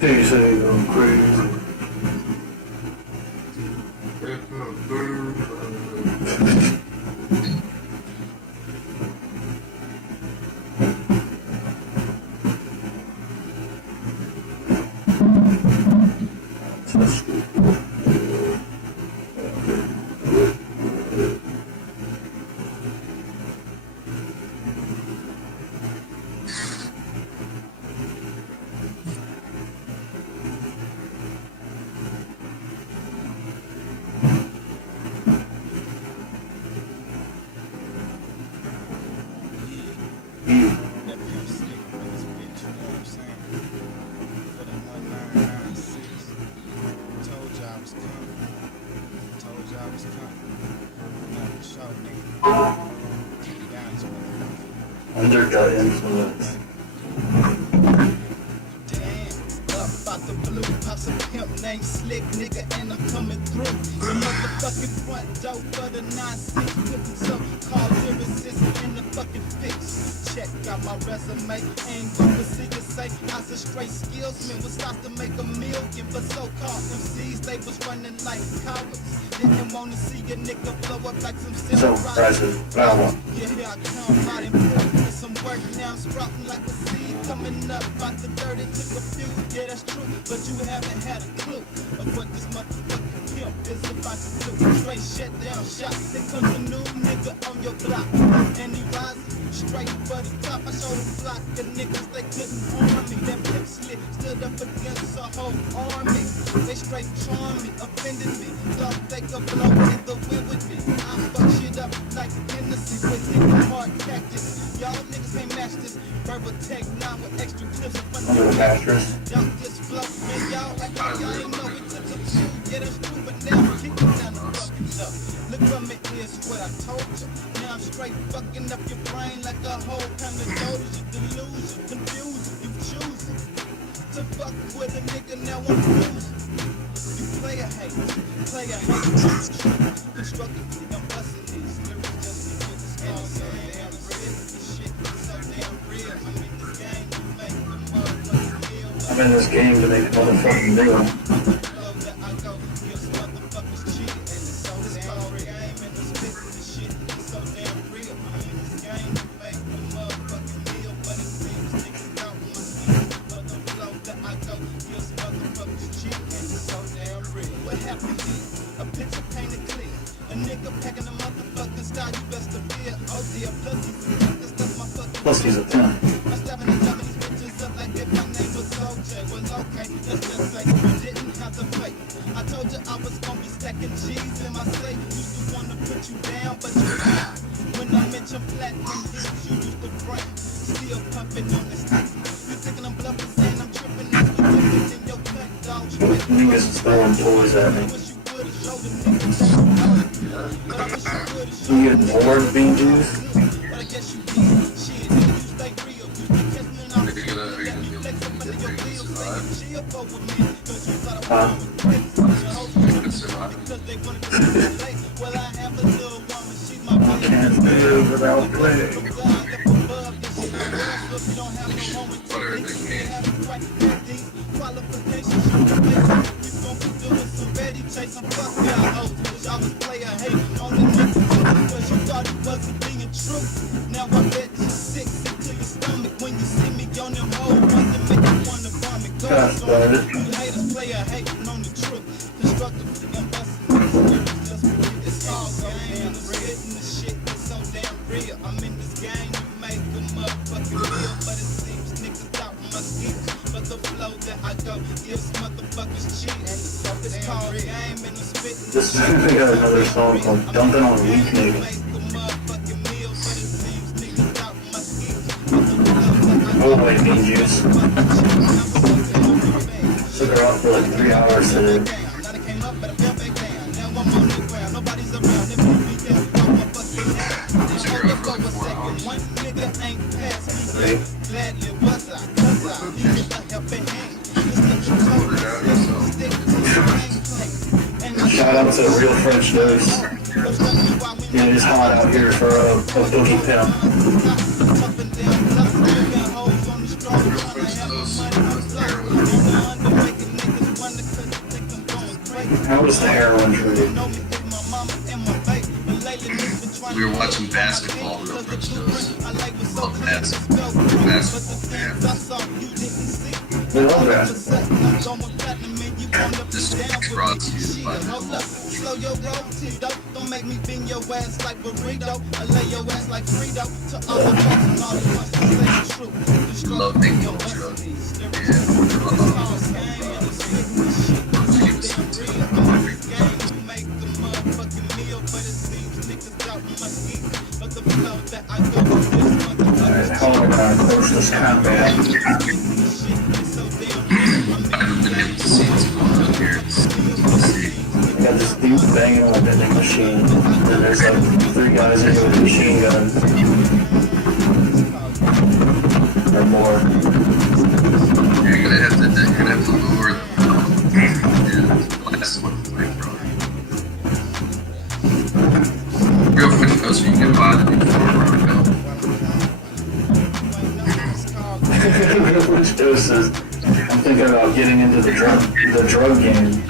They say I'm crazy. Under the influence. About the blue, pop some pimp named Slick, nigga, and I'm coming through. The motherfucking front door for the 9-6, putting some called lyricist in the fucking fix. Check out my resume, ain't gonna see you say I was a straight skillsman, was stopped to make a million. For so-called MCs, they was running like cowards. Didn't wanna see a nigga blow up like some So, prices, power. yeah, here I come out and put some work now, I'm sprouting like a seed coming up out the dirt. It took a few, yeah, that's true, but you haven't had a clue of what this motherfucking pimp is about to do. Straight shut down shop, there comes a new nigga on your block, and he rises straight for the top. I showed a flock of niggas, they couldn't harm me. That pimp Slick stood up against a whole army. They straight charmed me, offended me, thought they could blow either way with me. I fuck shit up like Hennessy with nigga hard tactics. Y'all niggas can't match this verbal tech now with extra clips in front of Under the mattress. y'all just flow, man, y'all like y'all ain't know it took a few. Yeah, that's true, but now I'm kicking down the fucking stuff. Look from it, here's what I told you. Now I'm straight fucking up your brain like a whole kind of dotage. You delusion, confusing, you choosing to fuck with a nigga, now I'm losing. You player hate, constructively, I'm busting these lyrics just to get this game so damn real. This shit is so damn real. I'm in this game to make the motherfucking deal. I'm in this game to make a motherfucking deal. A picture painted clear. A nigga packing a motherfucking style, you best to fear. Oh dear, plus he's that's my fucking. Plus he's a 10. I'm stabbing and chopping these bitches up like if my name was OJ. Well, okay, let's just say you didn't have to fight. I told you I was gonna be stacking cheese in my safe. Used to wanna put you down, but you didn't. When I mention platinum hits, you used to break. Still pumping on the stick. You thinking I'm bluffing, saying I'm tripping. That's what you're in your cut, dog. Niggas throwing toys at me. You getting bored, bean juice? Huh? I can't live without playing. Now I bet you sick to your stomach when you see me on them hoes. To make you wanna vomit. Go on. You haters play a hating on the truth. Constructively, I'm busting it's all so damn spitting the shit is so damn real. I'm in this game to make a motherfucking real, but it seems niggas doubt my skills. But the flow that I go gives motherfuckers cheat. It's called game and the spitting. This is we got another song called Dumping on Weak Niggas. Oh wait, bean juice. Took her off for like 3 hours today. Right. Shout out to Real French Dose. Yeah, it's hot out here for a boogie pimp. How was the heroin trade? We were watching basketball real French toast. Love basketball. Basketball, They love that. This is brought to you by the Slow your roll, Tito. Don't make me bend your ass like burrito. I lay your ass like Frito. To all the folks and all the ones that say the truth. love taking on drugs. Alright, how am I gonna approach this combat? I haven't been able to see what's going on here. Let's see. I got this dude banging on a vending machine, and there's like 3 guys in here with machine guns. Or more. You're gonna have to lure them. Yeah, that's what it's like, bro. Real quick, so you can buy the new Which doses? I'm thinking about getting into the drug game.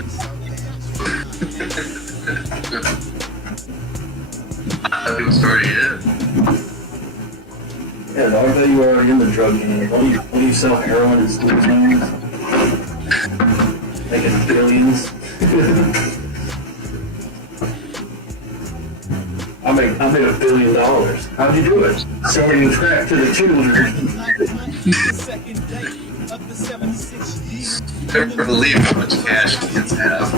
I think it's already in. Yeah, I bet you were already in the drug game. When you sell heroin and sleep zones, making billions. I made $1 billion. How'd you do it? Selling crack to the children. Never believe how much cash kids have.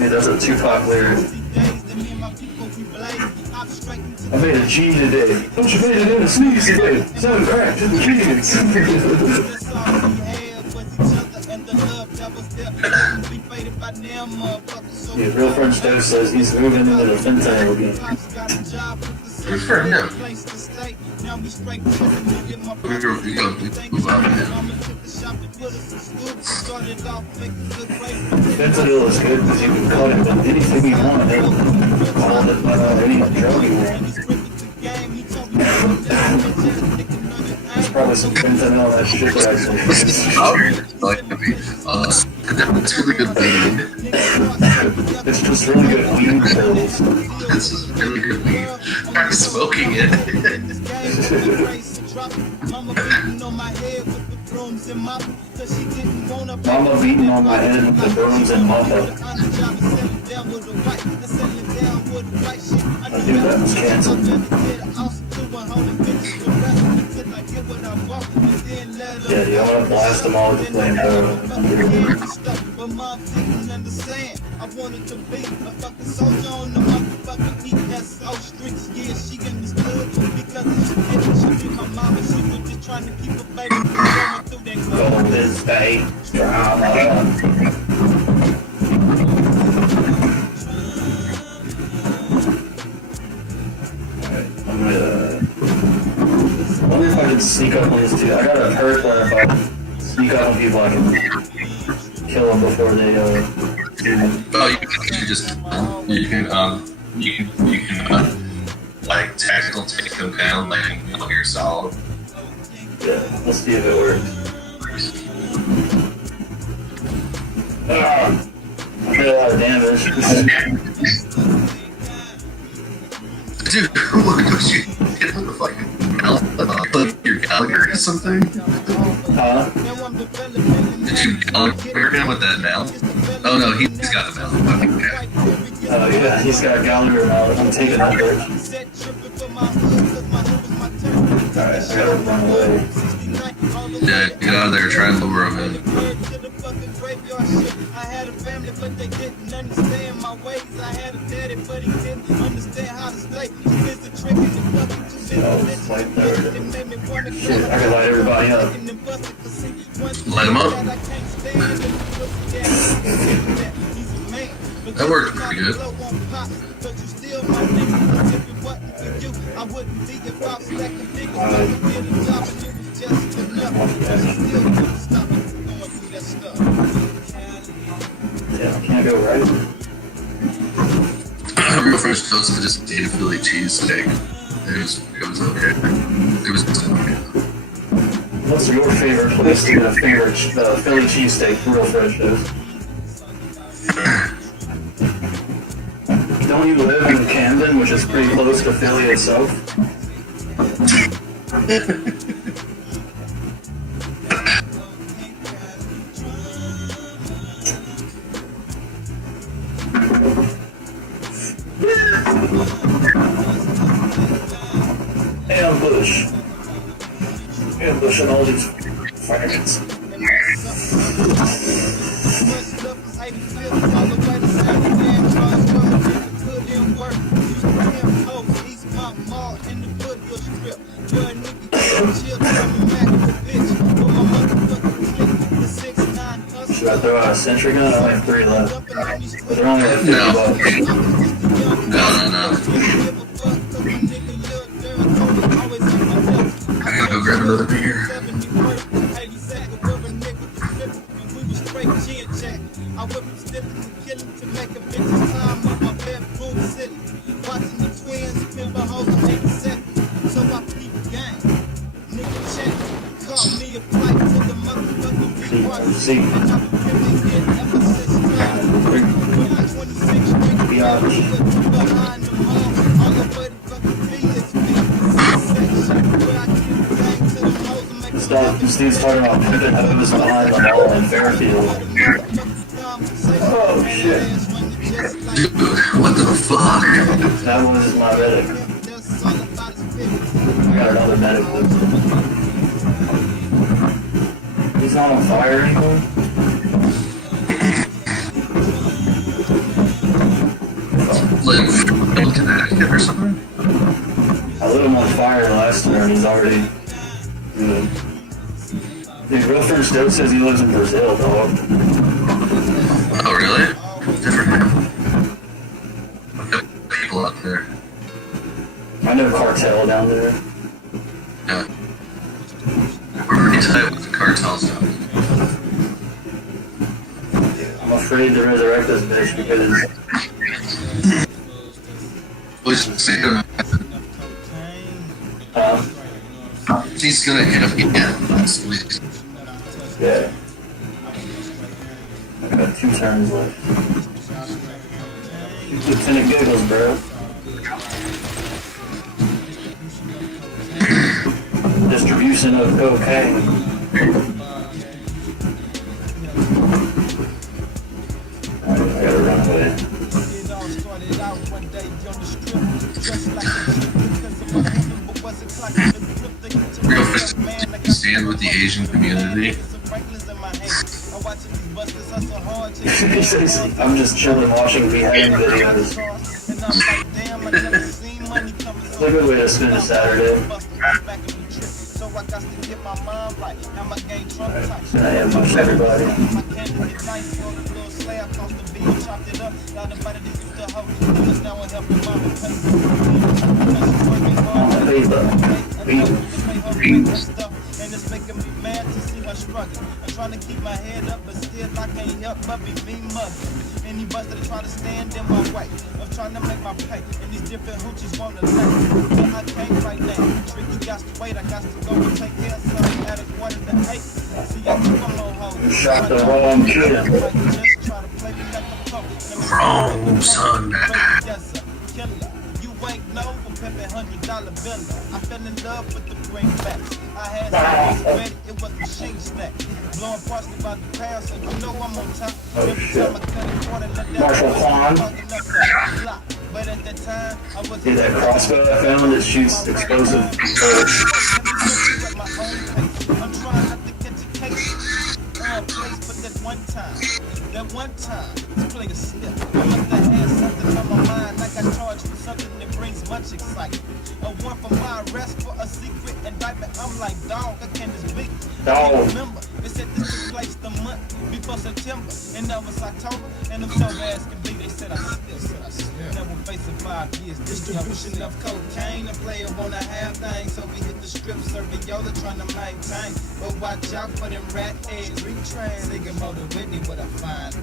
Yeah, that's a Tupac lyric. I made a G today. Don't you made it in a sneeze today? Selling crack to the kids. Yeah, Real French Toast says he's moving into the fentanyl game. Good for him. We're gonna move out of him. Fentanyl is good because you can call it anything you want. Call it any drug you want. There's probably some fentanyl that shit that actually It's really good weed. It's just really good weed pills. This is really good weed. I'm smoking it. Mama beating on my head with the brooms and mopper. I knew that was canceled. Yeah, you want to blast them all with the flamethrower. But mom didn't understand. I wanted to be a fucking soldier on the motherfucking ESO streets. Yeah, she understood because she be my mama. She was just trying to keep a baby going through that Go this day, drama. I'm gonna. I wonder if I can sneak up on these two. I got a perk where if I sneak up on people, I can kill them before they do it. Oh, you can like tactical take them down, like you're solid. Yeah, let's see if it works. Ah, I did a lot of damage. Dude, what was you hit him with like your Gallagher or something? Huh? Did you Gallagher him with that now? Oh no, he's got the mouth. Okay. Oh yeah, he's got Gallagher now. I'm taking that bitch. Alright, I gotta run away. Yeah, get out of there, try and lure him in. I had a family, but they didn't understand my ways. I had a daddy, but he didn't understand how to stay. Here's the trick in the fucking Shit, I can light everybody up. Light him up. That worked pretty good. Yeah, can't go right. Real French toast and just ate a Philly cheesesteak. It was okay. It was okay. What's your favorite place to get a Philly cheesesteak, Real French toast? don't you live in Camden, which is pretty close to Philly itself? Ambush. Ambushing all these faggots. Should I throw out a sentry gun? I only have 3 left. But they're only like 50 bucks. No. I gotta go grab another beer. See. This dude's talking about pimping hose behind the mall in Fairfield. Oh shit. Dude, what the fuck? That was my medic. I got another medic with me. He's not on fire anymore? Like, Connecticut or something? I lit him on fire last year and he's already good. His girlfriend still says he lives in Brazil, dog. Oh, really? Different. People up there. I know cartel down there. Yeah. We're pretty tight with the cartels now. I'm afraid to resurrect this bitch because he's gonna hit him again. That's weak. yeah. I got 2 turns left. Lieutenant Giggles, bro. Distribution of cocaine. I gotta run away. Real fish stand with the Asian community. He says, I'm just chilling watching beheading videos. It's a good way to spend a Saturday. Alright, so I ambush everybody. And it's making me mad to see her struggling. I'm trying to keep my head up, but still I can't help but be me mugging. Any bus that try to stand in my way, I'm trying to make my pay. And these different hoochies wanna lay, but I can't right now. Tricky got to wait, I got to go and take care of something at 7:45. See, I keep on low hold. You shot the wrong kid. Just try to play me like a punk. Wrong, son. Yes, sir. Killer. You ain't know for pimping $100 bill. I fell in love with the greenbacks. I had something ready, it was machine stack. Blowing parsley by the pound, so you know I'm on top. Every time I cut a quarter, let that Marshall Kwan. But at that time, I was See that crossbow I found that shoots explosive? I'm trying not to catch a case. Place, but that one time, to play a slip. I must have had something on my mind, like I charged for something that brings much excitement. A warrant for my arrest for a secret indictment. I'm like, dog, I can't just beat. I remember, they said this took place the month before September, and that was October, and them so ass can be. They said I still never facing 5 years. Distribution of cocaine, a player wanna have things, so we hit the strip, serving Yoda, trying to maintain. But watch out for them rat eggs, retrain. Singing motivate what I find.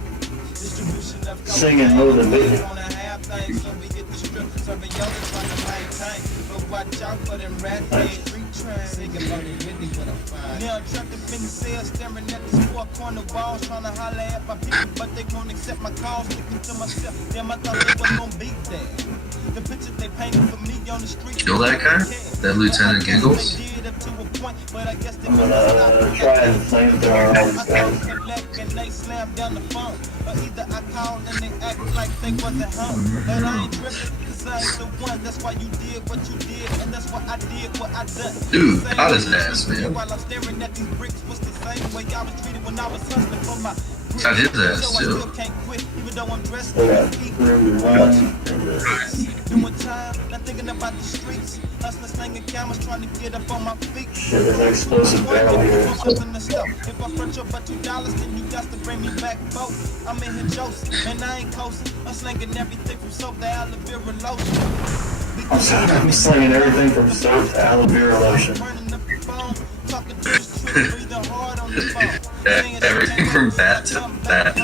Distribution of cocaine, Singing motivate. wanna have things, so we hit the strip. strip, serving y'all to try to maintain. But watch out for them rat head street trains. Singing about it really what I find. Now I'm trapped up in the cell, staring at the four corner walls, trying to holler at my people, but they won't accept my calls. Sticking to myself, damn, I thought they was gonna be there. The picture they painted for me on the street. Kill that guy? That Lieutenant Giggles? I'm gonna try and flamethrower all these guys. And they slam down the phone. Or either I called and they act like they wasn't home. But I ain't tripping, cause I ain't the one. That's why you did what you did, and that's why I did what I done. Dude, caught his ass, man. While I'm staring at these bricks, was the same way I was treated when I was hustling for my Got his ass, too. even though I'm dressed They got room to run and doing time, not thinking about the streets. Hustling, slinging cameras, trying to get up on my feet. shit, there's an explosive barrel here. So. If I front you about $2, then you got to bring me back both. I'm in here Joseph, and I ain't coasting. I'm slinging everything from soap to aloe vera lotion. I'm slinging everything from soap to aloe vera lotion. Talking to the truth, breathing hard on the phone. Yeah, everything from that to that.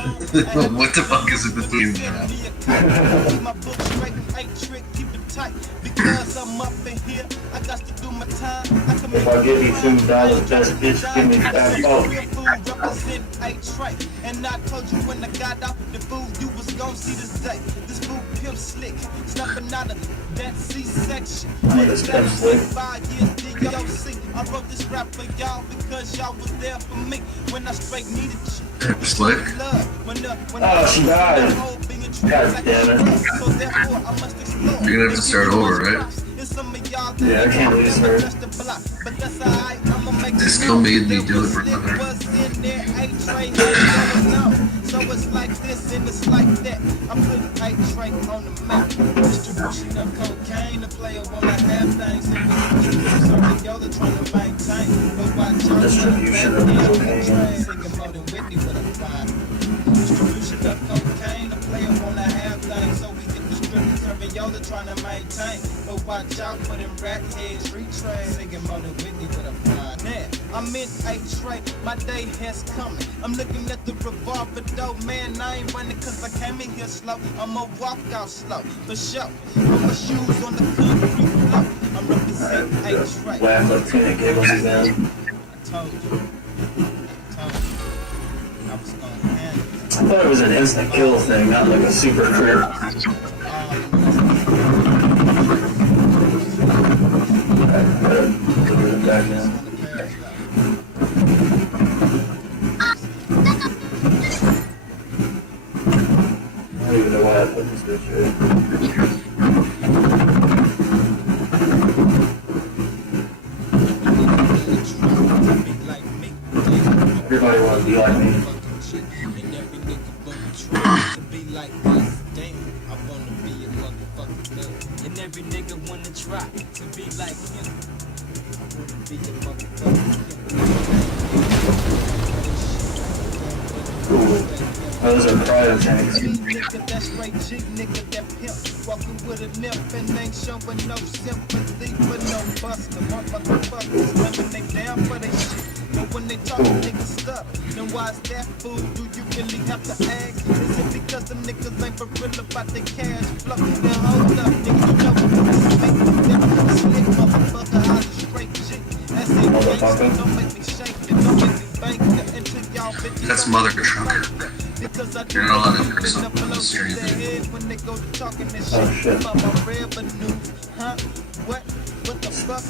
What the fuck is in between that? Keep my book straight, ain't trick, keep it tight. Because I'm up in here, I got to do my time. If I give you $2, best bitch, give me $5. And I told you when I got out the food, you was gon' see this day. This food pimp slick, snapping out of that C-section. This pimp slick. 5 years DOC. I wrote this rap for y'all because y'all was there for me when I straight needed you. Slick? Oh, she died. God damn it. So therefore I must explore. You're gonna have to start over, right? Yeah, I can't lose her. This girl made me do it for another. So it's like this and it's like that. I'm putting a tray on the map. Distribution of cocaine, the player wanna have things. So y'all are trying to maintain. But watch out. Distribution of cocaine. Singing more than Whitney with a vibe. Distribution of cocaine, the player wanna have things. So we get the strip serving y'all are trying to maintain. But watch out for them rat head street trains. Singing more than Whitney with a vibe. Man, I'm in a tray, my day has coming. I'm looking at the revolver door, man, I ain't running cause I came in here slow. I'ma walk out slow, for sure. Put my shoes on the concrete floor. I'm representing a tray. Laugh like Lieutenant Giggles is in. I told you. I was gonna handle it. I thought it was an instant kill thing, not like a super crit. Put it back in. I don't even know why I put this bitch here. Everybody wants to be like me. And every nigga wanna try to be like him. I wanna be a motherfucker. Ooh. Those are cryo tanks. Nigga, that's right, G nigga, that pimp. Walking with a nymph and ain't showing no sympathy for no buster. Motherfuckers when they down for they shit. But when they talk, niggas stuff. Then why is that fool? Do you really have to ask? Is it because them niggas ain't for real about their cash flow? Then hold up, nigga, you know what make them slick motherfucker out of straight G. That's it, gangsta. Don't make me shake it, don't make me bank it until y'all bitches. That's mother trucker. You're not allowed to curse on the serious. Oh shit.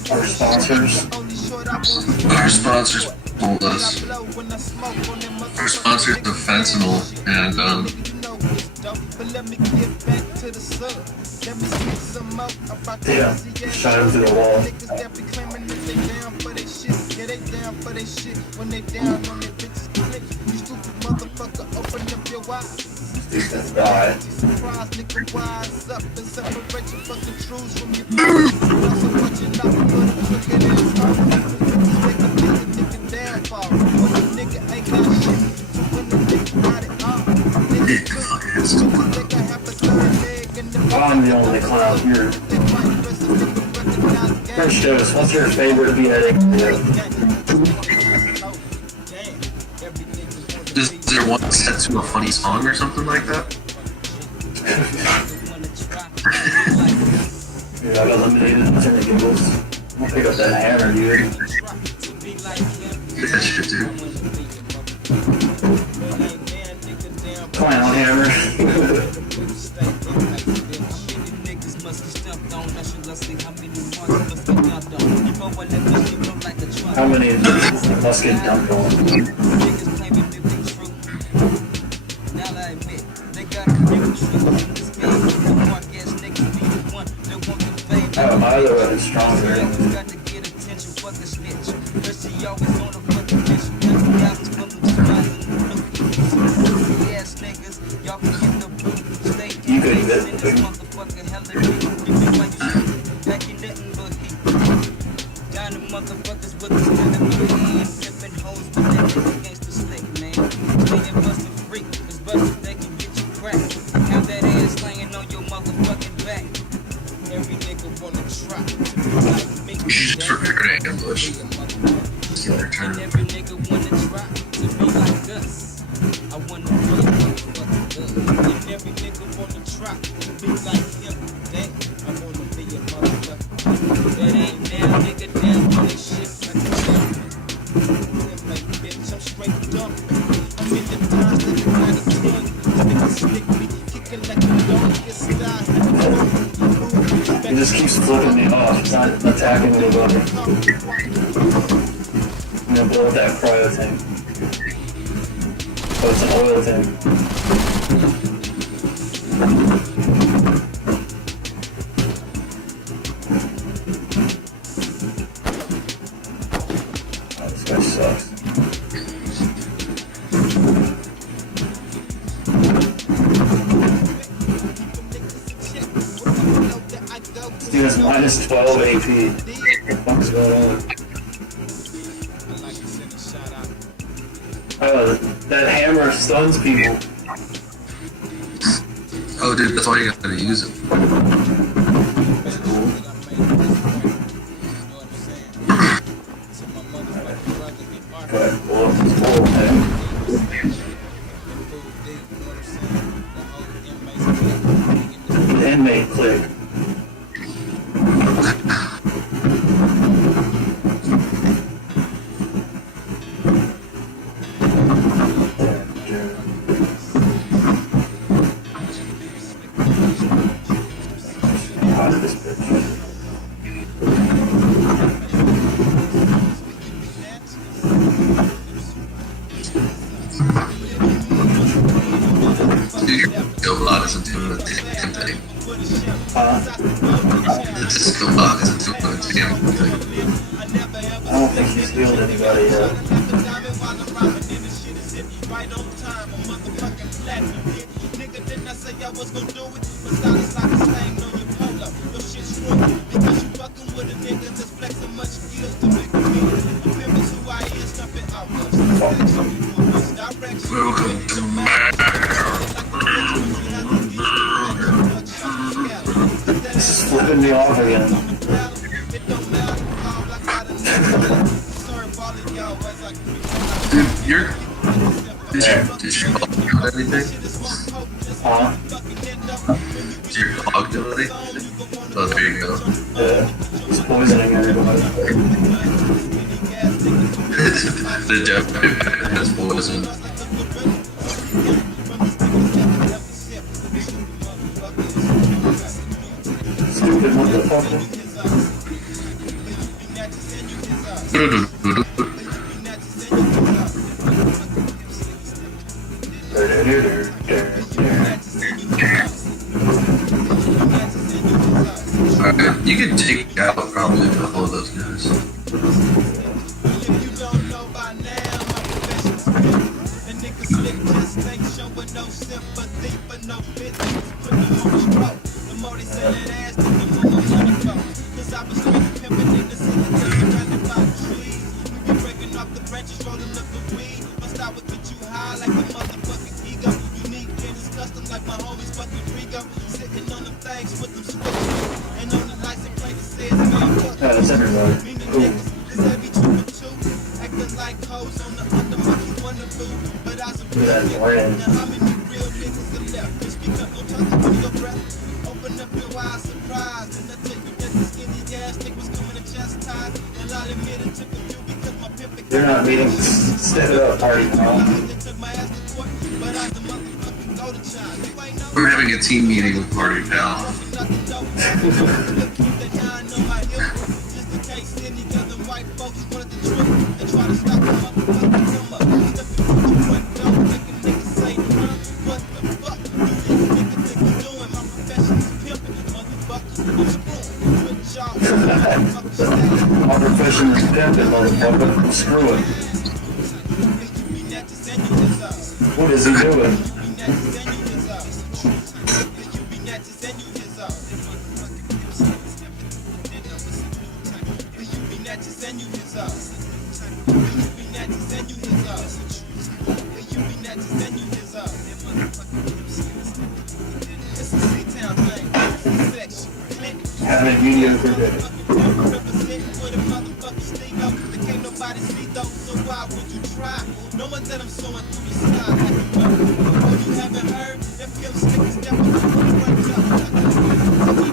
Our sponsors. Our sponsors told us. Our sponsors of fentanyl and Yeah, shot him through the wall. Dude, that's die. I'm the only clown here. First Jonas, what's your favorite beheading? is there one set to a funny song or something like that? got eliminated in the giggles. I'm gonna pick up that hammer, dude. That shit, dude. Clown hammer. How many must get dumped on? Oh, my other one is stronger. You could get it. Motherfuckers with the stand up in your hand, flipping hoes with that against the slick, man. Playing busted freak, cause busted they can get you cracked. Have that ass laying on your motherfucking back. Every nigga wanna try to be like me. Just prepare to ambush. It's their turn. And every nigga wanna try to be like us. I wanna be a motherfucking thug. And every nigga wanna try to be like him. Dang, I wanna be a motherfucker. That ain't now, nigga, damn, this shit like a champ. Like, bitch, I'm straight dumb. I'm in the times that you gotta tell you. Nigga stick me, kicking like a dog, get style. He just keeps flipping me off. He's not attacking anybody. I'm gonna build that cryo thing. Oh, it's an oil thing. Oh, this guy sucks. This dude has minus 12 AP. What the fuck's going on? Oh, that hammer stuns people. Oh, dude, that's why you gotta use it. That's cool. But, well, it's cool, man. Inmate click. Out of this bitch. Dude, your skill block is intimidating. The skill block is intimidating. I don't think he's healed anybody yet. Welcome to This is flipping me off again. Dude, did your dog do anything? Huh? Did your dog do anything? Oh, there you go. Yeah. He's poisoning everybody. The death has poison. Stupid motherfucker. Alright, you can take out probably a couple of those guys. Yeah, that's everybody. Cool. That brand. You're not meeting. Set it up, party pal. We're having a team meeting with Party Pal. Our profession is pimping, motherfucker. Screw it. What is he doing? Having a mediocre day. No one said I'm sewing through the sky like a boat. You haven't heard? That film stick step up the front up.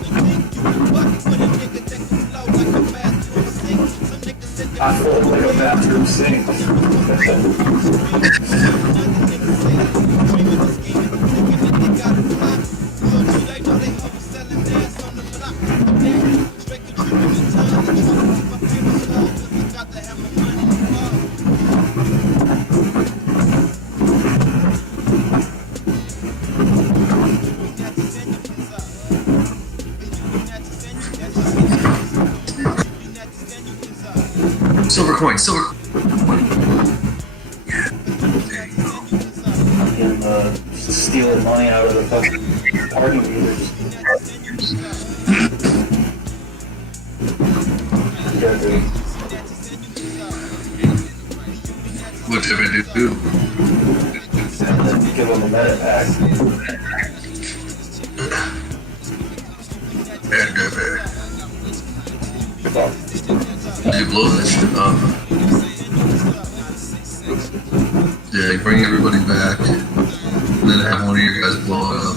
Even think you can buck with a nigga that can flow like a bathroom sink. Some niggas said I float like a bathroom sink. Silver coin, silver coin. Fucking stealing money out of the fucking party leaders. Yeah, dude. What did I do? And then give them a medit pack. Bad guy, bad. Fuck. You blow that shit up. Yeah, you bring everybody back, and then have one of you guys blow it up.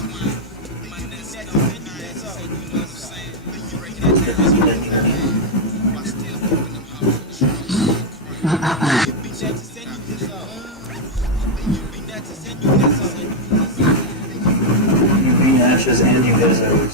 You B-Natches and you Hizzos.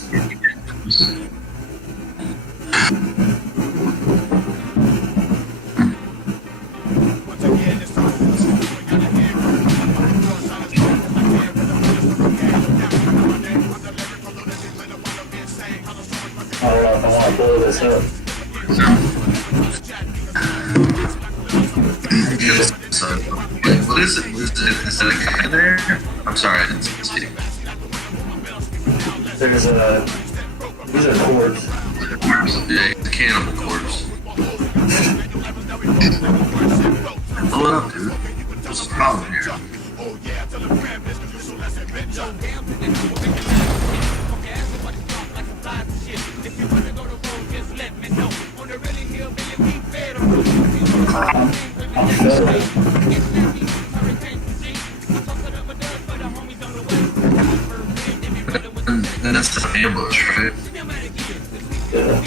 I don't know if I want to blow this up. Wait, what is it? Is it a guy there? I'm sorry, I didn't see it. There's a... These are cords. Yeah, it's a cannibal corpse. Blow it up, dude. There's a problem here. I'm federal. And that's the ambush, right? Yeah.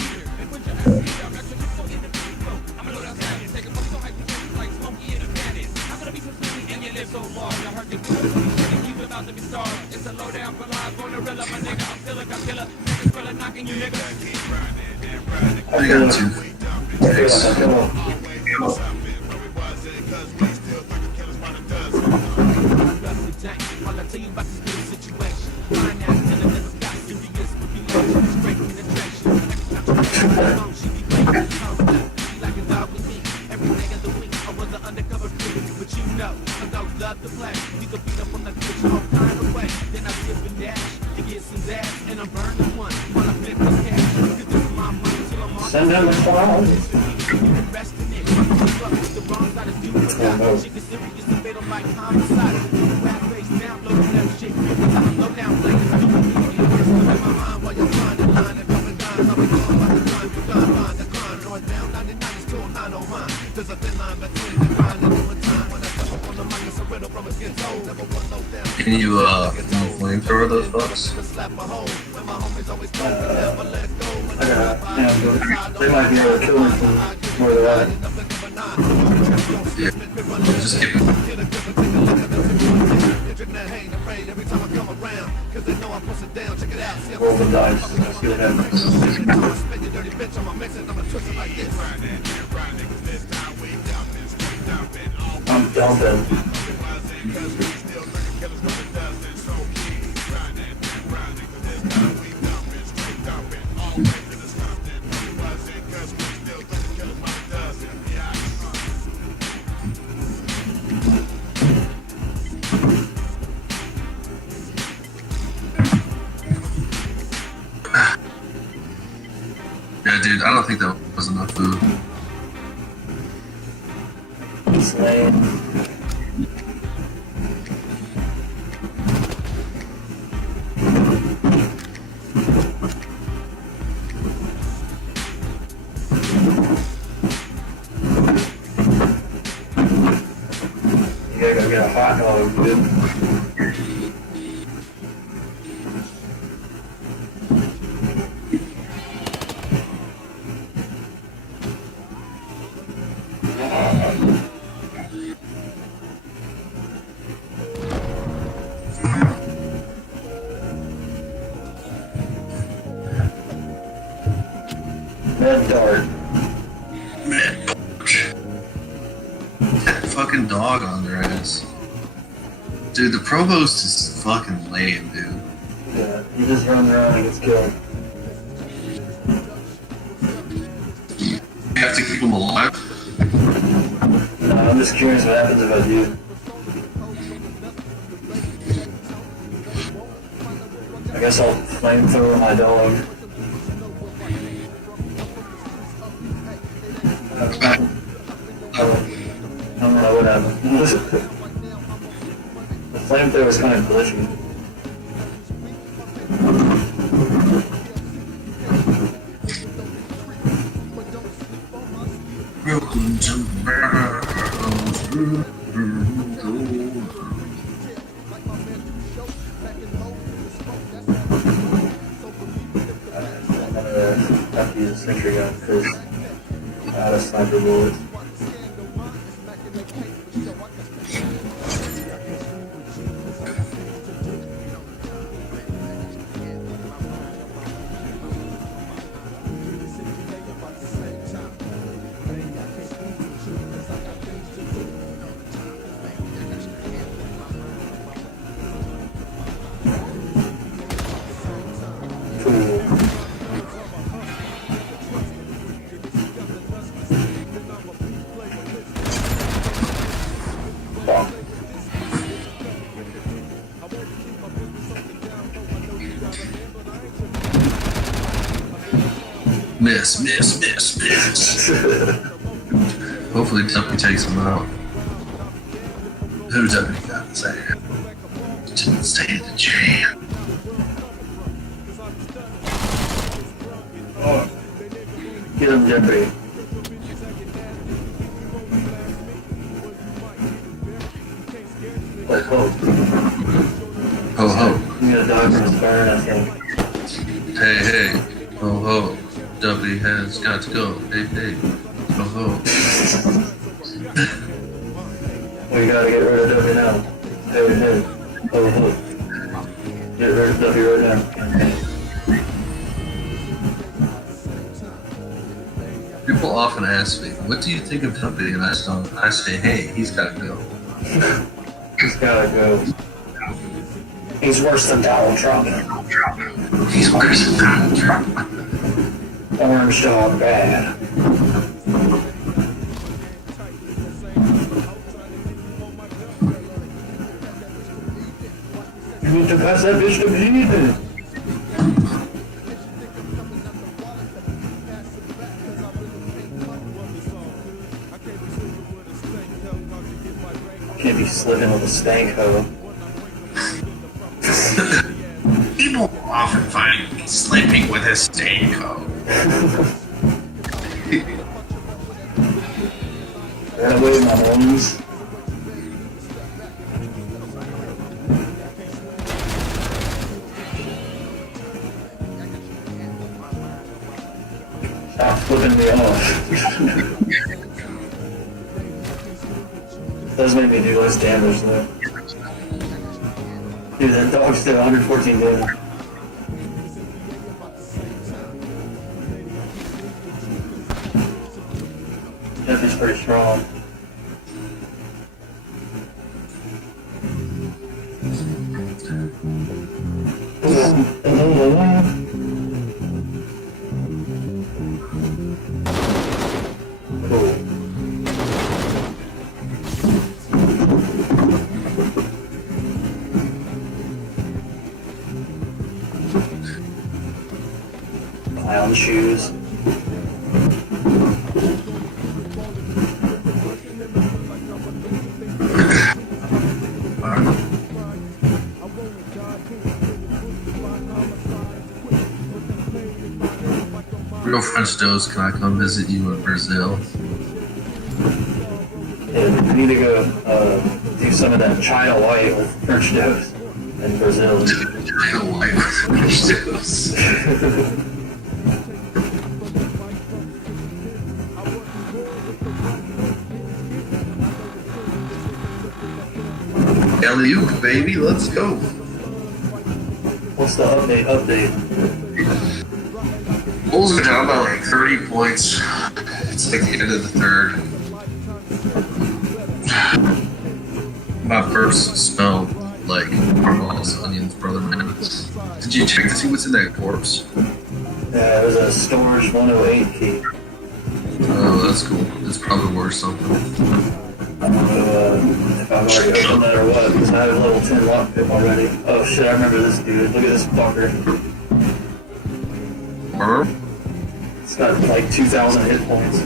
I feel like send him a cloud. Oh no. Can you flamethrower those bucks? I gotta, they might be able to kill him from Where they're at. Yeah. Just keep it. Roll the dice. See what happens. I'm dumping. Yeah, dude, I don't think that was enough food. Wasteland. You gotta go get a hot dog, dude. Red dart. That fucking dog on their ass. Dude, the provost is fucking lame, dude. Yeah, he just runs around and gets killed. You have to keep him alive. No, I'm just curious what happens if I do. I guess I'll flamethrower my dog. I don't know what happened. The flamethrower is kind of glitchy. Welcome to I'm gonna have to use a sentry gun because I'm out of sniper bullets. Cool. Fuck. miss. Hopefully Dumpy takes him out. Who Dumpy got to say? Didn't stay in the jam. Oh. Get him, Jeffrey. Like hope. Ho ho. He's gonna die from his burn, I think. Hey. Ho ho. Dumpy has got to go. Hey. Ho ho. We gotta get rid of Duffy now. Hey. Oh. Get rid of Duffy right now. People often ask me, what do you think of Dumpy? And I say, hey, he's got to go. He's gotta go. He's worse than Donald Trump. He's worse than Donald Trump. Orange dog bad. You need to pass that bitch to bleeding. Can't be slipping with a stank hoe. People often find me sleeping with a stank hoe. Ran away, my bones. Stop flipping me off. Does make me do less damage though. Dude, that dog's did 114 damage. Jeffy's pretty strong. Cool. Clown shoes. Real French Dose, can I come visit you in Brazil? Yeah, we need to go do some of that China White with French toast in Brazil. China White with French Dose. Alley-oop, baby, let's go. What's the update? Bulls are down by like 30 points. It's like the end of the third. My burps smell like marbles, onions, brother man. Did you check to see what's in that corpse? Yeah, it was a storage 108 key. Oh, that's cool. It's probably worth something. I don't know if I've already opened that or what, because I have a level 10 lockpick already. Oh shit, I remember this dude. Look at this fucker. Burp? It's got like 2,000 hit points.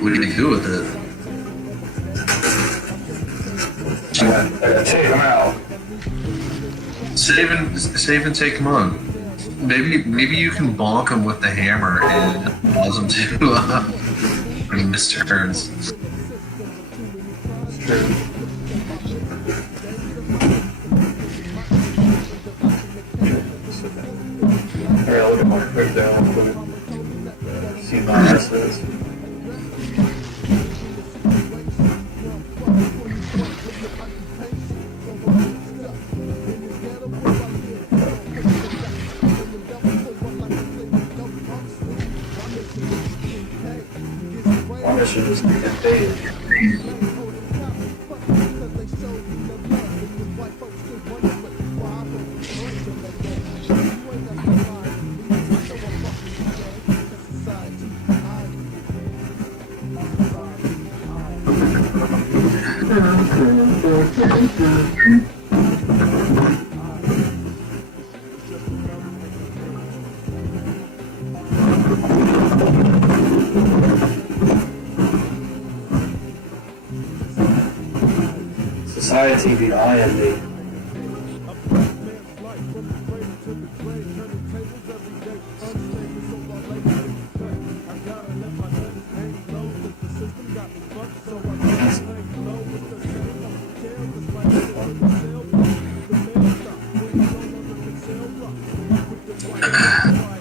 What do you do with it? I gotta take him out. Save and take him on. Maybe you can bonk him with the hammer and cause him to miss turns. It's true. Alright, I'll look at my quick there real quick. See my assets. I should just get paid. Society be eyeing me.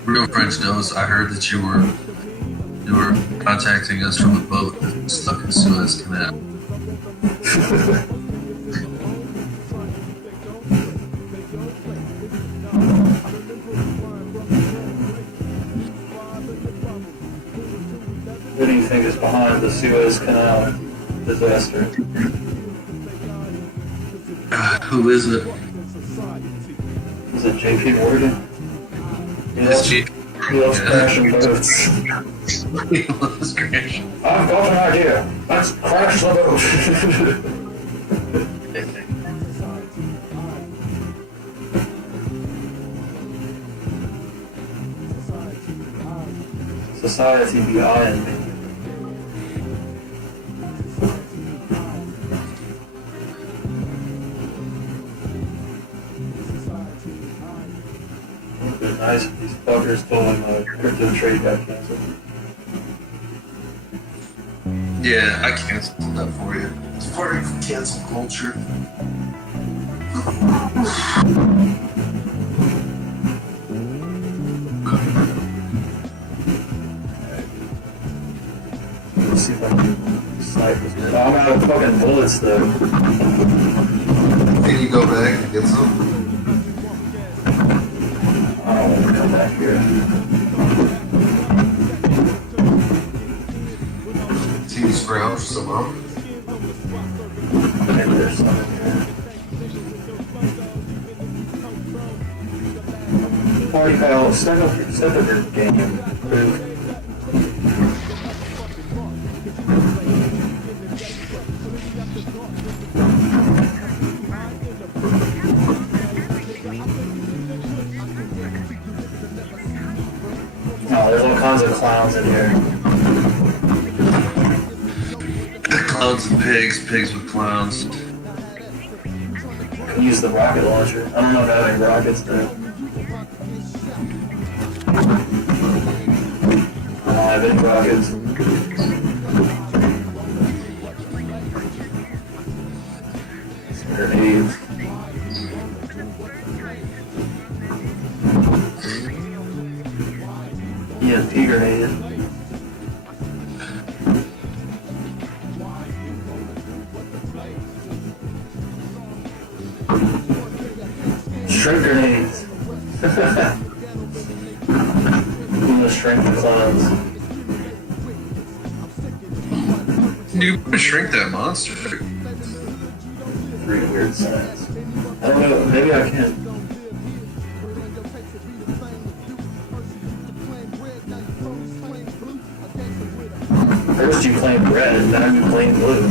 Real French Nose, I heard that you were contacting us from a boat that's stuck in Suez Canal. What do you think is behind the Suez Canal disaster? Who is it? Is it JP Morgan? It's He loves crashing boats. He loves crashing. I've got an idea. Let's crash the boat. Society be eyeing me. It would be nice if these fuckers told me my crypto trade got canceled. Yeah, I canceled that for you. It's part of cancel culture. Let's see if I can snipe this man. I'm out of fucking bullets though. Can you go back and get some? I don't want to come back here. Can you scrounge some up? Maybe there's some in here. Party foul, step up your game. Move. Oh, there's all kinds of clowns in here. Clowns and pigs, pigs with clowns. Can use the rocket launcher. I don't know if I have any rockets though. I don't have any rockets. Some grenades. EMP grenade. Shrimp grenades. I'm gonna shrink the clouds. You can shrink that monster. Three weird signs. I don't know, maybe I can. First you claimed red, now you claim blue.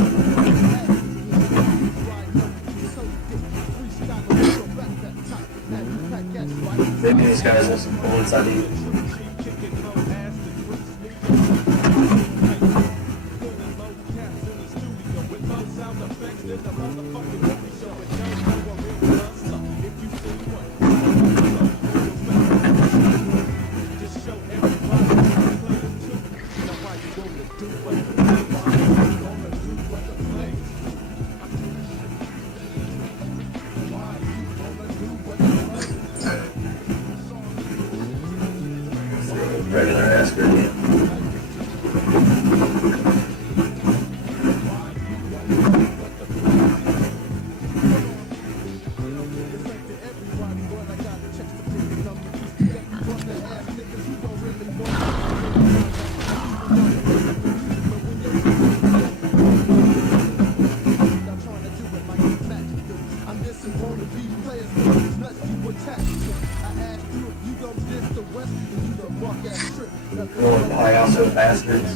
Maybe these guys have some bullets I need. Regular ass grenade. Little payaso bastards.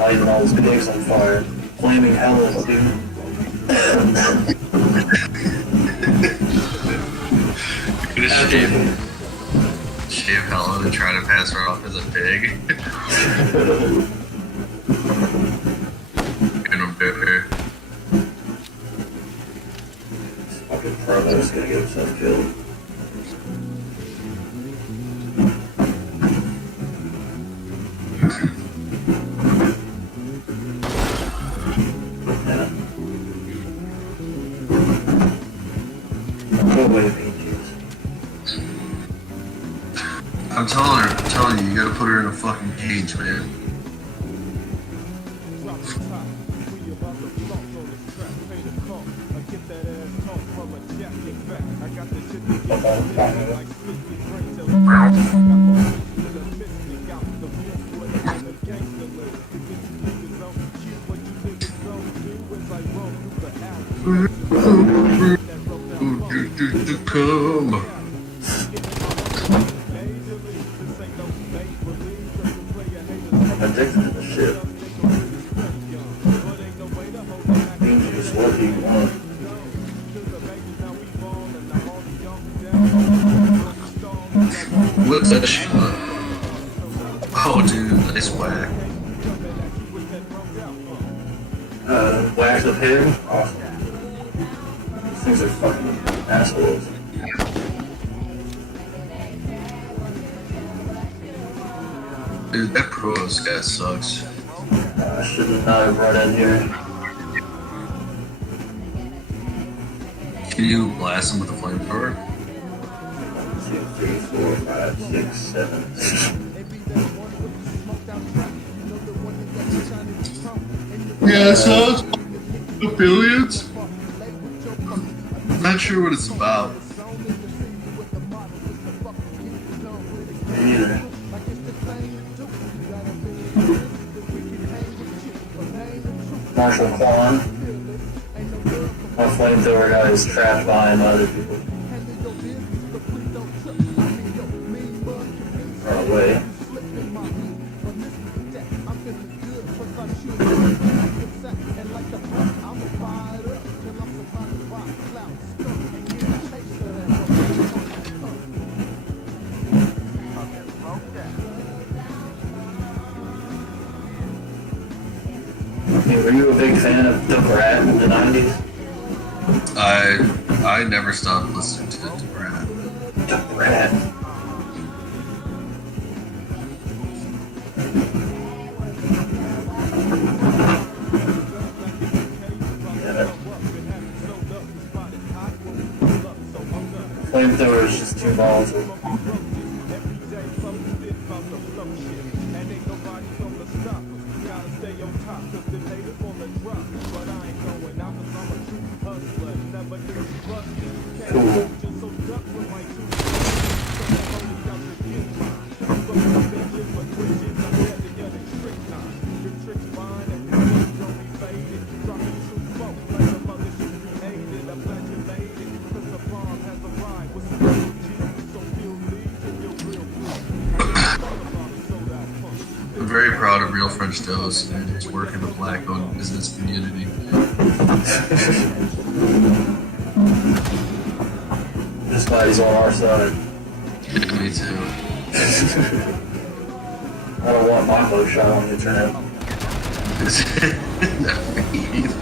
Lighting all his pigs on fire. Flaming hellas, dude. You're gonna shave Helen and try to pass her off as a pig. Gonna bit her. This fucking promo's gonna get himself killed. I'm telling you, you gotta put her in a fucking cage, man. Come. Addicted to the shit. Just what do you want? What's that shit? Oh, dude, nice whack. Wax the pig? Awesome. These things are fucking assholes. Dude, that Provost guy sucks. I should not have run in here. Can you blast him with a flamethrower? 1, 2, 3, 4, 5, 6, 7. Yeah, sounds affiliates. Not sure what it's about. Me neither. Marshall Quan. My flamethrower guy is trapped behind other people. Or away. Hey, were you a big fan of The Brat in the 90s? I never stopped listening to Brat. The Brat. Yeah. Flamethrower is just too volatile. Cool. I'm very proud of Real French Toast and his work in the black-owned business community. Just glad he's on our side. Me too. I don't want my low shot on the internet. Not me either.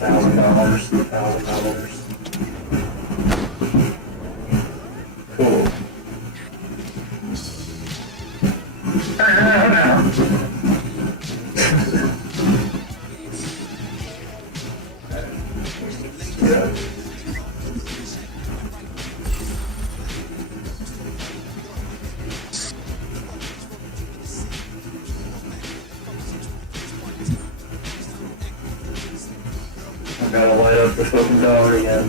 1,000 $1,000. Cool. Yeah. I gotta light up the fucking dog again.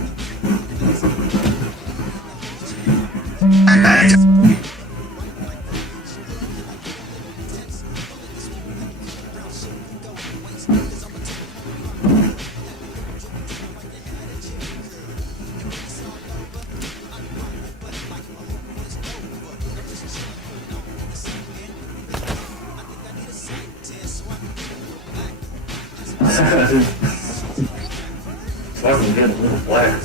Fucking getting a little black.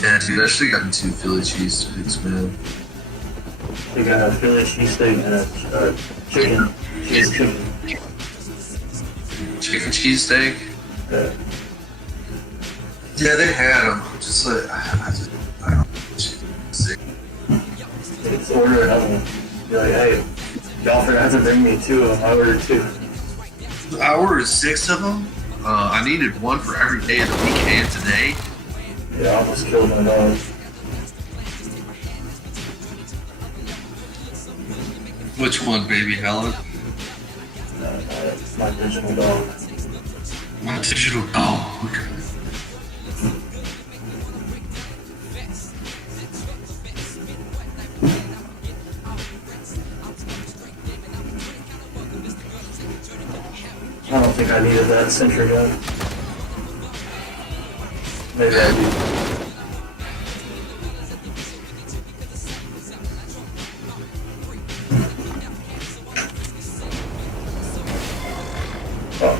Yeah, dude, I should have gotten 2 Philly cheesesteaks, man. They got a Philly cheesesteak and a chicken. Cheese chicken. Chicken cheesesteak? Yeah. Yeah, they had them. Just like, I don't Just order another one. Be like, hey, y'all forgot to bring me 2 of them. I ordered 2. I ordered 6 of them. I needed 1 for every day of the week and today. Yeah, I almost killed my dog. Which one, baby Helen? My digital dog. My digital dog. I don't think I needed that sentry gun. Maybe I do. Oh.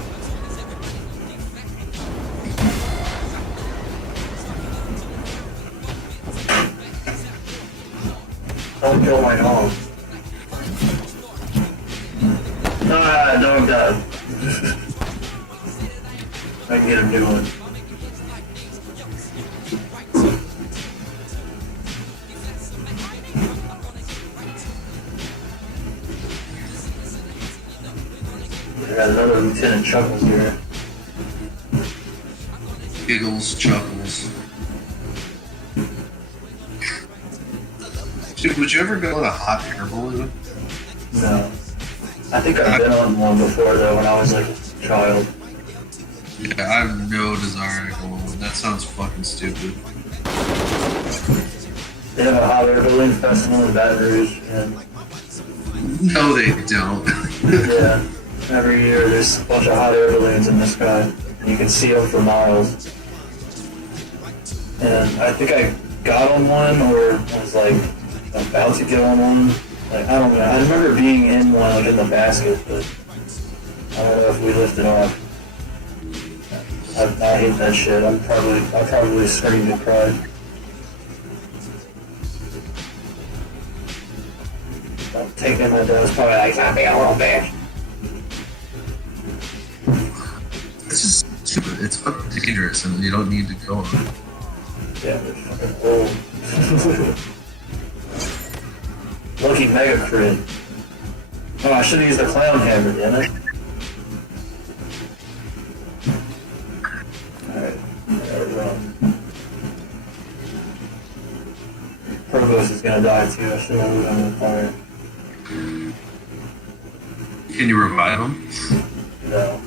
Don't kill my dog. Ah, dog died. I can get a new one. I got another Lieutenant Chuckles here. Giggles, chuckles. Dude, would you ever go on a hot air balloon? No. I think I've been on one before though when I was like a child. Yeah, I have no desire to go on one. That sounds fucking stupid. They have a hot air balloon festival in Baton Rouge, and No, they don't. yeah, every year there's a bunch of hot air balloons in the sky, and you can see them for miles. And I think I got on one, or was like about to get on one. Like I don't know. I remember being in one, like in the basket, but I don't know if we lifted off. I hate that shit. I probably screamed and cried. Taking my dad was probably like, "Stop being a little bitch." It's just stupid. It's fucking dangerous, and you don't need to go on it. Yeah, they're fucking old. Lucky mega crit. Oh, I should have used the clown hammer, didn't I? Alright, there we go. Provost is gonna die too. I should have moved on the fire. Can you revive him? No.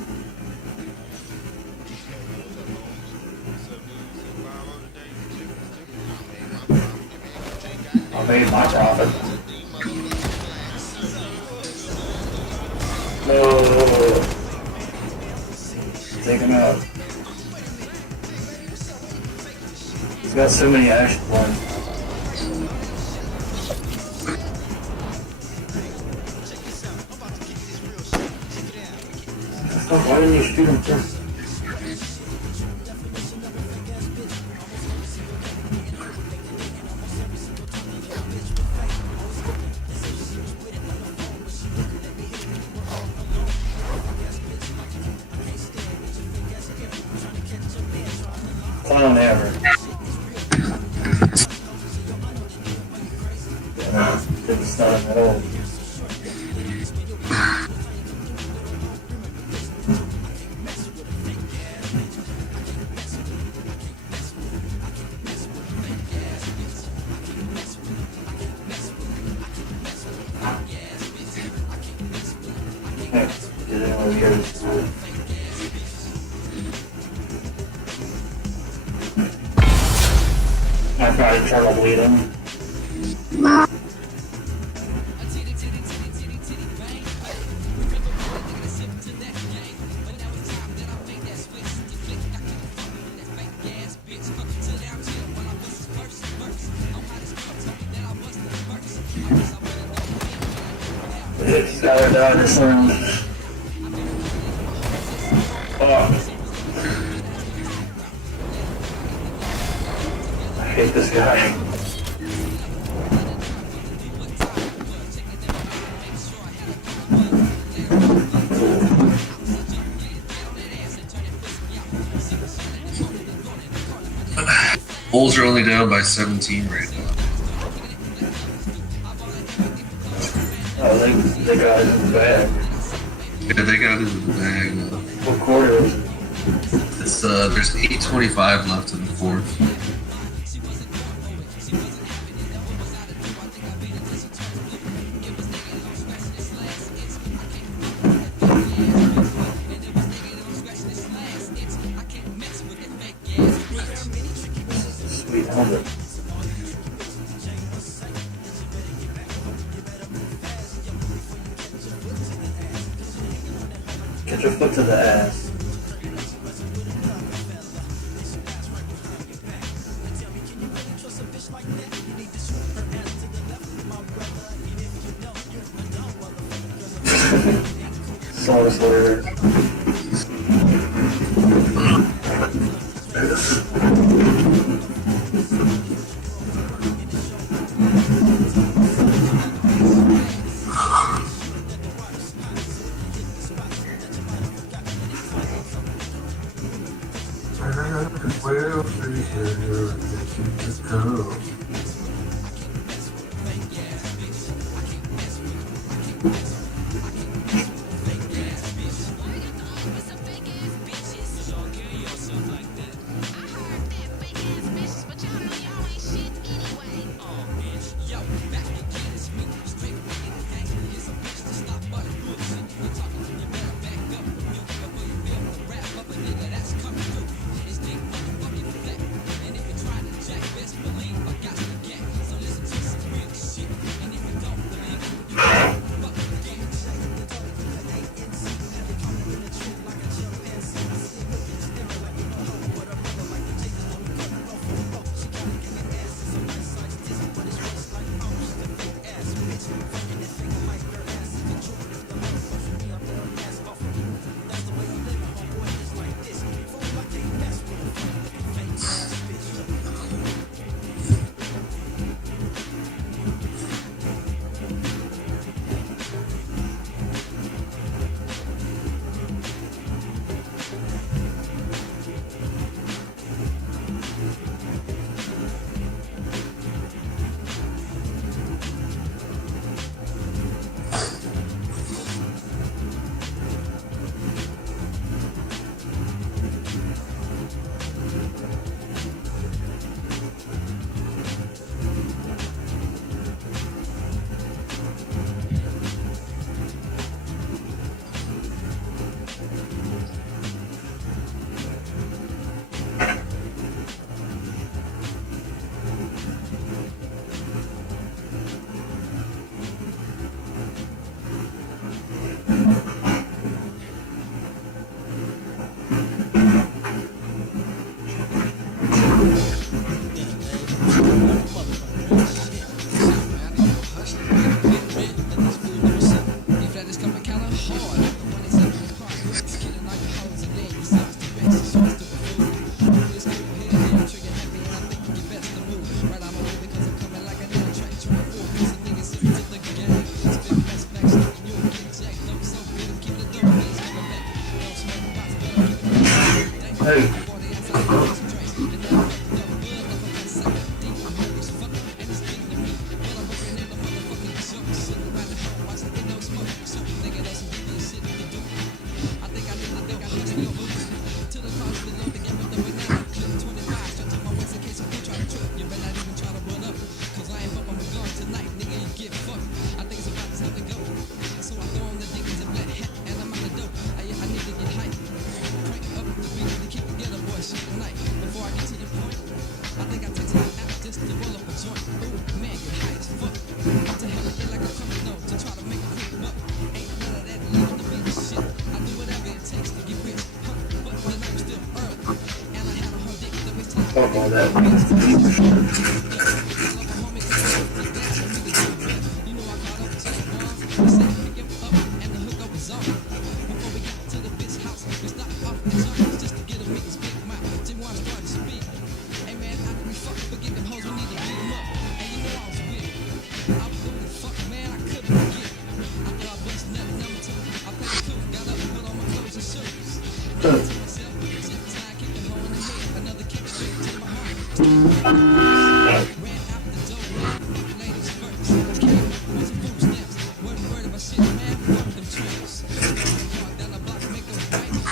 I made my profit. No. Take him out. He's got so many action points. Fuck, why didn't you shoot him first? Clown hammer. Yeah, didn't stun him at all. Did anyone go to school? I probably try to bleed him. He's gotta die this round. Oh. I hate this guy. Bulls are only down by 17 right now. Oh, they got it in the bag. Yeah, they got it in the bag now. What quarter is it? It's there's 8:25 left in the fourth. Sweet helmet. Get your foot to the ass. Soda Slayer. Well, just go. Fuck all that.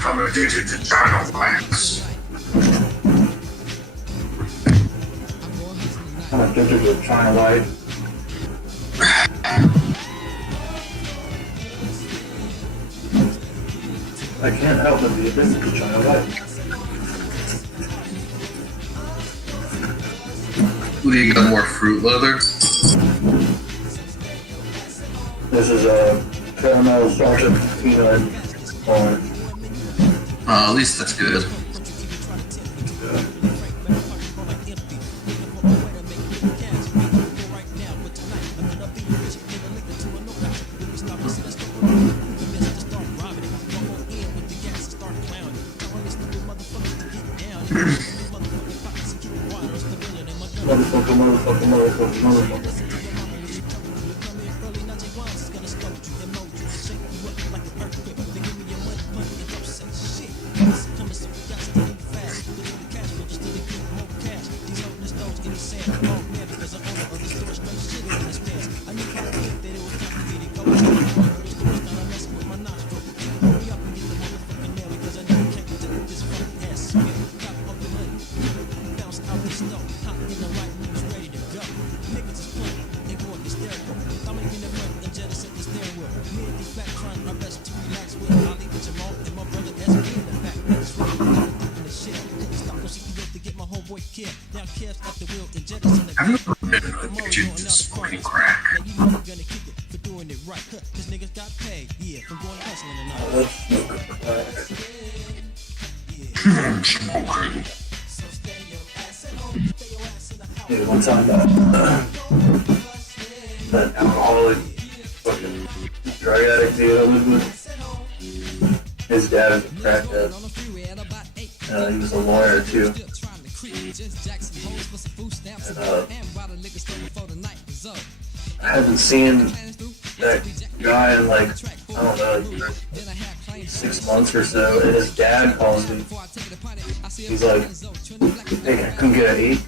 I'm addicted to China wax. I'm addicted to China White. I can't help but be addicted to China White. You got more fruit leather? This is a caramel salted peanut orange. At least that's good. motherfucker. I've never been addicted to smoking crack. Smoking. Dude, one time that alcoholic fucking drug addict dude I lived with, his dad was a crackhead. He was a lawyer too. And, I haven't seen that guy in like, I don't know, 6 months or so, and his dad calls me. He's like, hey, can I come get an 8?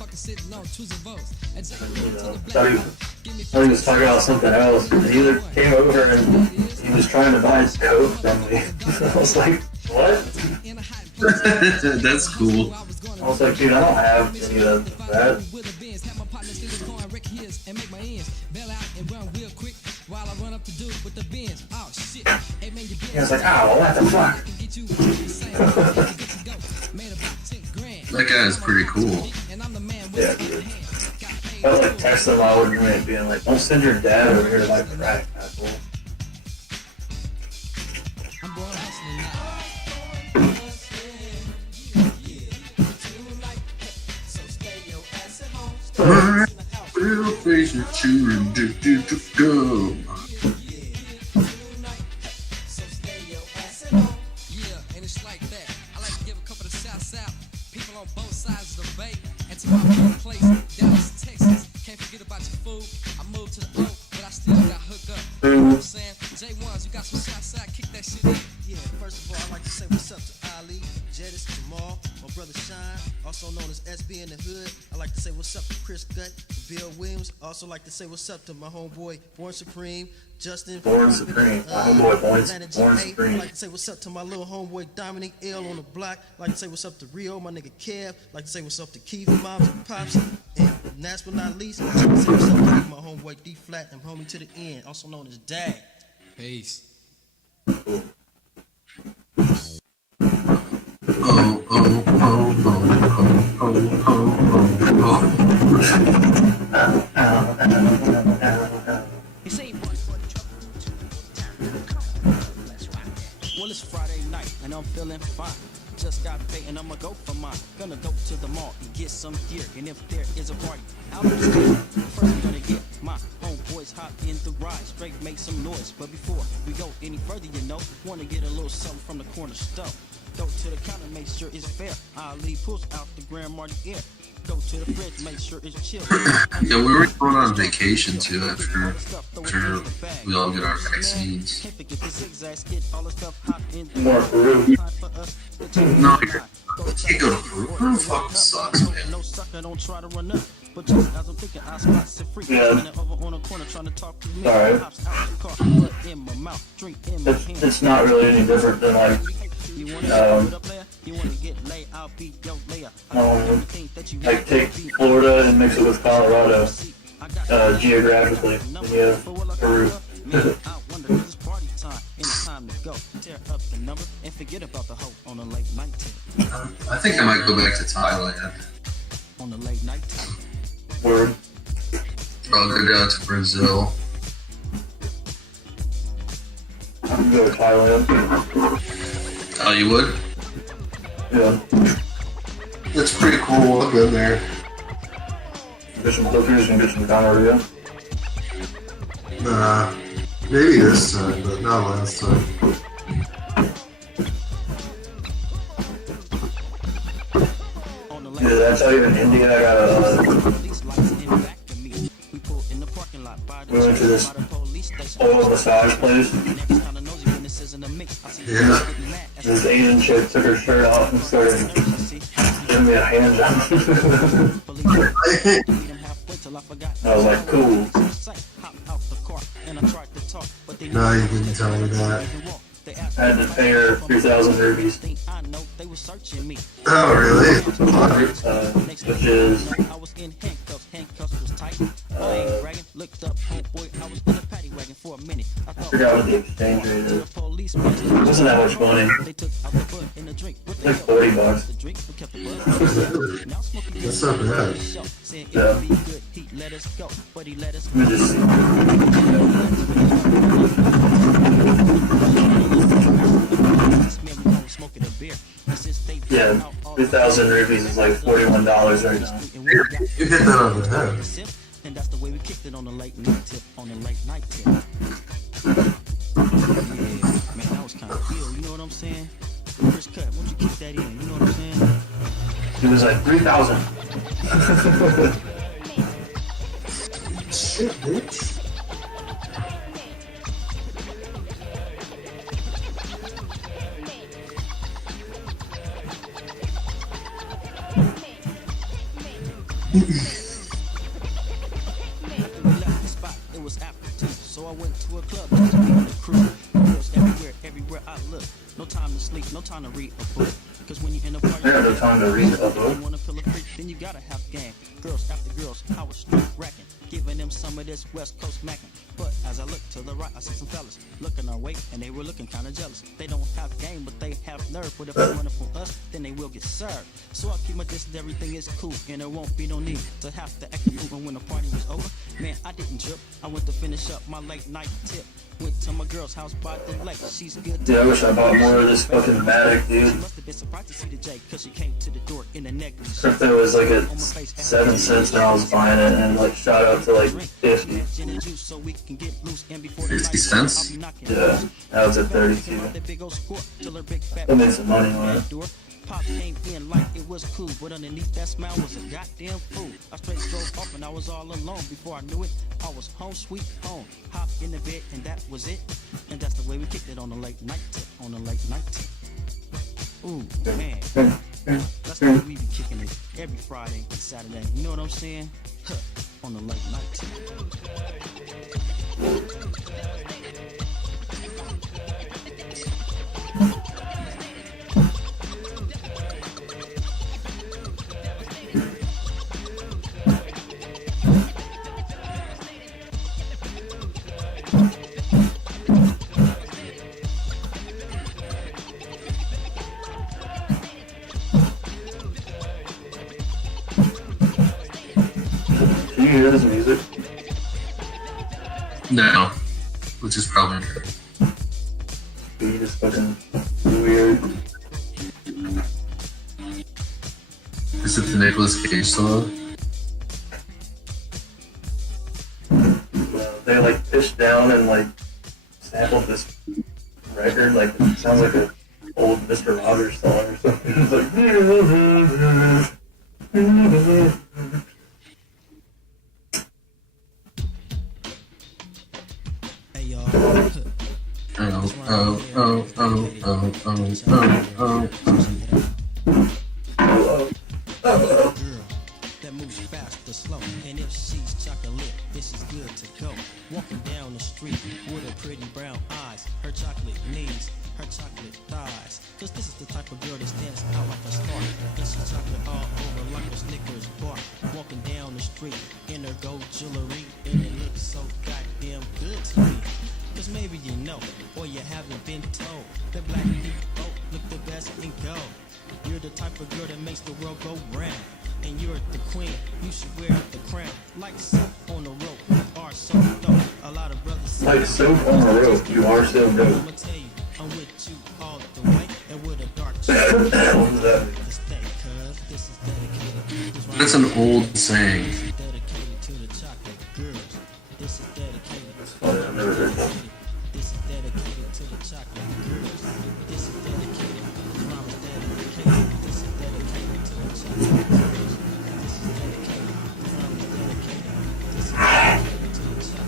Thought he was talking about something else. And he came over and he was trying to buy his coke from me. I was like, what? That's cool. I was like, dude, I don't have any of that. He was like, oh, what the fuck? That guy is pretty cool. Yeah, dude. I was like texting him all over me being like, don't send your dad over here to buy crack, asshole. Real face is chewing to go. Yeah, and it's like that. I like to give a couple of shouts out. People on both sides of the bay. And to my home place, Dallas, Texas. Can't forget about your food. I moved to the O, but I still got hooked up. You know what I'm saying? J1s, you got some shouts out. Kick that shit in. Yeah, first of all, I'd like to say what's up to Ali, Jettis, Jamal, my brother Shine, also known as SB in the Hood. I'd like to say what's up to Chris Gutt, Bill Williams. Also like to say what's up to my homeboy Born Supreme, Justin. Born Supreme. My homeboy Born Supreme. I'd like to say what's up to my little homeboy Dominic L on the block. I'd like to say what's up to Rio, my nigga Kev. I'd like to say what's up to Keith, Moms and Pops. And last but not least, I'd like to say what's up to my homeboy D Flat and homie to the end, also known as Dag. Peace. Well, it's Friday night and I'm feeling fine. Just got paid and I'ma go for mine. Gonna go to the mall and get some gear. And if there is a party out in the street, first I'm gonna get my homeboys hop in the ride. Straight make some noise. But before we go any further, you know, wanna get a little something from the corner store. Go to the counter, make sure it's fair. Ali pulls out the Grand Marnier. Go to the fridge, make sure it's chill. Yeah, we were going on vacation too after we all get our vaccines. More Peru. No, you can't go to Peru. Peru fucking sucks, man. Yeah. Sorry. It's not really any different than like like take Florida and mix it with Colorado geographically, and you have Peru. I think I might go back to Thailand. Word. I'll go down to Brazil. I can go to Thailand. Oh, you would? Yeah. That's pretty cool. I'll go there. Get some hookers and get some gonorrhea. Nah, maybe this time, but not last time. Yeah, that's how even India got a We went to this oil massage place. Yeah. This Asian chick took her shirt off and started giving me a hand job. I was like, cool. No, you didn't tell me that. I had to pay her 3,000 rupees. Oh, really? Which is I forgot what the exchange rate is. It wasn't that much money. Like $40. That's not bad. Yeah. Let me just see. Yeah, 3,000 rupees is like $41 right now. You hit that on the head. And that's the way we kicked it on the late night tip, on the late night tip. Yeah, man, that was kind of ill, you know what I'm saying? First cut, won't you kick that in, you know what I'm saying? It was like 3,000. Shit, bitch. So I went to a club, just me and the crew. Girls everywhere I look. No time to sleep, no time to read a book. Cause when you in a party, I got no time to read a book. You wanna feel a freak, then you gotta have game. Girls after girls, I was straight racking, giving them some of this West Coast macking. But as I looked to the right, I see some fellas looking our way, and they were looking kinda jealous. They don't have game, but they have nerve. But if they run up on us, then they will get served. So I keep my distance, everything is cool, and there won't be no need to have to act a fool. And when the party was over, man, I didn't trip. I went to finish up my late night tip. Went to my girl's house by the lake. She's good. Dude, I wish I bought more of this fucking Matic, dude. She must have been surprised to see the J, cause she came to the door in a negative. Crypto was like at 7 cents when I was buying it, and like shot up to like 50. 50 cents? Yeah, now it's at 32. I made some money on it. Pop came in like it was cool, but underneath that smile was a goddamn fool. I straight drove off and I was all alone. Before I knew it, I was home sweet home. Hopped in the bed and that was it. And that's the way we kicked it on the late night tip, on the late night tip. Ooh, man. That's the way we be kicking it every Friday and Saturday. You know what I'm saying? Huh, on the late night tip. Can you hear this music? No. Which is probably good. Beat is fucking weird. Is it the Nicolas Cage song? They like pitched down and like sampled this record, like it sounds like an old Mr. Rogers song or something. It's like That moves fast or slow, and if she's chocolate, this is good to go. Walking down the street with her pretty brown eyes, her chocolate knees, her chocolate thighs. Cause this is the type of girl that stands out like a star. And she's chocolate all over like a Snickers bar. Walking down the street in her gold jewelry, and it looks so goddamn good to me. Cause maybe you know, or you haven't been told, that black people look the best in gold. You're the type of girl that makes the world go round. And you're the queen, you should wear the crown. Like soap on the rope, you are so dope. A lot of brothers say, like soap on the rope, you are so dope. I'ma tell you, I'm with you all the way. And with a dark What was that? this is dedicated. That's an old saying. Dedicated to the chocolate girls. This is dedicated. That's funny, I've never heard that. This is dedicated to the chocolate girls. This is dedicated. Mama's dedicated. This is dedicated to the chocolate girls. This is dedicated. Mama's dedicated. This is dedicated to the chocolate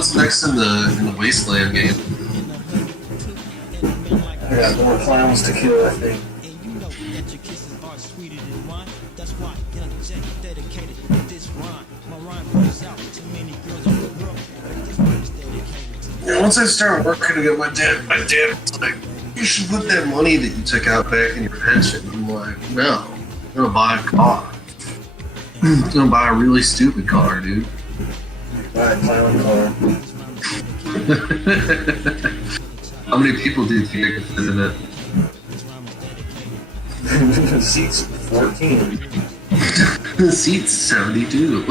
What's next in the Wasteland game? I got more clowns to kill, I think. Yeah, once I start working to get my dad was like, you should put that money that you took out back in your pension. I'm like, no, I'm gonna buy a car. I'm gonna buy a really stupid car, dude. Buy a clown car. How many people do you think I could fit in it? Seats 14. The seat's 72.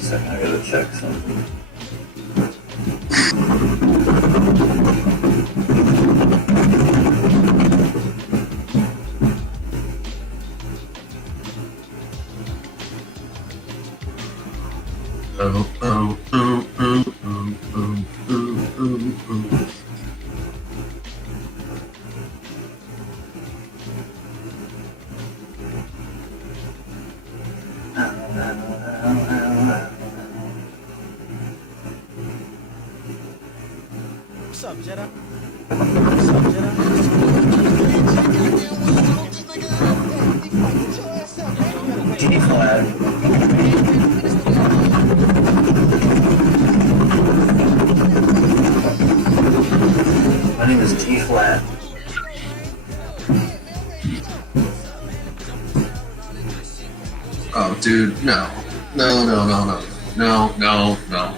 Second, I gotta check something. Oh, oh, oh, oh, oh, oh, oh, oh, oh. What's up, Jedi? What's up, Jedi? G flag. My name is G flat. Oh, dude, no. No, no, no, no. No, no, no.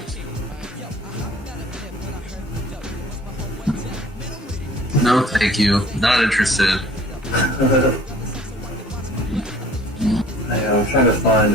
No, thank you. Not interested. I'm trying to find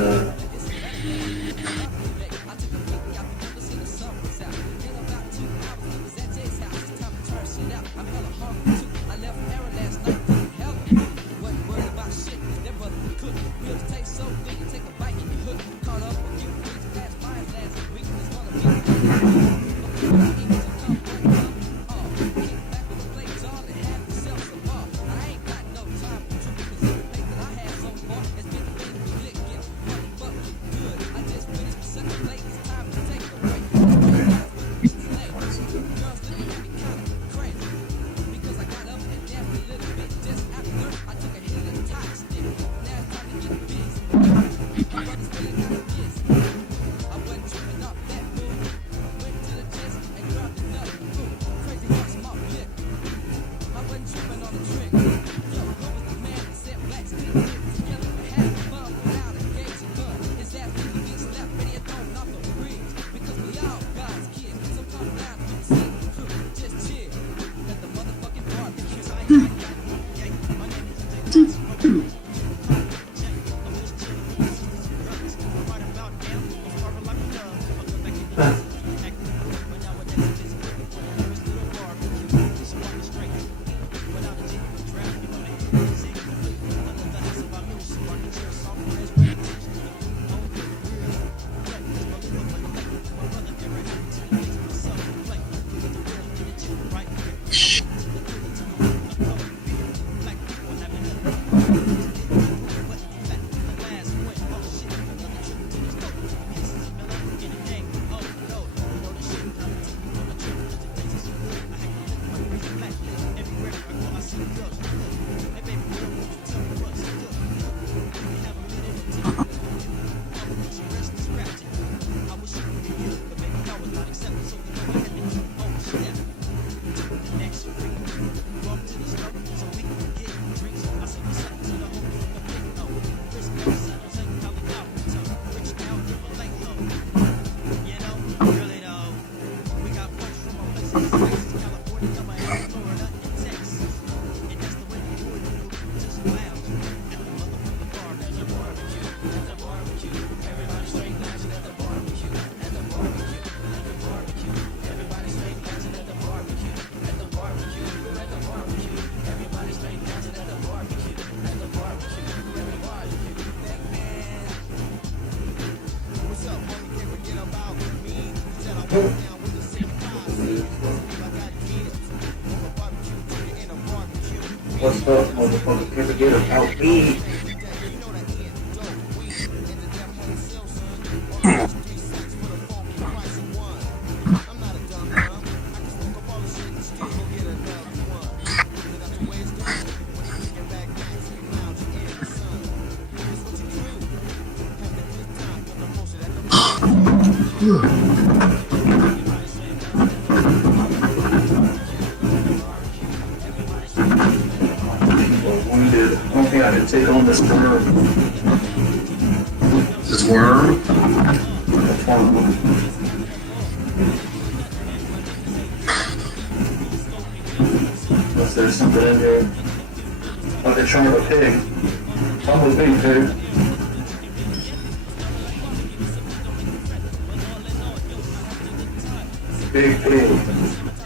What's up, motherfucker? Can't forget about me. Wounded. I don't think I can take on this worm. This worm? That's one. Unless there's something in here. Oh, they're trying to a pig. Come with me, pig. Big pig.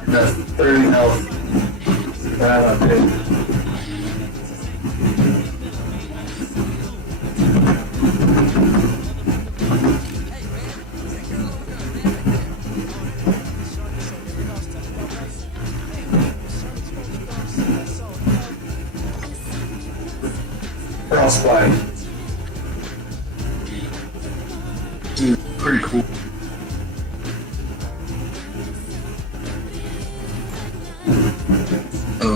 That's 30 health. Grab a pig. Frostbite. Dude, pretty cool. Oh.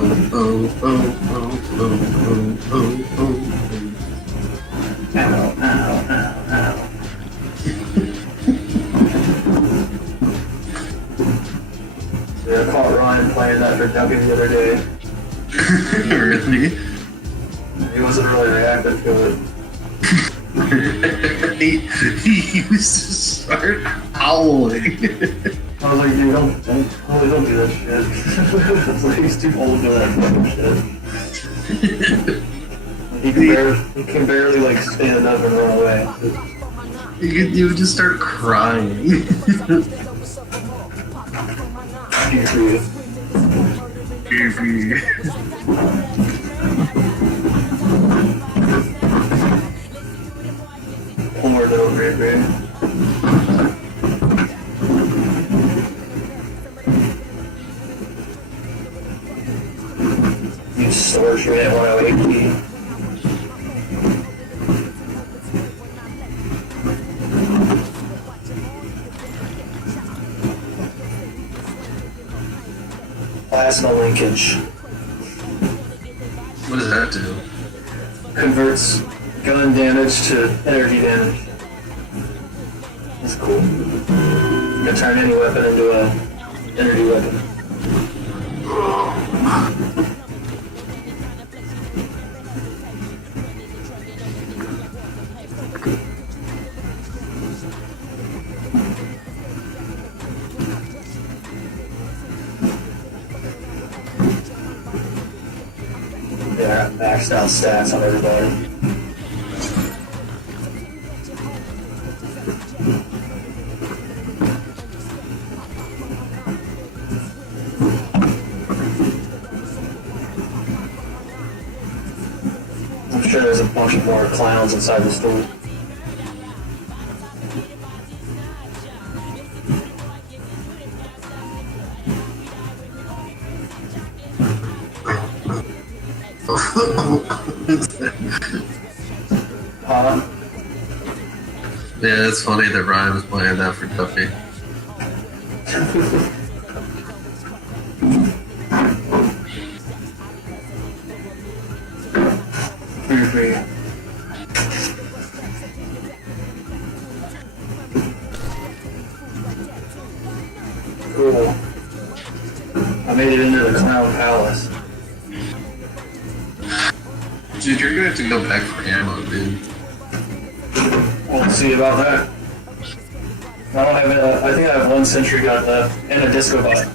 Ow, ow, ow, ow. Yeah, I caught Ryan playing that for Ducky the other day. Really? He wasn't really reactive to it. he used to start howling. I was like, dude, don't do that shit. It's like, he's too old for that fucking shit. He can barely like stand up and run away. You would just start crying. One more little baby. You storage unit at 108 Plasma linkage. What does that do? Converts gun damage to energy damage. That's cool. You can turn any weapon into a energy weapon. Yeah, maxed out stats on everybody. I'm sure there's a bunch of more clowns inside the store. Yeah, it's funny that Ryan was playing that for Duffy. Cool. I made it into the Clown Palace. Dude, you're gonna have to go back for ammo, dude. We'll see about that. I don't have I think I have one sentry gun left and a disco bot.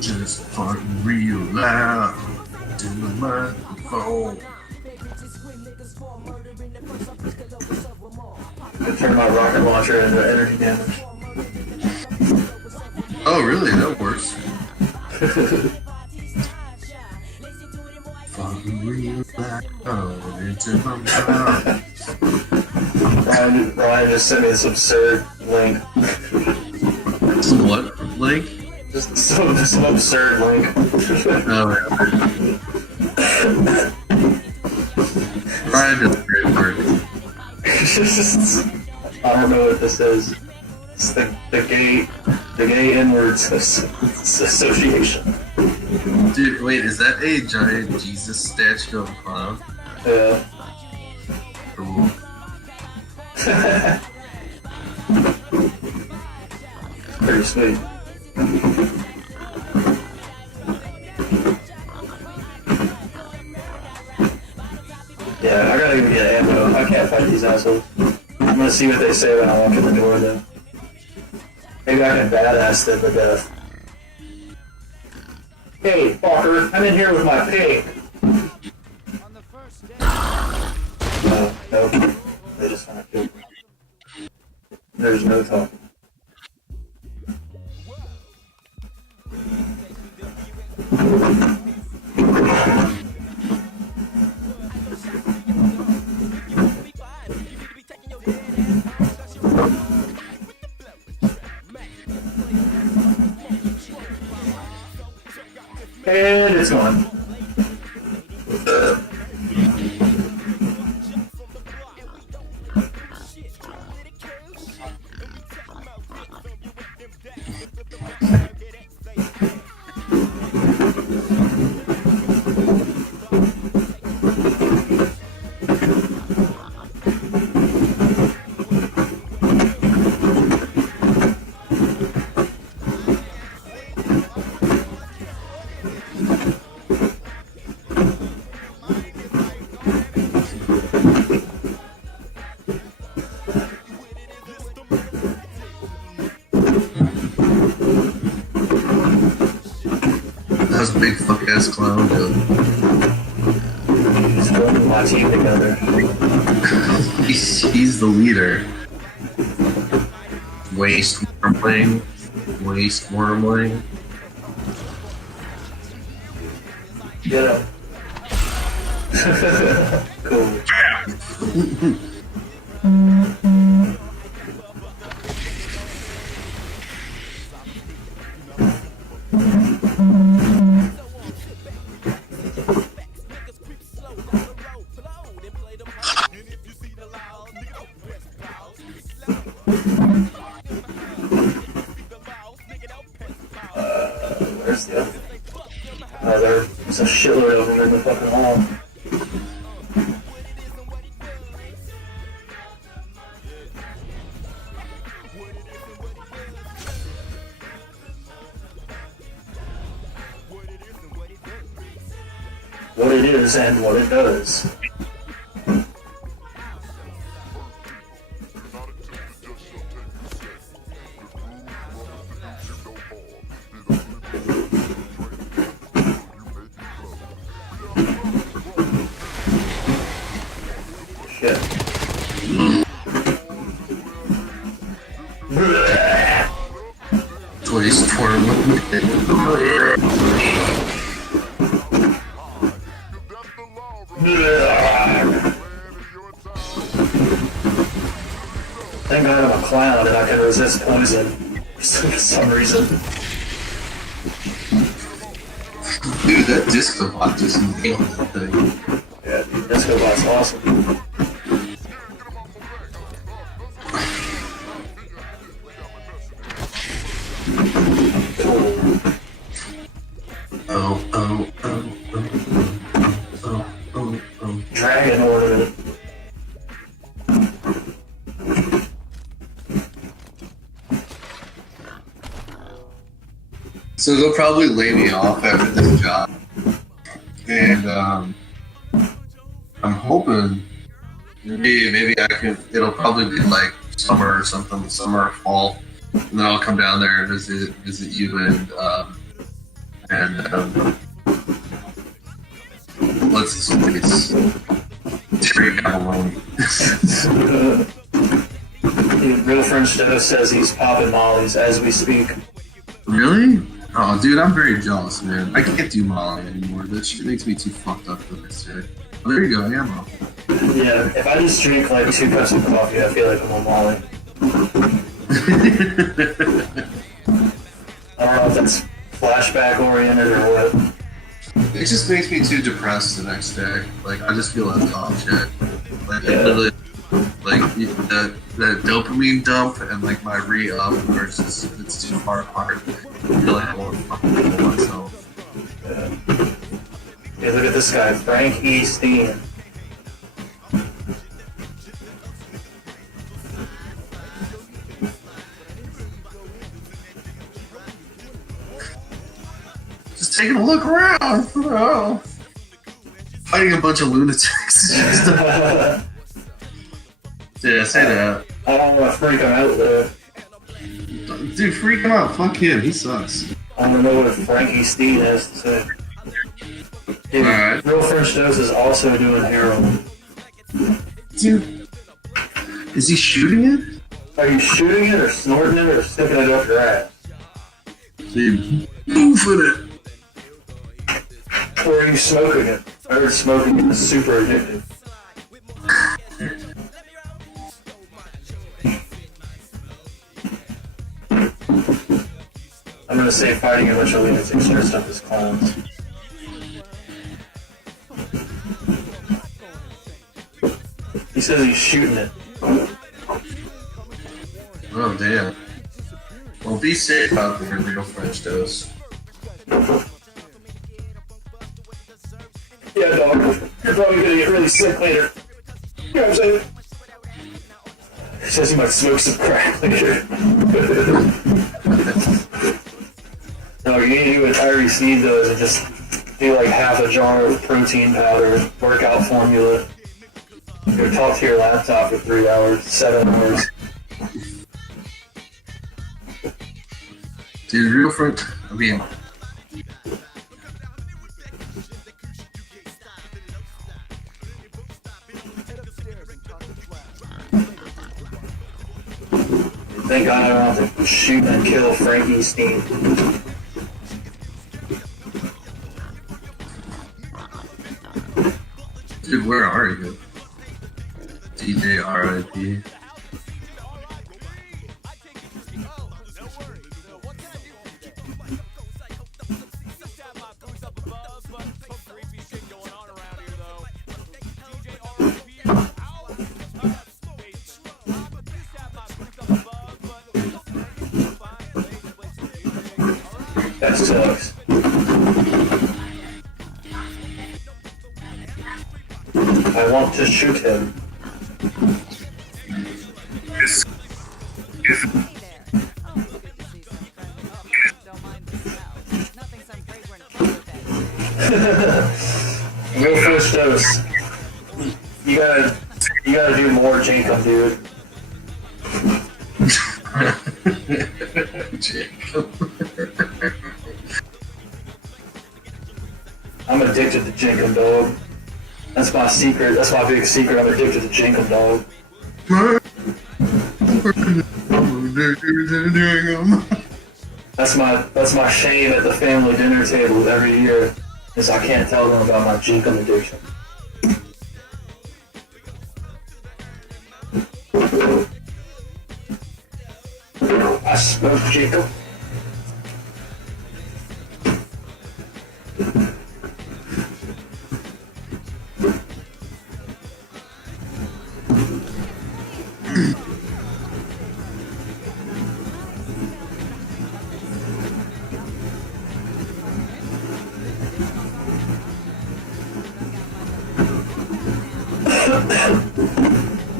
Just farting real loud to the microphone. Could turn my rocket launcher into energy damage. Oh, really? That works. Ryan just sent me this absurd link. Some what? Link? Just some absurd link. Oh, Ryan does great work. I don't know what this is. It's the gay N-words association. Dude, wait, is that a giant Jesus statue of a clown? Yeah. Cool. Pretty sweet. Yeah, I gotta go get ammo. I can't fight these assholes. I'm gonna see what they say when I walk in the door, though. Maybe I can badass them to death. Hey, fucker, I'm in here with my pig. Nope. They just wanna kill me. There's no talking. And it's gone. How's a big fuck ass clown doing? Just holding my team together. He's the leader. Waste wormling. Get him. Cool. Where's the other? Oh, there's a shitload of them in the fucking hall. What it is and what it does. Shit. Waste wormling. Thank God I'm a clown and I can resist poison for some reason. Dude, that disco bot just nailed that thing. Yeah, dude, Disco Bot's awesome. Cool. Oh. Dragon ornament. So they'll probably lay me off after this job. And I'm hoping maybe I can, it'll probably be like summer or something, summer or fall. And then I'll come down there and visit you and let's just take it alone. Real French Toast says he's popping mollies as we speak. Really? Oh, dude, I'm very jealous, man. I can't do Molly anymore. That shit makes me too fucked up the next day. Oh, there you go, ammo. Yeah, if I just drink like 2 cups of coffee, I feel like I'm on molly. I don't know if that's flashback oriented or what. It just makes me too depressed the next day. Like, I just feel like dog shit. Like, Yeah. I literally, like, the dopamine dump and, like, my re-up versus it's too far apart. I feel like I won't fucking kill myself. Yeah. Hey, look at this guy, Frank E. Steen. Just taking a look around. Oh. Fighting a bunch of lunatics. Yeah, say that. I don't want to freak him out though. Dude, freak him out. Fuck him. He sucks. I don't know what Frankie Steen has to say. Dude, Alright. Real French Toast is also doing heroin. Dude, is he shooting it? Are you shooting it or snorting it or sticking it up your ass? Dude, moving it. Or are you smoking it? I heard smoking is super addictive. I'm gonna say fighting a bunch of lunatics dressed up as clowns. He says he's shooting it. Oh, damn. Well, be safe out there, Real French Toast. Yeah, dog. You're probably gonna get really sick later. You know what I'm saying? He says he might smoke some crack later. No, you need to do what Tyree Sneed does and just do like half a jar of protein powder, workout formula. Go talk to your laptop for 3 hours, 7 hours. Dude, Real French... I mean... Thank God I don't have to shoot and kill Frankie Steen. Dude, where are you? DJ RIP. That sucks. I want to shoot him. Real French Toast. You gotta do more Jacob, dude. Jacob. I'm addicted to Jenkum, dog. That's my secret. That's my big secret. I'm addicted to Jenkum, dog. That's my shame at the family dinner table every year, is I can't tell them about my Jenkum addiction. I smoke Jenkum.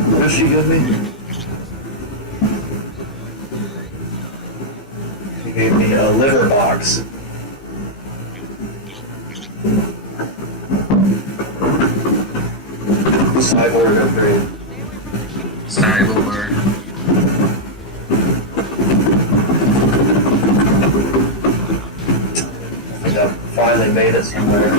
What did she give me? She gave me a liver box. Cyborg upgrade. Cyborg. I think I finally made it somewhere.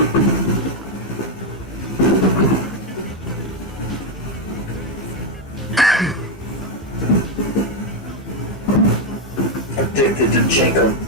addicted to chicken.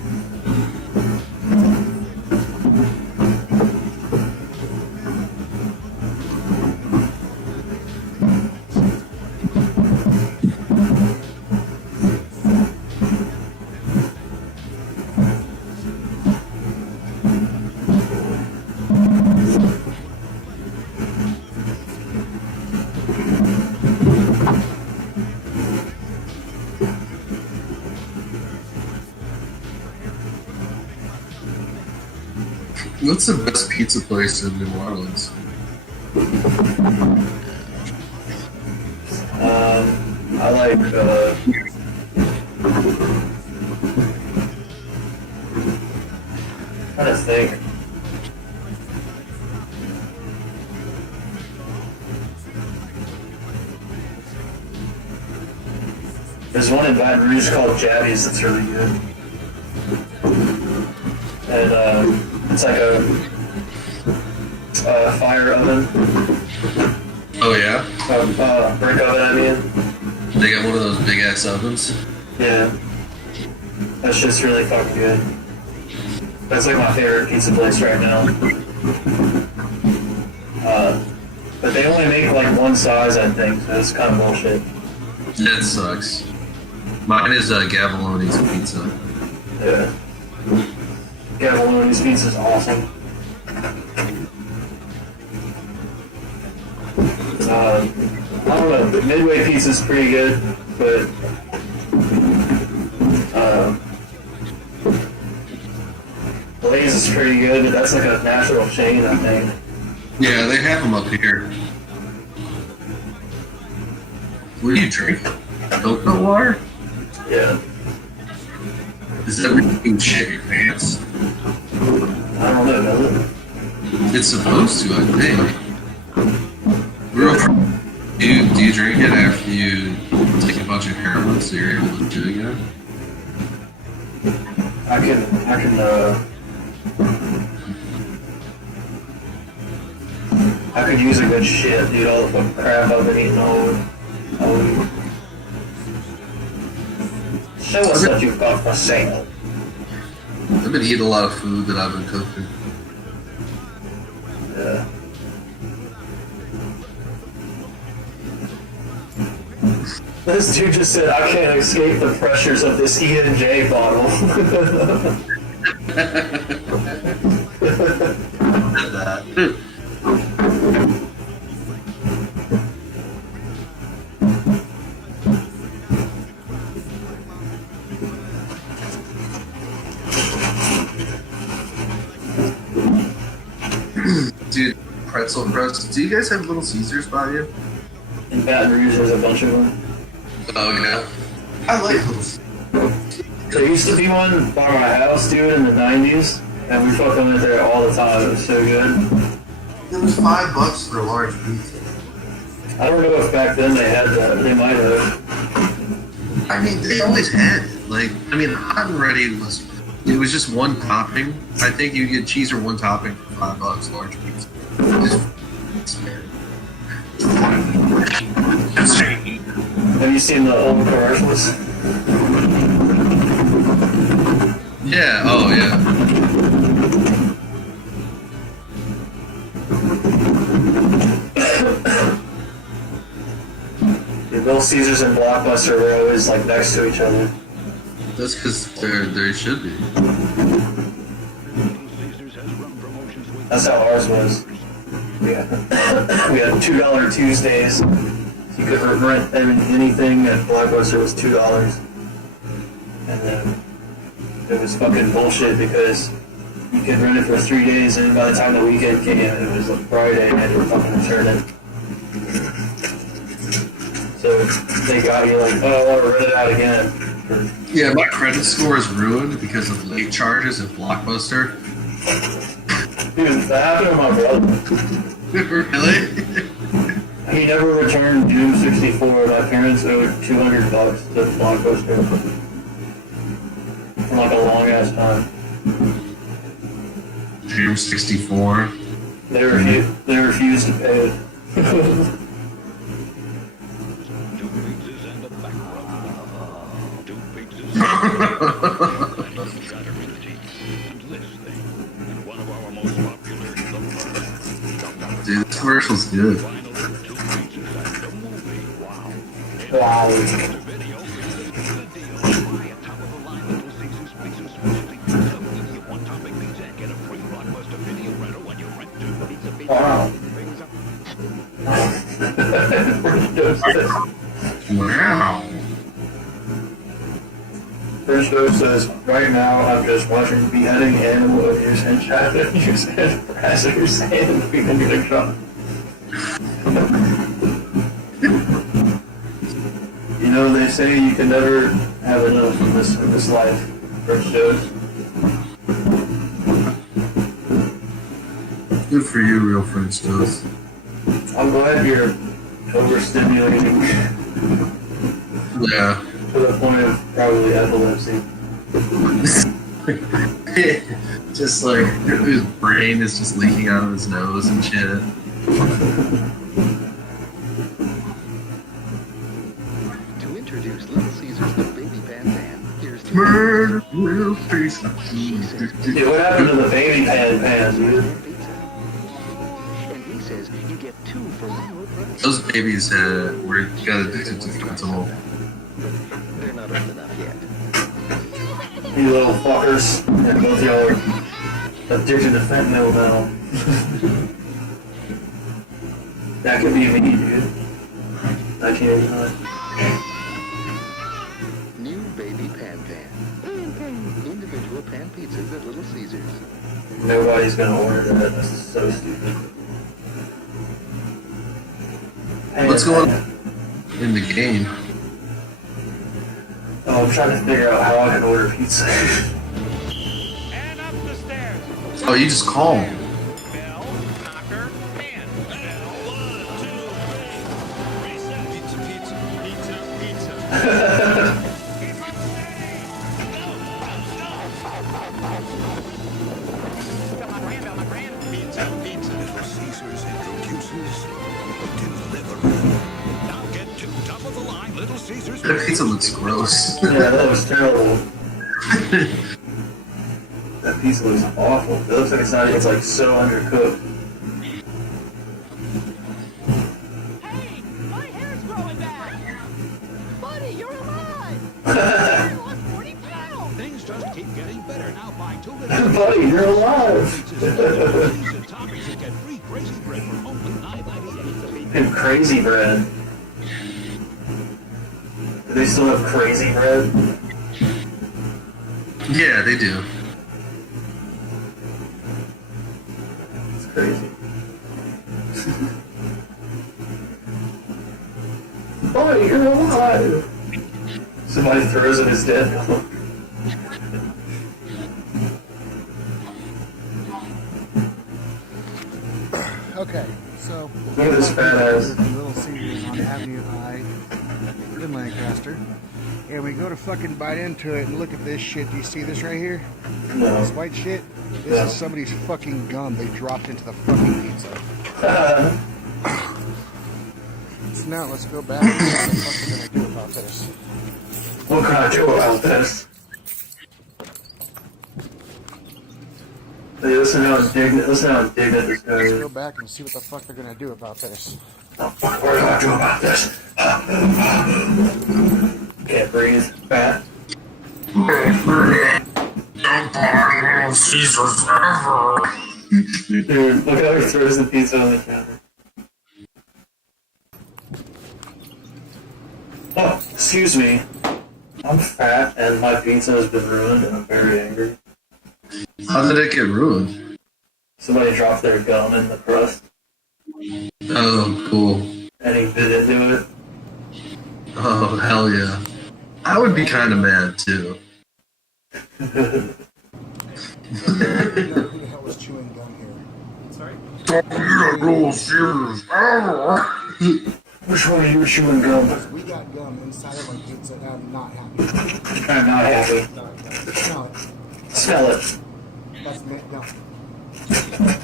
What's the best pizza place in New Orleans? I like, trying to think. There's one in Baton Rouge called Jabby's that's really good. And, it's like a fire oven. Oh yeah? Brick oven, I mean. They got one of those big ass ovens. Yeah. That's just really fucking good. That's like my favorite pizza place right now. But they only make like one size, I think, so it's kind of bullshit. That sucks. Mine is Gavilone's Pizza. Yeah. Gavilone's pizza is awesome. I don't know, Midway pizza's pretty good, but Blaze is pretty good, but that's like a national chain, I think. Yeah, they have them up here. What do you drink? Coconut water? Yeah. Is that making shit your pants? I don't know, does it? It's supposed to, I think. Real. Do you drink it after you take a bunch of heroin so you're able to do it again? I can, I could use a good shit, dude, all the fucking crap I've been eating all week. Show us what you've got for sale. I've been eating a lot of food that I've been cooking. Yeah. This dude just said, I can't escape the pressures of this E&J bottle. That. Dude, pretzel crust. Do you guys have Little Caesars by you? In Baton Rouge, there's a bunch of them. Oh, yeah. I like those. There used to be one by my house, dude, in the 90s, and we fucking went there all the time. It was so good. It was $5 for a large pizza. I don't know if back then they had that. They might have. I mean, they always had it. Like, I mean, hot and ready was, it was just one topping. I think you get cheese or one topping for $5, large pizza. Have you seen the old commercials? Yeah, oh yeah. The Little Caesars and Blockbuster were always like next to each other. That's because they should be. That's how ours was. Yeah. We had $2 Tuesdays. You could rent anything at Blockbuster was $2. And then it was fucking bullshit because you could rent it for 3 days and by the time the weekend came, it was like Friday and they had to fucking return it. So they got you like, oh, I want to rent it out again. Yeah, my credit score is ruined because of late charges at Blockbuster. Dude, that happened to my brother. Really? He never returned Doom 64. My parents owed $200 to Blockbuster for like a long ass time. Doom 64. They refused to pay it. commercial's good. Wow. Wow. Wow. First dose says, right now I'm just watching beheading animal abuse and child abuse and harassers and being in a gun. You know, they say you can never have enough in this life. First dose. Good for you, real French toast. I'm glad you're overstimulating Yeah. to the point of probably epilepsy. Just like his brain is just leaking out of his nose and shit. To introduce Little Caesars the Baby Pan Pan, here's two Murder will face the Dude, what happened to the baby pan, dude? pizza. And he says you get 2 for 1 low price. Those babies got addicted to fentanyl. They're not old enough yet. You little fuckers. And both y'all are addicted to fentanyl now. That could be me, dude. I can't deny it. New Baby Pan Pan. Individual pan pizzas at Little Caesars. Nobody's gonna order that. That's so stupid. What's going on in the game? Oh, I'm trying to figure out how I can order pizza. And up the stairs. Oh, you just call them. Bell, knocker, pan. Bell, 1, 2, 3. Reset. Pizza, pizza, pizza, pizza. Keep on steady. Go, my grand. Pizza, pizza. Little Caesars introduces delivery. Now get to top of the line, Little Caesars. That pizza looks gross. Yeah, that was terrible. That pizza looks awful. It looks like it's like so undercooked. Hey, my hair's growing back! Buddy, you're alive! I lost 40 pounds! Things just keep getting better. Now buy 2 Buddy, you're alive! pizzas and toppings and get free crazy bread for only $9.98. And crazy bread. Do they still have crazy bread? Yeah, they do. It's crazy. Buddy, you're alive! Somebody throws in his dead dog. Okay, so Look at this fat ass. Little Caesars on Avenue High in Lancaster, and we go to fucking bite into it and look at this shit. Do you see this right here? No. This white shit? This Yeah. is somebody's fucking gum they dropped into the fucking pizza. So now let's go back and see what the fuck we're gonna do about this. What can I do about this? Hey, listen how indignant this guy Let's is. go back and see what the fuck they're gonna do about this. What do I do about this? Can't breathe. Fat. Dude, look how he throws the pizza on the counter. Oh, excuse me. I'm fat and my pizza has been ruined and I'm very angry. How did it get ruined? Somebody dropped their gum in the crust Oh, cool. and he bit into it. Oh, hell yeah. I would be kind of mad, too. Who the hell is chewing gum here? Which one are you chewing gum? We got gum inside of our pizza and I'm not happy. I'm not happy. Smell it. Smell it. That's mint gum.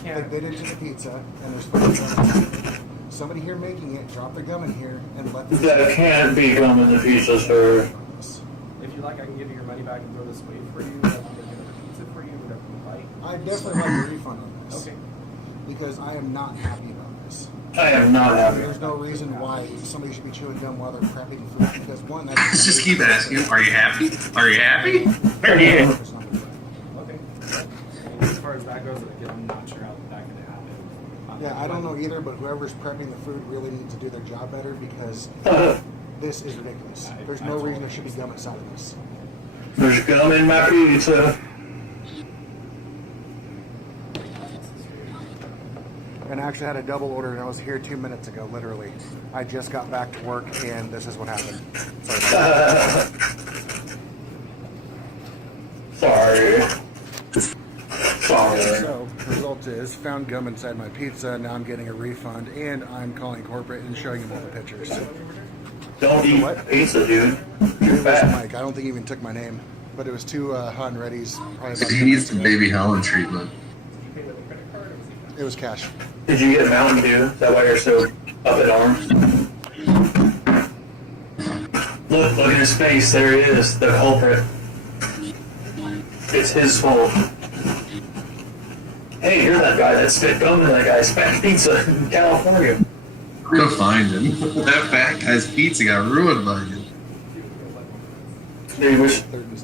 They bit into the pizza and there's fucking gum. Somebody here making it, drop the gum in here and let the That can't be gum in the pizza, sir. If you like, I can give you your money back and throw this away for you. I can get another pizza for you, whatever you like. I definitely like a refund on this. Okay. Because I am not happy about this. I am not happy. There's no reason why somebody should be chewing gum while they're prepping food because one, that's Just keep asking, are you happy? Are you happy? Yeah. Okay. As far as that goes, again, I'm not sure how that can happen. Yeah, I don't know either, but whoever's prepping the food really needs to do their job better because this is ridiculous. There's no reason there should be gum inside of this. There's gum in my pizza. And I actually had a double order, and I was here 2 minutes ago, literally. I just got back to work, and this is what happened. Sorry. Sorry. So, result is, found gum inside my pizza, now I'm getting a refund, and I'm calling corporate and showing them all the pictures. Don't eat pizza, dude. You're It was fat. Mike. I don't think he even took my name, but it was two Han Reddies. Probably about He 10 needs minutes the ago. baby Helen treatment. It was cash. Did you get Mountain Dew? Is that why you're so up in arms? Look at his face. There he is, the culprit. It's his fault. Hey, you're that guy that spit gum in that guy's fat pizza in California. I'm gonna find him. That fat guy's pizza got ruined by him. Dude,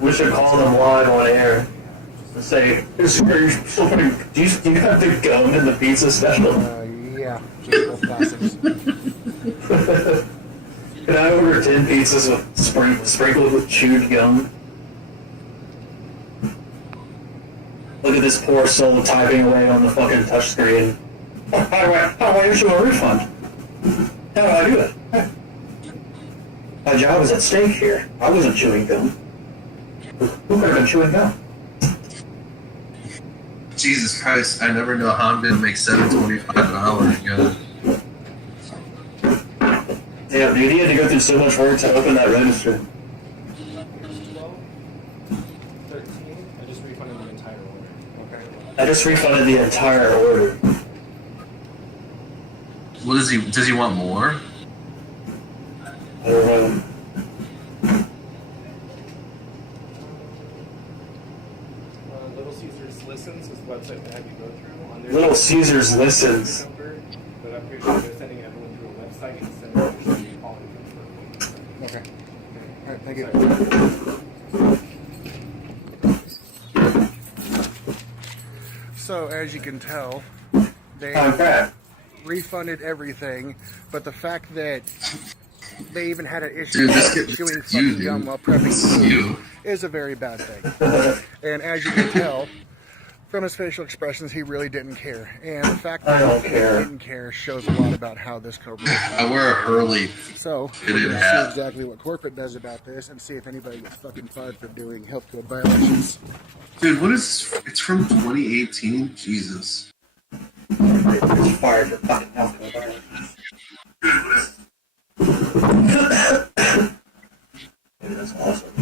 we should call them live on air and say, do you have the gum in the pizza special? Yeah, just both classics. Can I order 10 pizzas with sprinkled with chewed gum? Look at this poor soul typing away on the fucking touchscreen. How do I issue a refund? How do I do it? My job is at stake here. I wasn't chewing gum. Who could have been chewing gum? Jesus Christ, I never know how I'm gonna make $7.25 an hour again. Yeah, dude, he had to go through so much work to open that register. 13. I just refunded the entire order. Okay. I just refunded the entire order. What does he want more? I don't know. Little Caesars Listens is the website that I had to go through. On their Little Caesars Listens. But I'm pretty sure they're sending everyone through a website instead of just calling them. Okay. All right, thank you. So, as you can tell, they refunded everything, but the fact that they even had an issue with chewing fucking gum while prepping food is a very bad thing. And as you can tell, from his facial expressions, he really didn't care. And the fact that he didn't care shows a lot about how this corporate I wear a Hurley. So, we're going to see exactly what corporate does about this and see if anybody gets fucking fired for doing health code violations. Dude, what is this? It's from 2018? Jesus. It's fired for fucking health code violations. Dude, that's awesome.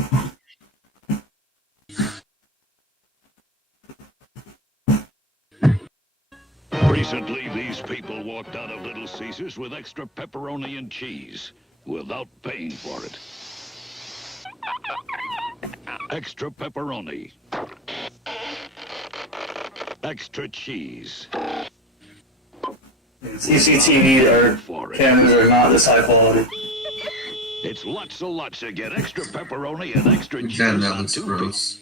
Recently, these people walked out of Little Caesars with extra pepperoni and cheese without paying for it. Extra pepperoni. Extra cheese. CCTV or cameras are not this high quality. It's lots to get extra pepperoni and extra cheese Damn, that on looks 2 gross.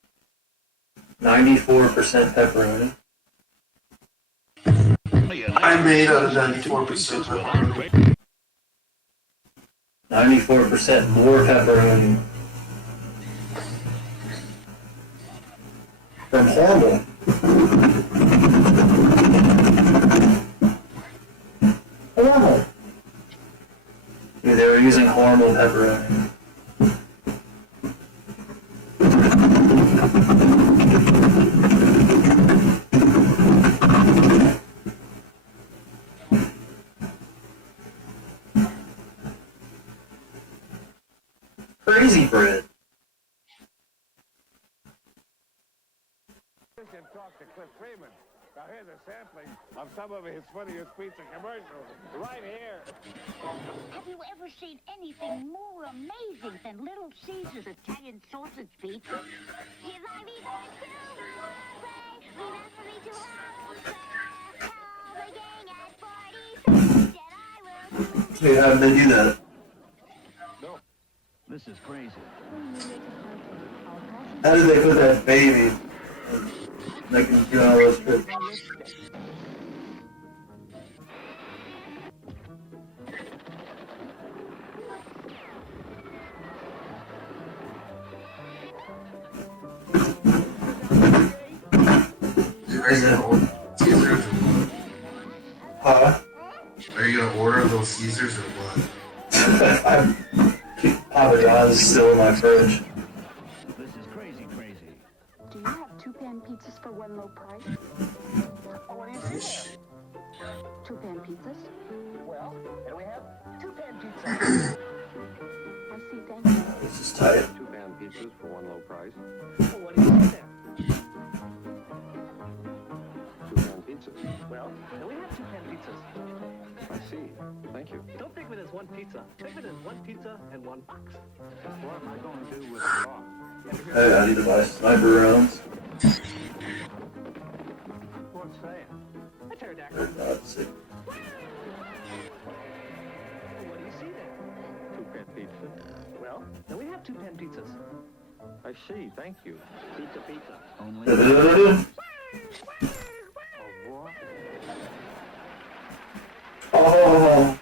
94% pepperoni. I made a 94% pepperoni. 94% more pepperoni. From Hormel. Hormel. Yeah, they were using Hormel pepperoni. Crazy bread. Talk to Cliff Freeman. Now here's a sampling of some of his funniest pizza commercials right here. Have you ever seen anything more amazing than Little Caesar's Italian sausage pizza? You like me back to remember me to have all the gang at parties. Wait, how did they do that? This is crazy. How did they put that baby? Like, you know, all those trips. Are you gonna order Caesars? Huh? Are you gonna order those Caesars or what? Papa John's is still in my fridge. This is crazy, crazy. Do you have 2 pan pizzas for one low price? Oh, what do you say? 2 pan pizzas? Well, and we have 2 pan pizzas. I see, thank you. This is tight. 2 pan pizzas for one low price. Oh, what do you say there? 2 pan pizzas. Well, and we have 2 pan pizzas. I see. Thank you. Don't think of it as one pizza. Think of it as one pizza and 1 box. What am I going to do with a box? Hey, I need to buy sniper rounds. What's saying? A They're pterodactyl. not sick. What do you see there? 2 pan pizza. Well, then we have 2 pan pizzas. I see. Thank you. Pizza, pizza. Only Oh, what? Oh,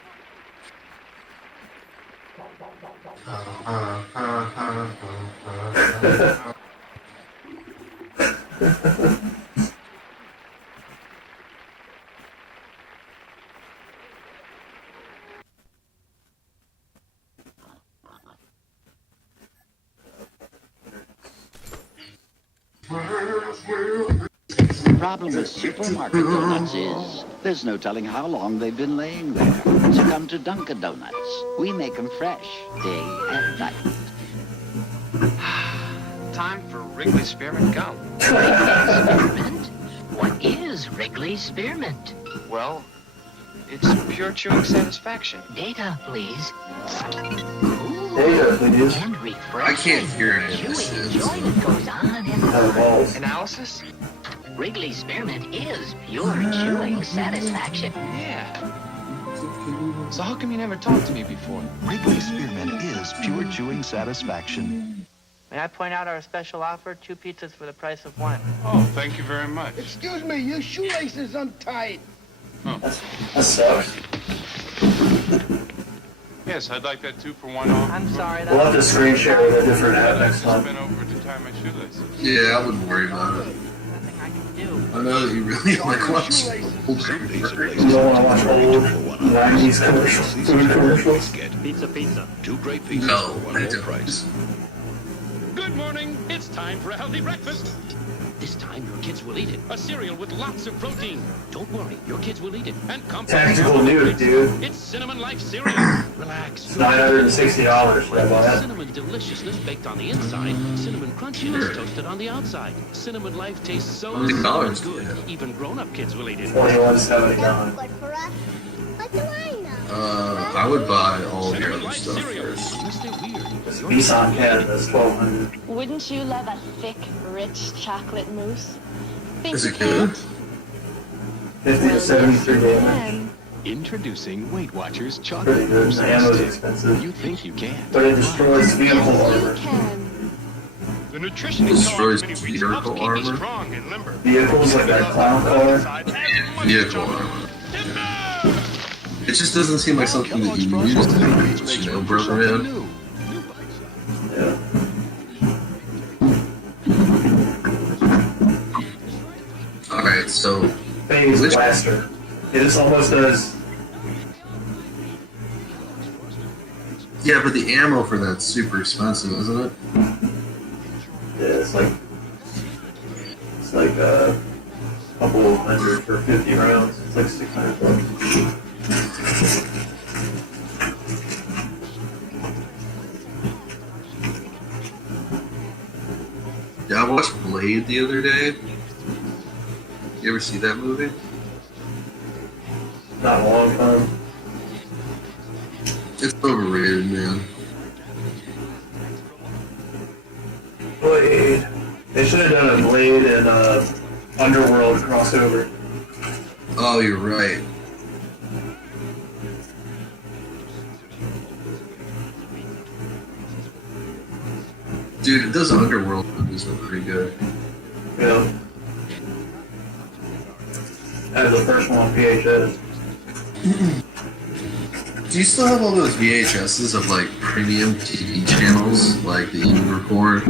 The problem with supermarket donuts is there's no telling how long they've been laying there. So come to Dunkin' Donuts. We make them fresh, day and night. Time for Wrigley Spearmint Gum. Spearmint? What is Wrigley Spearmint? Well, it's pure chewing satisfaction. Data, please. data, please. And refreshing. I can't hear any of this Chewing shit. enjoyment goes on and No on. balls. Analysis? Wrigley Spearmint is pure chewing satisfaction. Yeah. So how come you never talked to me before? Wrigley Spearmint is pure chewing satisfaction. May I point out our special offer? 2 pizzas for the price of 1. Oh, thank you very much. Excuse me, your shoelace is untied. That sucks. Yes, I'd like that 2 for 1 off. I'm sorry. We'll have to screen share with a different app I'd next just time. been over to tie my shoelaces. Yeah, I wouldn't worry about it. Nothing I can do. I know that you really like watching old You don't want to watch old 90s commercials, food commercials? Pizza, pizza. 2 great pizzas No, for I one low don't. price. Good morning. It's time for a healthy breakfast. This time your kids will eat it. A cereal with lots of protein Don't worry, your kids will eat it. and complex. Tactical nude, dude. It's Cinnamon Life cereal. Relax. It's $960. Should I buy it? Cinnamon deliciousness baked on the inside, cinnamon crunchiness toasted on the outside. Cinnamon Life tastes so $20, good, yeah. even grown-up kids will eat it. $21.79. Good for us. What do I know? I would buy all of your Cinnamon other Life stuff cereal. first. Unless they're weird. Nissan Canada's $1,200. Wouldn't you love a thick, rich chocolate mousse? Think Is you it good? 50 to 73 damage. Introducing Weight Watchers Pretty chocolate good. mousse The ammo's stick. expensive. You think you can? But it destroys vehicle You armor. can. The nutrition Destroys helps vehicle keep me armor? strong and limber. Vehicles like that clown car. Vehicle armor. It just doesn't seem like something that you use to, you know, brother man. Yeah. Alright, so Phase Which- blaster. It just almost does. yeah, but the ammo for that's super expensive, isn't it? Yeah, it's like a couple of hundred for 50 rounds. It's like $600. Yeah, I watched Blade the other day. You ever see that movie? Not a long time. It's overrated, man. Blade. They should have done a Blade and Underworld crossover. Oh, you're right. Dude, those Underworld movies were pretty good. Yeah. I had the first one on VHS. Do you still have all those VHSs of like premium TV channels, like that you record?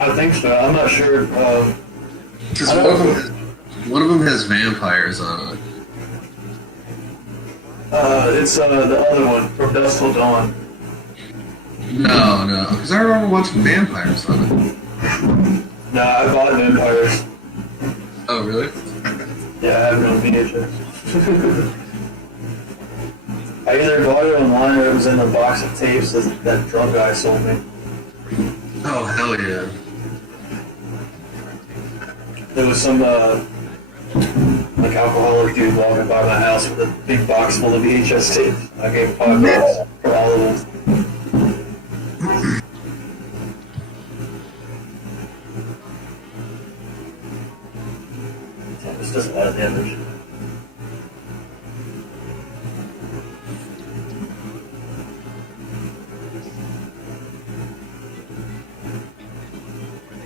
I think so. I'm not sure. Because one of them has vampires on it. It's the other one, From Dusk Till Dawn. No, because I remember watching vampires on it. Nah, I bought vampires. Oh, really? Yeah, I have it on VHS. I either bought it online or it was in a box of tapes that drunk guy sold me. Oh, hell yeah. There was some, like, alcoholic dude walking by my house with a big box full of VHS tapes. I gave him $5 for all of them. This does a lot of damage.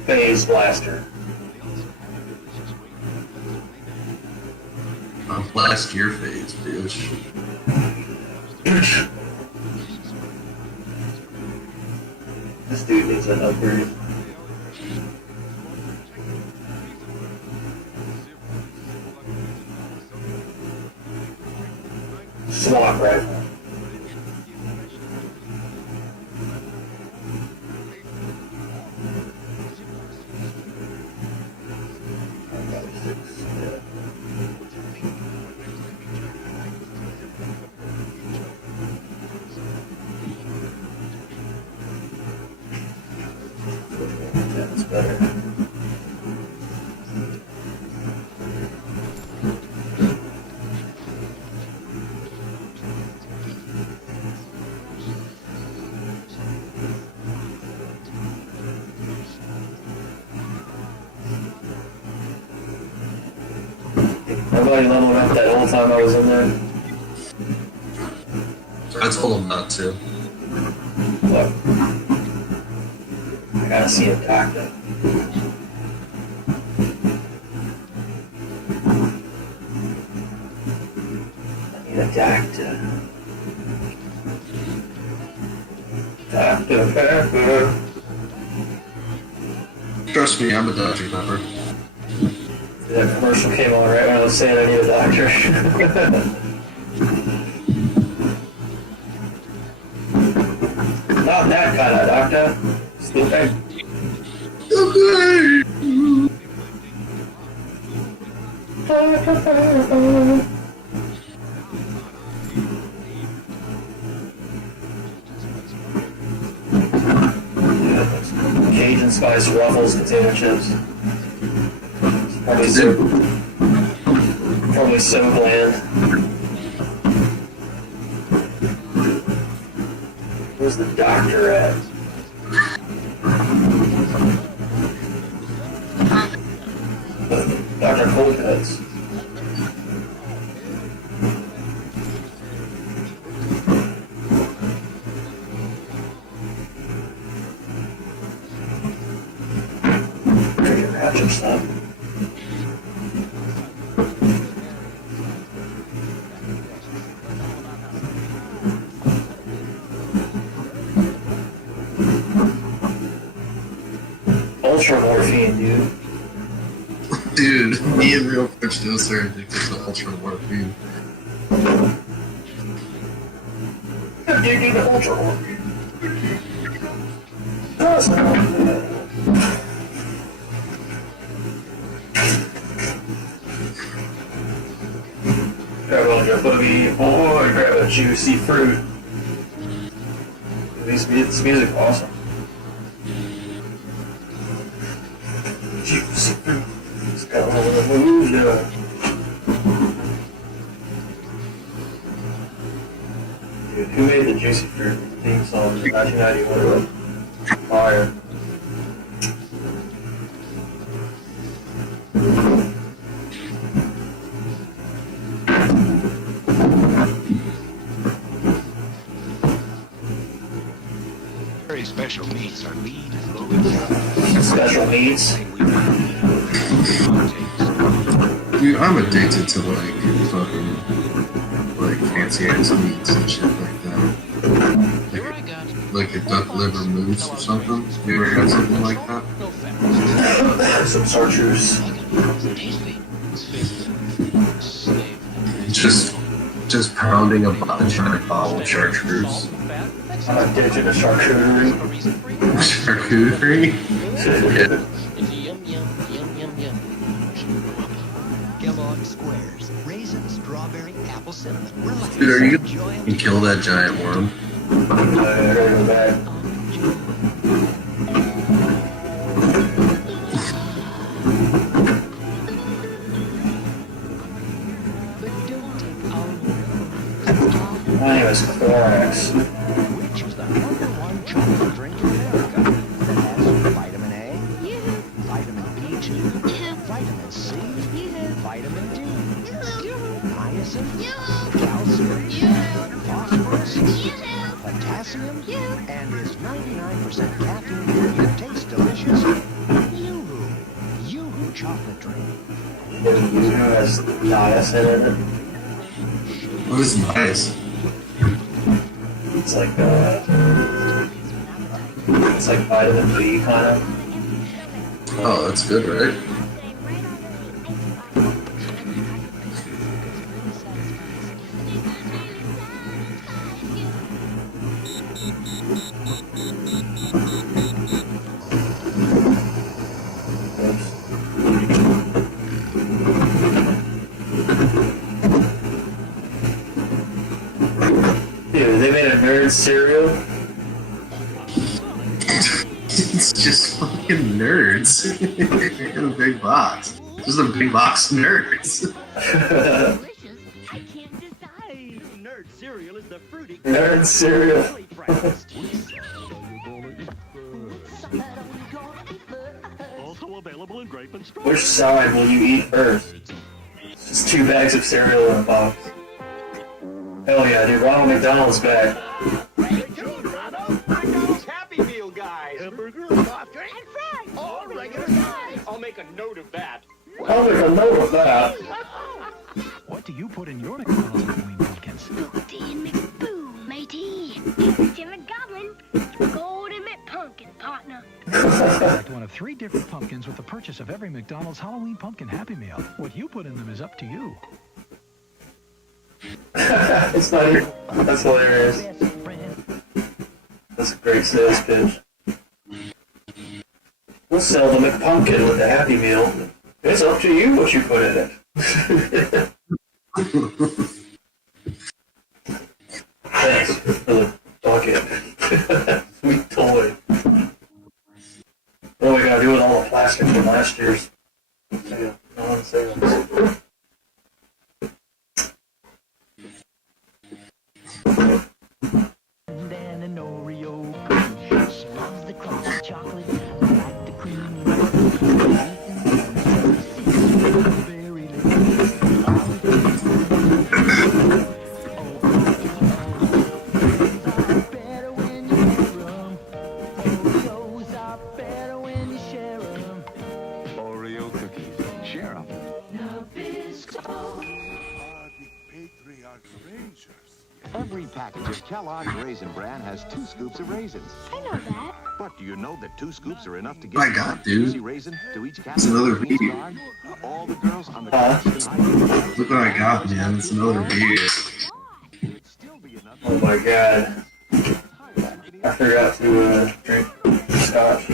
Phase blaster. Blast your face, bitch. This dude needs an upgrade. Swamp rifle. That's better. Nobody leveled up that whole time I was in there. I told him not to. What? I gotta see a doctor. I need a doctor. Dr. Pepper. Trust me, I'm a Dr. Pepper. That commercial came on right when I was saying I need a doctor. Not that kind of doctor. Stupid. Okay. Cajun spice Ruffles potato chips. Probably so bland. Where's the doctor at? Dr. Cold Cuts. Trigger hatchet stuff. Ultra morphine, dude. Dude, me and Real French Toast are addicted to ultra morphine. Addicted to ultra morphine. Grab on your boogie, boy, grab a juicy fruit. This music is awesome. Juicy fruit. It's got all the moves, Dude, who made the Juicy Fruit theme song in 1991? Fire. Very special meats are lean and low in Special needs. Dude, I'm addicted to like fucking like fancy ass meats and shit like that. Like a duck liver mousse or something. You ever had something like that? Some chartreuse. Just pounding a giant bottle of chartreuse. I'm addicted to charcuterie. Charcuterie? Yeah. Kellogg Squares. Raisin, strawberry, apple, cinnamon. Relax. Dude, are you gonna kill that giant worm? I gotta go back. My name is Thorax. Which is the #1 chocolate drink in America that has vitamin A, vitamin B2, vitamin C, vitamin D, niacin, calcium, phosphorus, potassium, and is 99% caffeine free and tastes delicious. Yoo-hoo chocolate drink. You know has niacin in it. What is nice? It's like vitamin B kind of. Oh, that's good, right? Dude, they made a nerd cereal. It's just fucking nerds in a big box. Just a big box of nerds. Nerd cereal is the fruity. Nerd cereal. Also available in grape and strawberry. Which side will you eat first? Just 2 bags of cereal in a box. Hell yeah, dude. Ronald McDonald's back. Happy Meal guys. Hamburger, soft drink, and fries. All regular size. I'll make a note of that. I'll make a note of that. What do you put in your McDonald's Halloween pumpkins? Golden McBoo, matey. Jimmy Goblin. Golden McPumpkin, partner. Select one of 3 different pumpkins with the purchase of every McDonald's Halloween Pumpkin Happy Meal. What you put in them is up to you. It's not even. That's hilarious. That's a great sales pitch. We'll sell the McPumpkin with the Happy Meal. It's up to you what you put in it. Thanks for the bucket. Sweet toy. What do we gotta do with all the plastic from last year's sale? On sales. And an Oreo cookie. She loves the crunchy chocolate, like the creamy very better when you share 'em. Oreos are better when you share 'em. Oreo cookies. Share them. Every package of Kellogg's Raisin Bran has 2 scoops of raisins. I know that. But do you know that 2 scoops are enough to get My God, dude. juicy raisin to each It's another video. All the girls on the Claxton Look what I got, man. It's another beer. Oh my god. I forgot to drink scotch.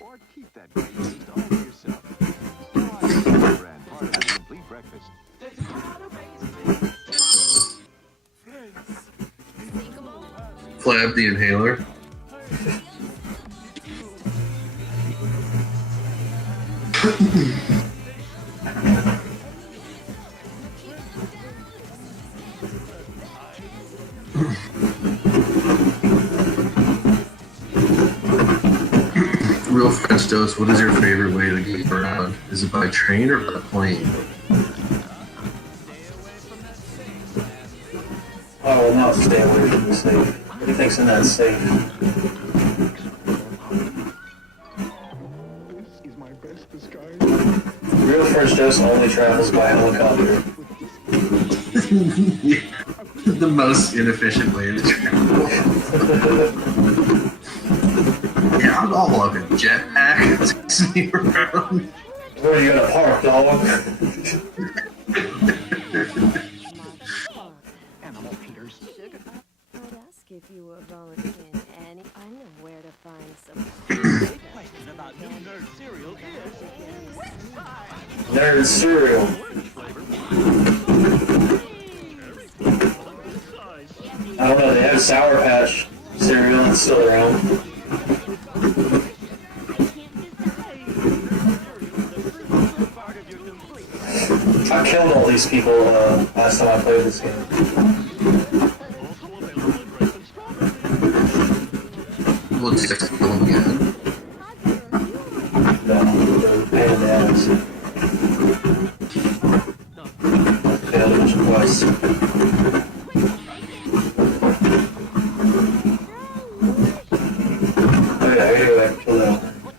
Or keep that great taste all to yourself. Kellogg's Raisin Bran, part of a complete breakfast. Flab the inhaler. Real French toast, what is your favorite way to get around? Is it by train or by plane? I will not stay away from the safe. Everything's in that safe. French toast only travels by helicopter. Yeah. The most inefficient way to travel. Yeah, I'll go like a jetpack and takes me around. Where are you gonna park, dog? Animal eaters. I'd ask if you were volunteering, Annie. I know where to find some. Question about new nerd cereal is Nerd cereal. I don't know, they have Sour Patch cereal that's still around. I killed all these people last time I played this game. We'll just kill them again. No, they're pain in the ass. Failed a bunch of quests. Oh yeah, anyway, kill that one.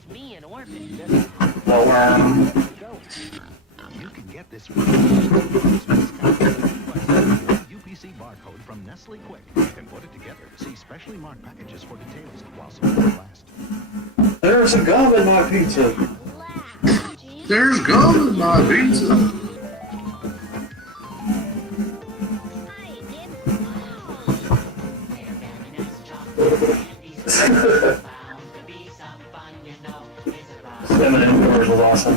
No worm. You can get this UPC barcode from Nestle Quick and put it together. See specially marked packages for details while supplies last. There's a gum in my pizza. There's gum in my pizza. Eminem commercial was awesome.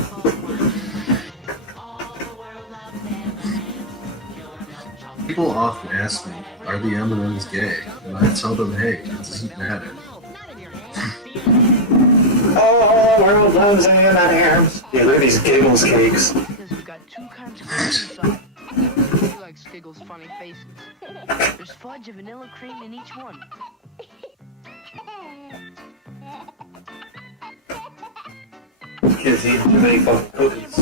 People often ask me, are the M&Ms gay? And I tell them, hey, it doesn't matter. Oh, the world loves M&Ms. Yeah, look at these Giggles cakes. Because we've got two kinds of cream inside. He likes Giggles' funny faces. There's fudge and vanilla cream in each one. Kids eat too many fucking cookies.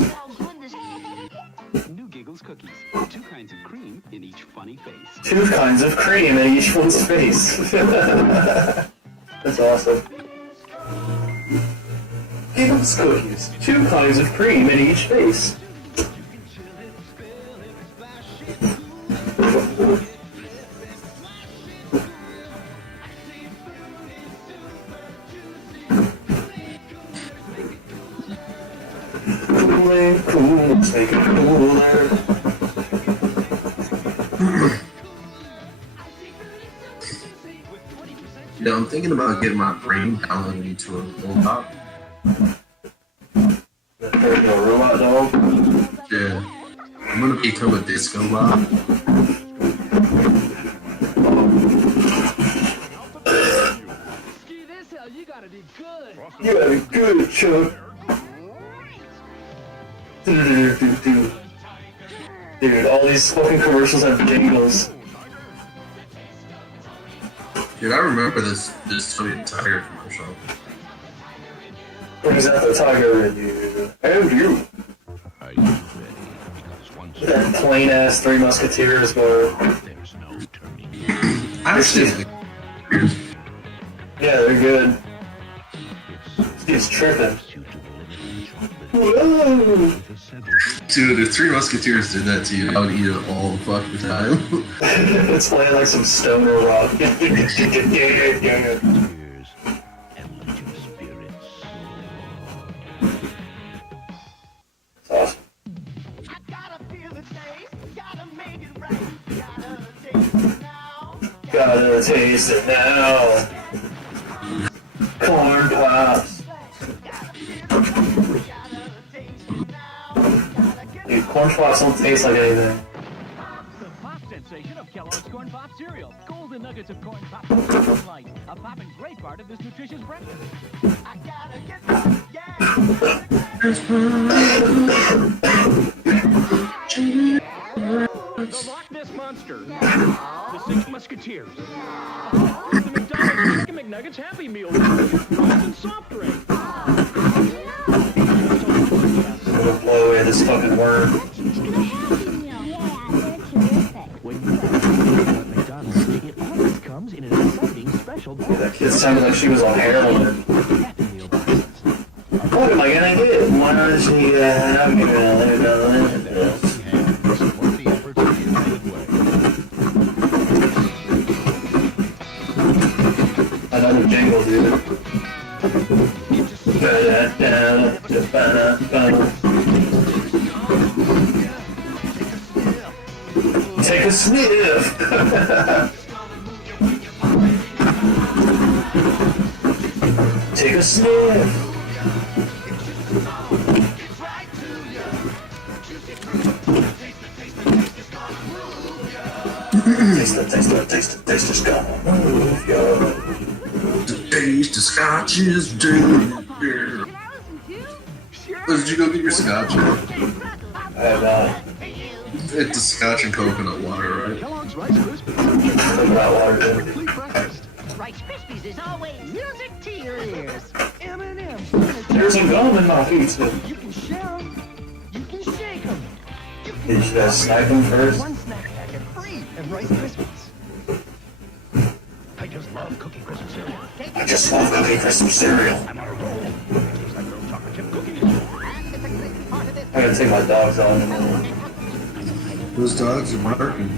New Giggles cookies. Two kinds of cream in each funny face. Two kinds of cream in each one's face. That's awesome. Giggles cookies. Two kinds of cream in each face. Cool, let's make it cooler. Yeah, I'm thinking about getting my brain downloaded into a robot. A robot dog? Yeah. I'm gonna become a disco bot. You gotta be good. You gotta be good, Chuck. Dude, all these fucking commercials have jingles. Dude, I remember this Soviet Tiger commercial. Brings out the tiger in you. And you. Are you ready? Because once That plain ass Three Musketeers bar. there's no turning. Actually, Yeah, they're good. He's tripping. Whoa! dude, if Three Musketeers did that to you, I would eat it all the fucking time. It's playing like some stoner rock. It's awesome. Gotta taste it now. Corn pops. Dude, corn pops don't taste like anything. the pop sensation of Kellogg's Corn Pop cereal. Golden nuggets of corn pop light. A poppin' great part of this nutritious breakfast. The Loch Ness Monster. The Six Musketeers. The McDonald's Chicken McNuggets Happy Meal. Fries and soft drink. I'm gonna blow away this fucking worm. When you at McDonald's, it always comes in an exciting special Dude, that kid sounded like she was on heroin. Happy Meal boxes. A What am I gonna do? Why don't you have your another jingle, dude. Take a sniff. Take a sniff. Taste the scotch. The taste of scotch is due. Did you go get your scotch? I have not. It's the scotch and coconut water, right? Coconut water, dude. Rice Krispies is always music to your ears. M&M's. There's some gum in my pizza. You can share them. You can shake them. Did you guys snipe them first? One snack packet free of Rice Krispies. I just love cookie crisp cereal. I just love cookie crisp cereal. I'm on a roll. It tastes like those chocolate chip cookies. I'm gonna take my dogs on in a minute. Those dogs are barking.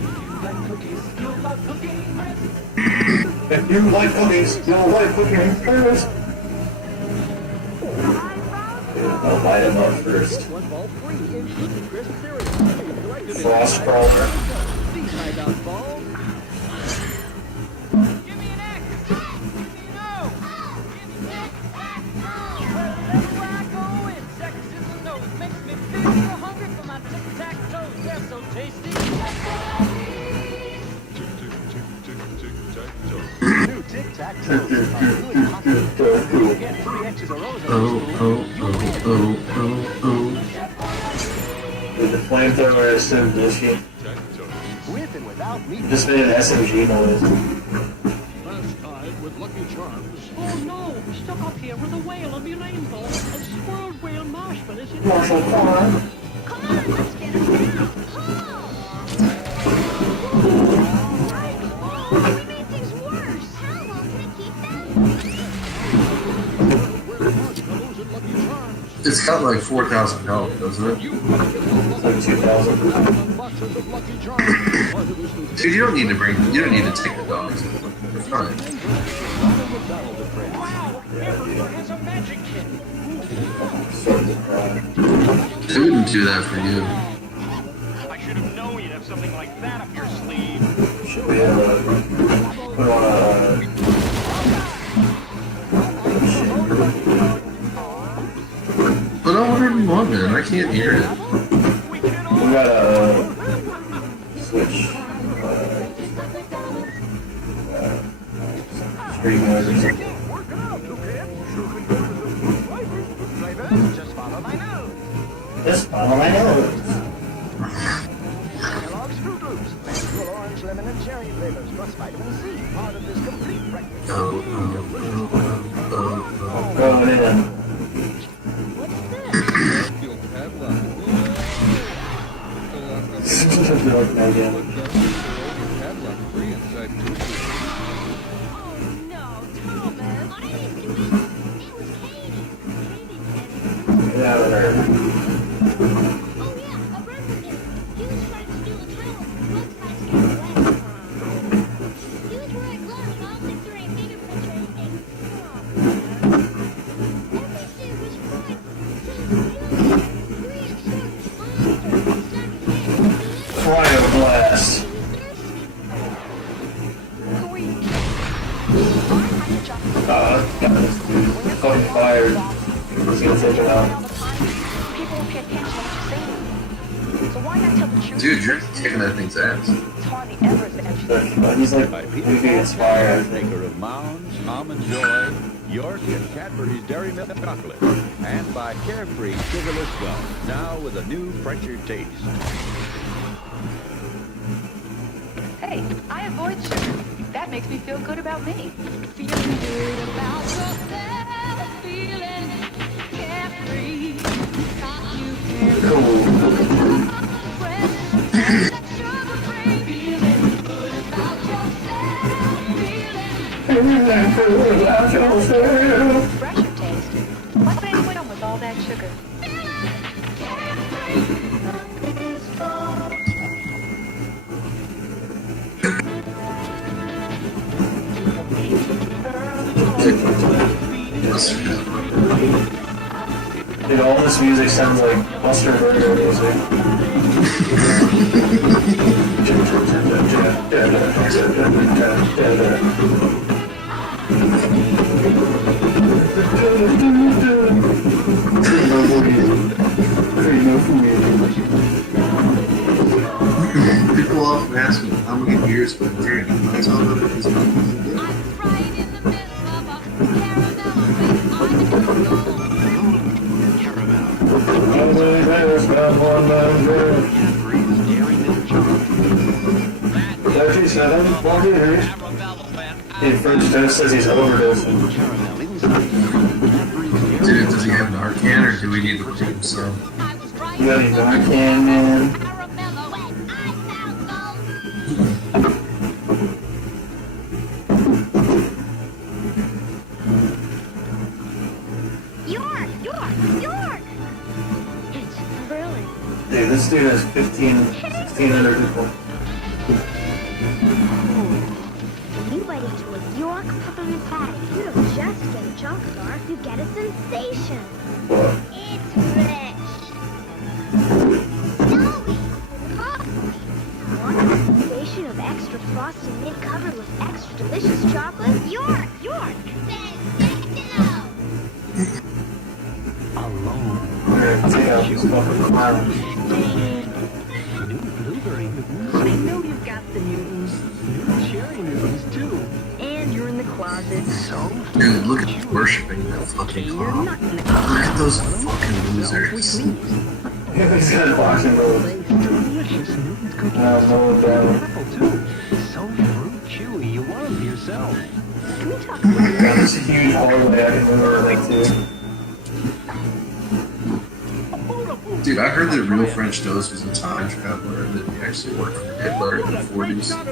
If you like cookies, you'll like cooking first. I'll bite them up first. Frost crawler. Dude, the flamethrower is so bushy. Just made an SMG noise. Oh no, we're stuck up here with a whale of your rainbow and swirled whale marshmallows in Marshall Farm. Come on, let's get him down. We made things worse. How long can it keep that? It's got like 4,000 health, doesn't it? It's like 2,000. Dude, you don't need to take the dogs. They're fine. They wouldn't do that for you. I should have known you'd have something like that up your sleeve. Should we put on a... Put on whatever you want, man. I can't hear it. We gotta switch stream mode or something. Just follow my nose. Just follow my nose. Kellogg's Fruit Loops. Natural orange, lemon, and cherry flavors plus vitamin C. Part of this complete breakfast. Going in. Like that again. Get out of there. Cryo blast. This dude fucking fired. He's gonna take it out. People will pay attention to what you're saying. So why not tell the truth? Dude, you're kicking that thing's ass. It's hardly ever as bad. He's like movie inspired. Maker of Mounds, Almond Joy, York, and Cadbury's Dairy Milk Chocolate. And by Carefree Sugarless Gum, now with a new, fresher taste. Hey, I avoid sugar. That makes me feel good about me. Feeling good about yourself, feeling carefree. Got you Fresher taste. What's anyone with all Dude, all this music sounds like Buster Burger music. People often ask me how many beers have been drinking. I tell them it's Hey, French Toast says he's overdosing. Dude, does he have Narcan or do we need to prove some? You got any Narcan, man? York! It's brilliant. Dude, this dude has 1,600 people. You bite into a York peppermint patty. You don't just get a chocolate bar, you get a sensation. What? It's rich. Snowy. Coffee. Want a sensation of extra frosty mint covered with extra delicious chocolate? York! Sensational! Take out these fucking clowns. I know you've got the mutants. New cherry mutants, too. And you're in the closet, so... Dude, look at worshipping that fucking clown. Look at those fucking losers. He's got a boxing move. No down. So fruit chewy, you want them yourself. Got this huge hallway I can remember like too. Dude, I heard that real French toast was a time traveler and that he actually worked for Hitler in the 40s. And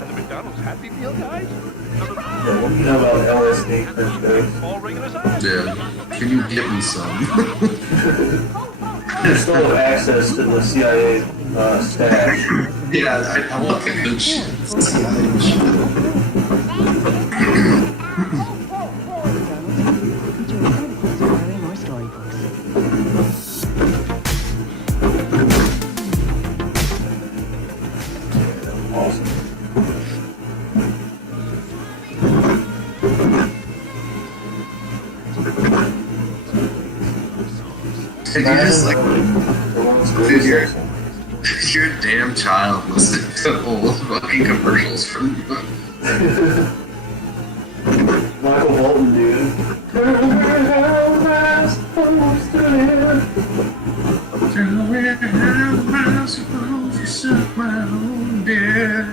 the McDonald's Happy Meal guys? Yeah, what do you know about LSD French toast? All regular size. Yeah, can you get me some? They still have access to the CIA stash. Yeah, I want the good shit. CIA shit. And you just like, dude, you're a damn child listening to old fucking commercials from Michael Bolton, dude. Where am I supposed to suck my own dick?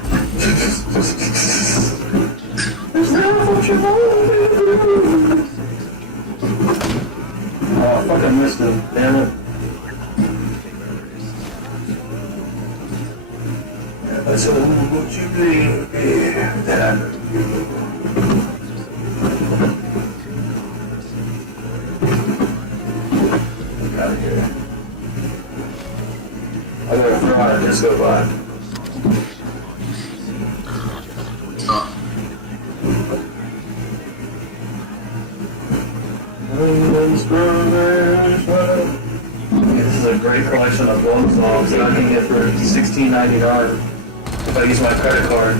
It's not what you want to do. Oh, fuck, I missed him. Damn it. That's all what you need. Yeah, damn it. Get out of here. I gotta throw out a disco vibe. This is a great collection of love songs that I can get for $16.99 if I use my credit card.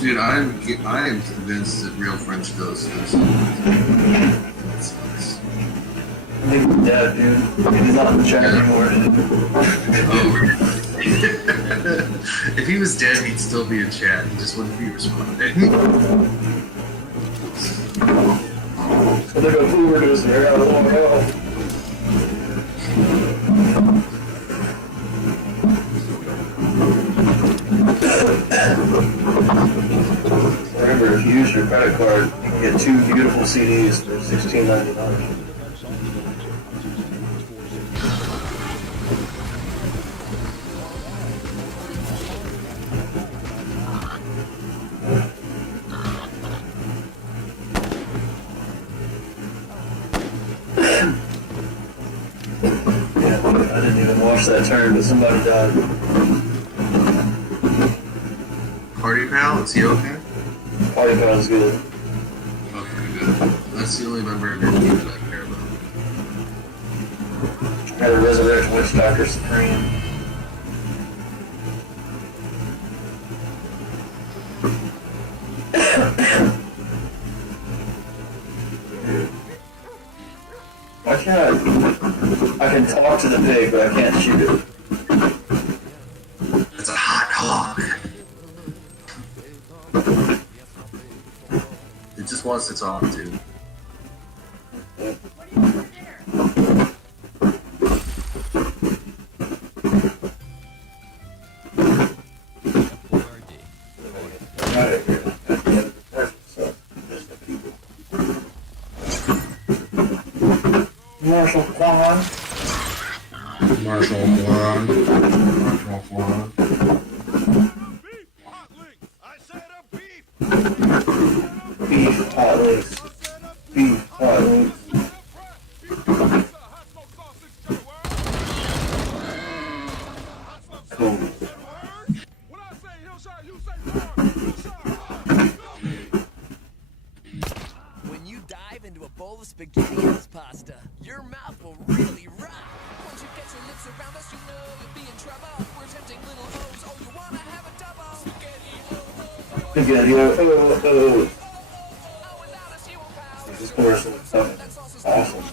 Dude, I am convinced that real French toast is. I think he's dead, dude. He's not in the chat anymore. If he was dead, he'd still be in chat. He just wouldn't be responding. So they go overdose there. I don't know. Remember, if you use your credit card, you can get 2 beautiful CDs for $16.99. Yeah, I didn't even watch that turn, but somebody died. Party pal, is he okay? Party Pal's good. That's the only member of your team that I care about. Had a resurrection witch doctor Supreme. Why can't I can talk to the pig, but I can't shoot it. It's a hot hog. It just wants to talk, dude. Marshall Quan. Marshall Quan. Marshall Quan. Beef hot links. Beef hot links. Cool. When you dive into a bowl of SpaghettiOs pasta, your mouth will really rock. Once you get your lips around us, you know you'll be in trouble. We're tempting little O's, oh, you wanna have a double? SpaghettiOs. This commercial is fucking awesome.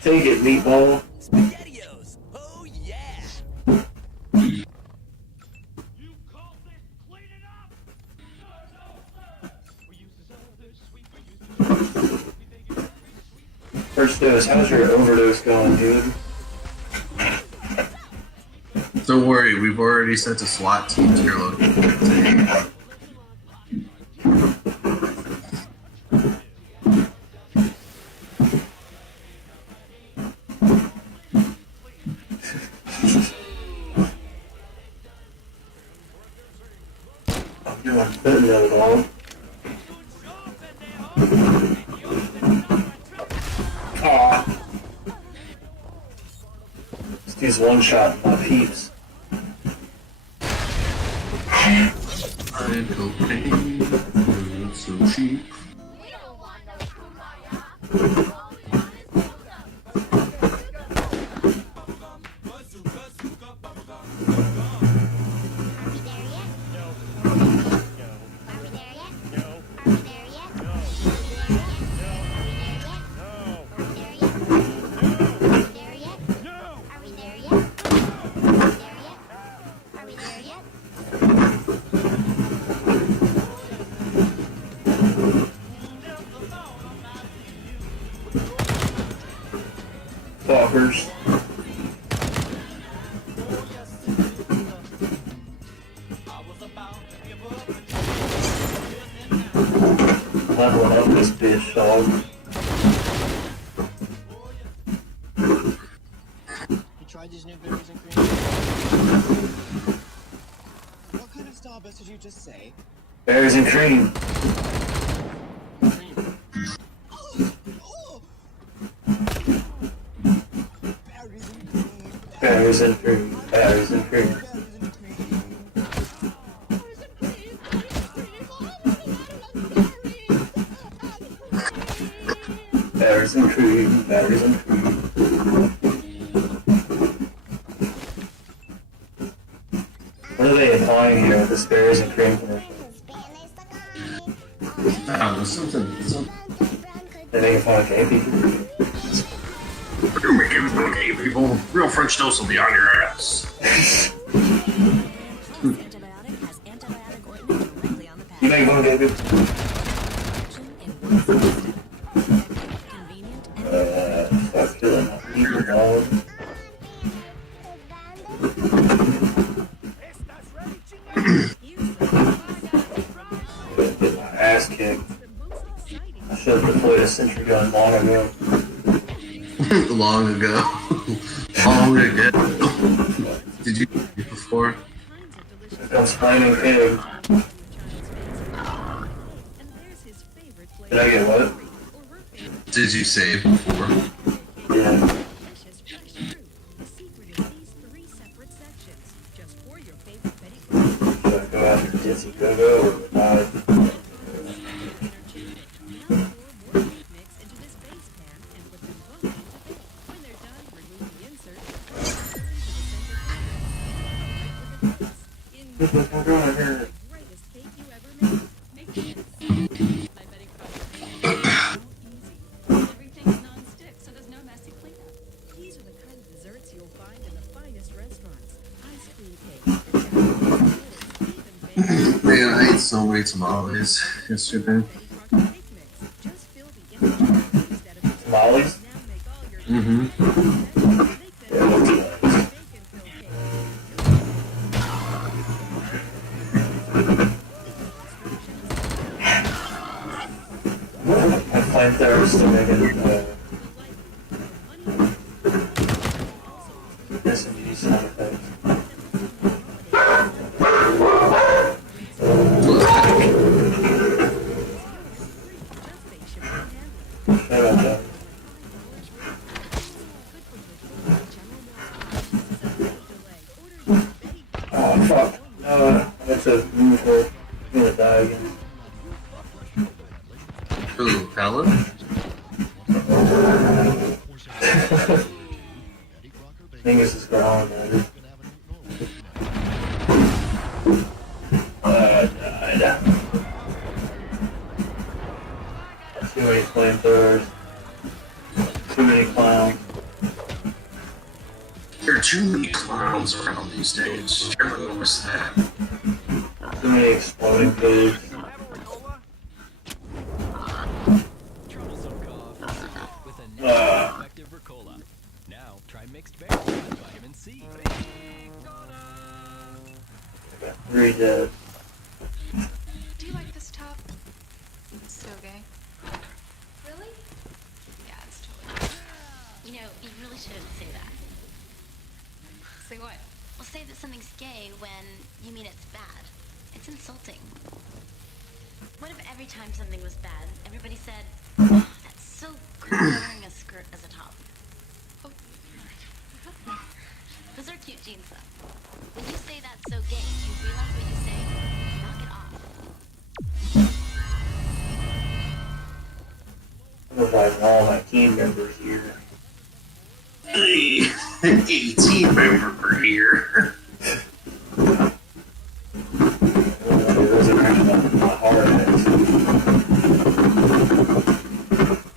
Take it, meatball. SpaghettiOs, oh yeah. First dose, how's your overdose going, dude? Don't worry, we've already sent a SWAT team to your location. I'm doing fentanyl, dog. Aw. This dude's one shot my peeps. And cocaine, it's so cheap. Fuckers. Leveling up this bitch, dog. You tried these new berries and cream? What kind of Starburst did you just say? Berries and cream. Berries and cream. Berries and cream. Berries and cream. Berries and cream. What are they implying here with this berries and cream commercial? I don't know, something. They're making fun of gay people. You're making fun of gay people. Real French toast will be on your ass. You make fun of gay people? Stop killing my people, dog. Get my ass kicked. I should have deployed a sentry gun long ago. Long ago. Long ago. Did you do it before? I'm flaming pig. Did I get what? Did you save before? Yeah. Yes, you go over. Everything's non-stick, so there's no messy cleanup. These are the kind of desserts you'll find in the finest restaurants. Ice cream cake, Man, I ate so many tamales yesterday. Tamales? Mm-hmm. I'm flamethrowers to make it SMG sound effects. Shut up, Doug. Oh, fuck. That's a beautiful. I'm gonna die again. Ooh, Helen? Angus is gone, man. I died. Too many flamethrowers. Too many clowns. There are too many clowns around these days. Everyone knows that. Too many exploding pigs. Effective Ricola. Now try mixed berry with vitamin C. Three dead. Do you like this top? It's so gay. Really? Yeah, it's totally. You know, you really shouldn't say that. Say what? Well, say that something's gay when you mean it's bad. It's insulting. What if every time something was bad, everybody said, "Oh, that's so cool wearing a skirt as a top." Oh. Those are cute jeans, though. When you say that's so gay, do you realize what you say? Knock it off. I'm inviting all my team members here. Hey, a team member here.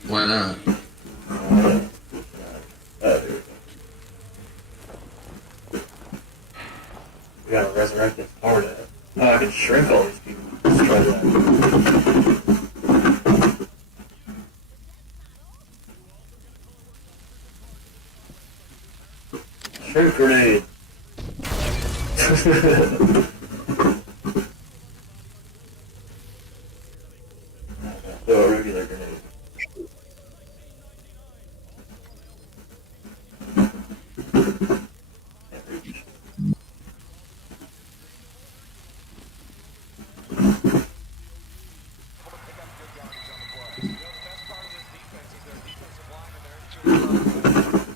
Why not? We gotta resurrect this hard hat. Oh, I can shrink all these people. Let's try that. Shrink grenade. Throw a regular grenade.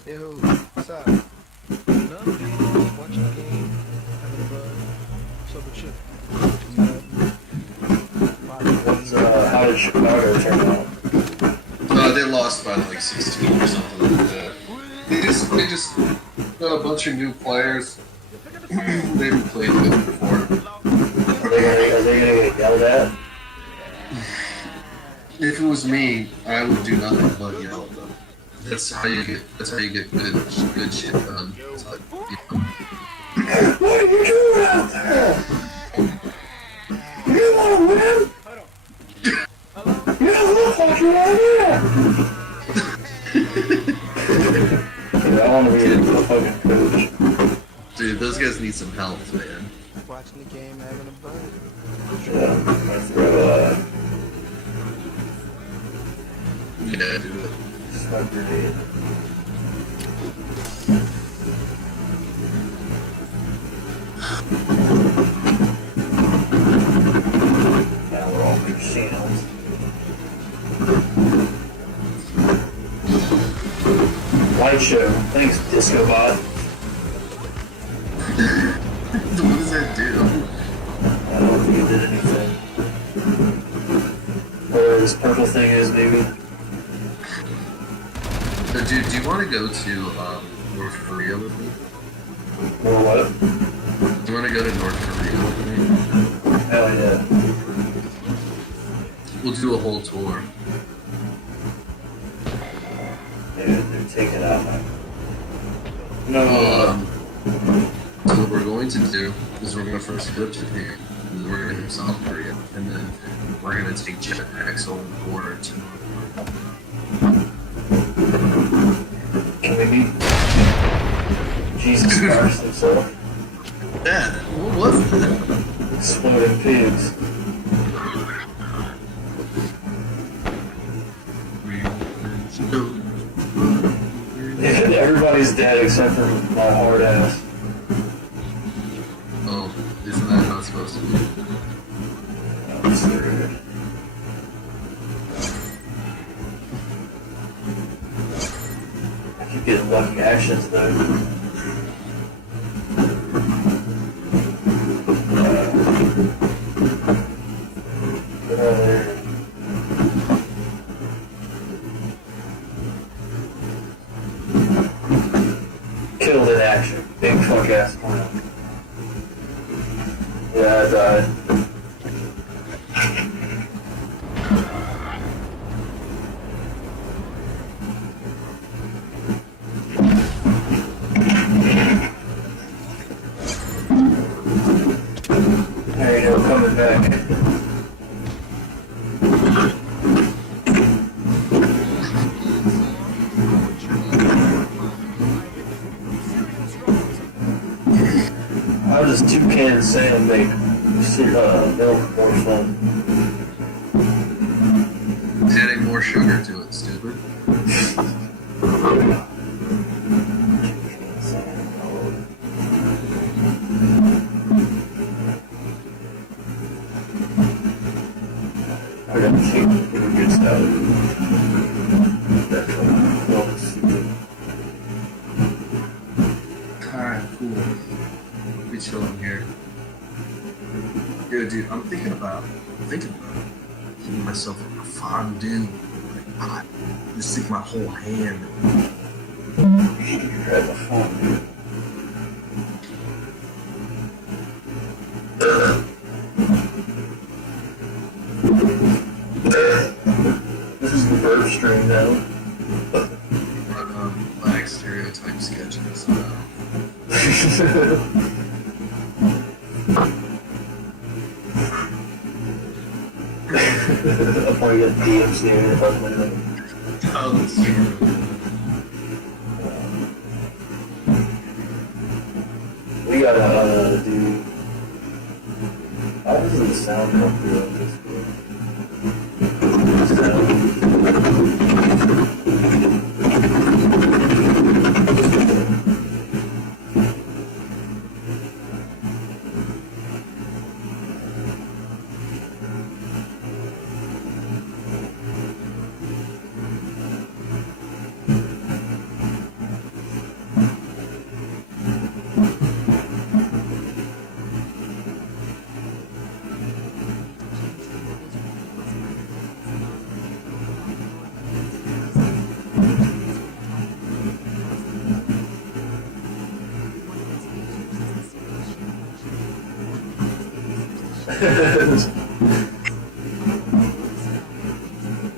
Yo, what's up? Nothing. Watching the game, having a bud. What's up with you? How did Chicago turn out? They lost by like 16 or something like that. They just got a bunch of new players. They haven't played with them before. Are they gonna get yelled at? If it was me, I would do nothing but yell at them. That's how you get good shit done. It's like, What are you doing out there? You wanna win? You don't look like you want to. I wanna be a fucking coach. Dude, those guys need some help, man. Watching the game, having a bud. Yeah, I throw Yeah, do it. smoke grenade. Now we're all casinos. Light show. Thanks, Disco Bot. What does that do? I don't think it did anything. Or this purple thing is, maybe. So, dude, do you want to go to North Korea with me? Or what? Do you want to go to North Korea with me? Hell yeah. We'll do a whole tour. Dude, they're taking out my... No. So what we're going to do is we're going to first go to Japan, and then we're going to do South Korea, and then we're going to take jetpacks over the border to Can we beat Jesus Christ himself? Yeah, what was that? Exploding pigs. Everybody's dead except for my hard ass. Oh, isn't that how it's supposed to be? That's weird. I keep getting lucky actions though. Get out of there. Killed in action. Big fuck ass clown. Yeah, I died. There you go, coming back. How does toucan Sam make milk more fun? Adding more sugar to it, stupid. I gotta keep doing good stuff. Alright, cool. We'll be chilling here. Dude, I'm thinking about giving myself a fondue. Like, just stick my whole hand. Grab a fondue. This is the burp stream now. Black stereotype sketches. I'll probably get DMs here if I'm winning. Oh, that's true. We gotta do. How does the sound come through on this book?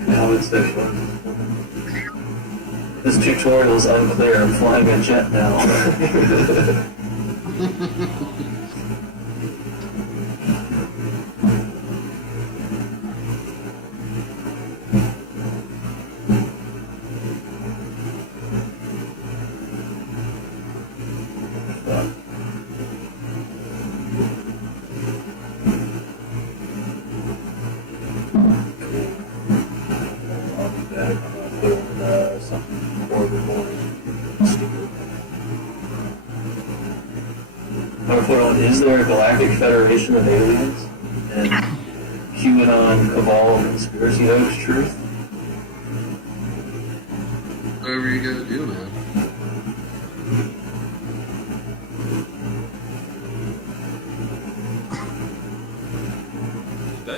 Comment section. This tutorial is unclear. I'm flying a jet now. Is there a galactic federation of aliens? And QAnon cabal conspiracy hoax truth? Whatever you gotta do, man.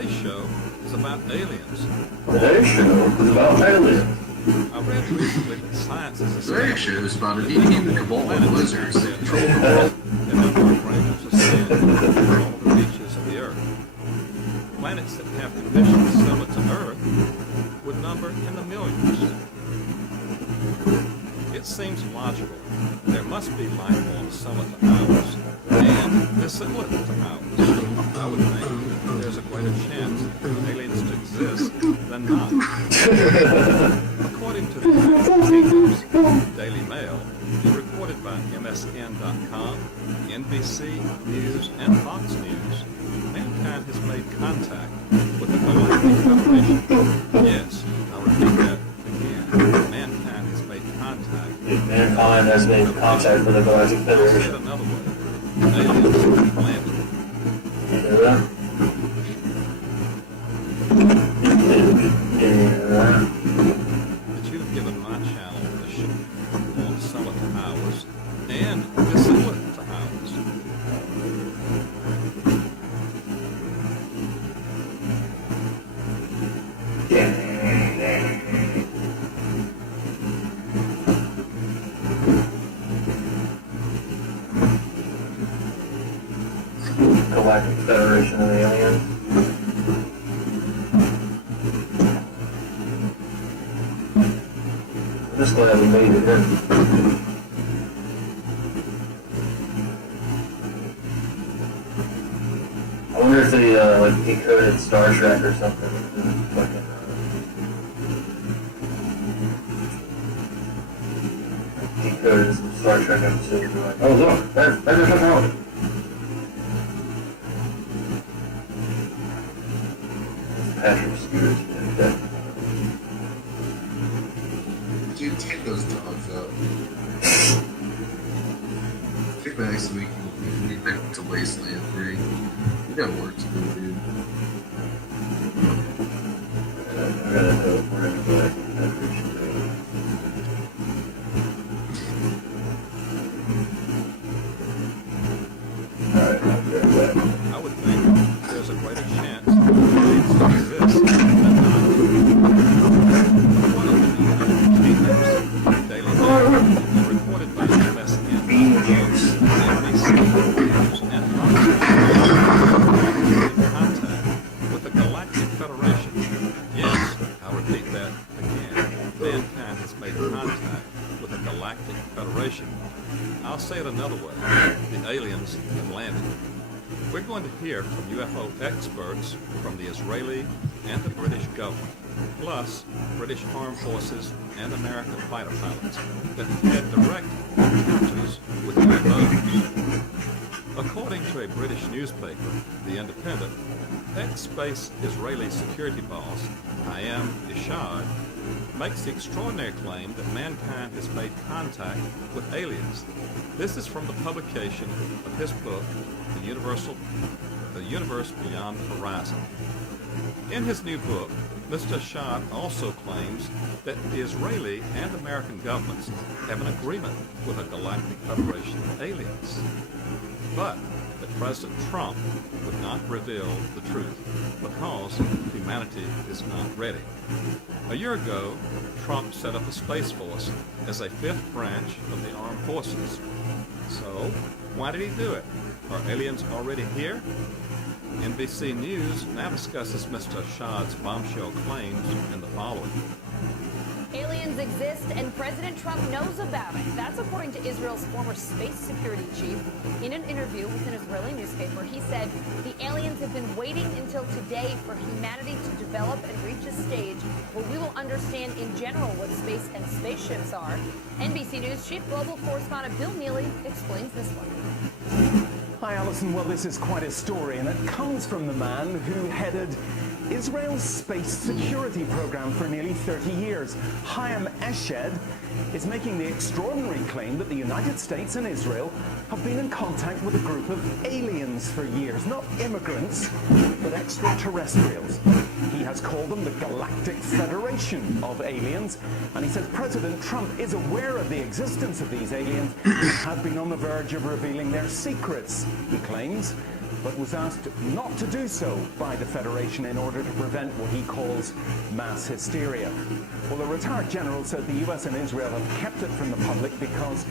Today's show is about aliens. Today's show is about aliens. I read recently that science is Today's show is about a deviant cabal of lizards that control the world. that have dark granules of sand over all the beaches of the Earth. Planets that have conditions similar to Earth would number in the millions. It seems logical. There must be life forms similar to ours, and dissimilar to ours. I would think there's a greater chance for aliens to exist than not. According to the United Daily Mail, reported by MSN.com, NBC News, and Fox News, mankind has made contact with the Galactic Federation. Yes, I'll repeat that again. Mankind has made contact. Mankind has made contact with the Galactic Federation. Said another way, aliens landed. You know that? Yeah. That you've given my channel a show on similar to ours and dissimilar to ours. Galactic Federation of Aliens. I'm just glad we made it in. I wonder if they like decoded Star Trek or something. Fucking, decoded some Star Trek episodes. Like, oh look, there's something else. Patrick Stewart. Dude, take those dogs out. Get back so we can get back to Wasteland 3. We got work to do, dude. I gotta know if we're gonna go back to Federation. Alright, I'll be right back. I would think there's a greater chance that aliens exist than not. One of the United Daily Mail and reported by MSN, NBC News, and contact with the Galactic Federation. Yes, I'll repeat that again. Mankind has made contact with the Galactic Federation. I'll say it another way. The aliens have landed. We're going to hear from UFO experts from the Israeli and the British government, plus British Armed Forces and American fighter pilots that had direct encounters with UFOs. According to a British newspaper, The Independent, ex-space Israeli security boss Hayam Ishad makes the extraordinary claim that mankind has made contact with aliens. This is from the publication of his book, The Universe Beyond the Horizon. In his new book, Mr. Shah also claims that the Israeli and American governments have an agreement with a galactic federation of aliens, but that President Trump would not reveal the truth because humanity is not ready. A year ago, Trump set up a Space Force as a fifth branch of the armed forces. So, why did he do it? Are aliens already here? NBC News now discusses Mr. Shah's bombshell claims in the following. Aliens exist and President Trump knows about it. That's according to Israel's former space security chief. In an interview with an Israeli newspaper, he said the aliens have been waiting until today for humanity to develop and reach a stage where we will understand in general what space and spaceships are. NBC News chief global correspondent Bill Neely explains this one. Hi, Alison. Well, this is quite a story, and it comes from the man who headed Israel's space security program for nearly 30 years. Hayam Eshed is making the extraordinary claim that the United States and Israel have been in contact with a group of aliens for years. Not immigrants, but extraterrestrials. He has called them the Galactic Federation of Aliens, and he says President Trump is aware of the existence of these aliens and have been on the verge of revealing their secrets. He claims but was asked not to do so by the Federation in order to prevent what he calls mass hysteria. Well, the retired general said the US and Israel have kept it from the public because,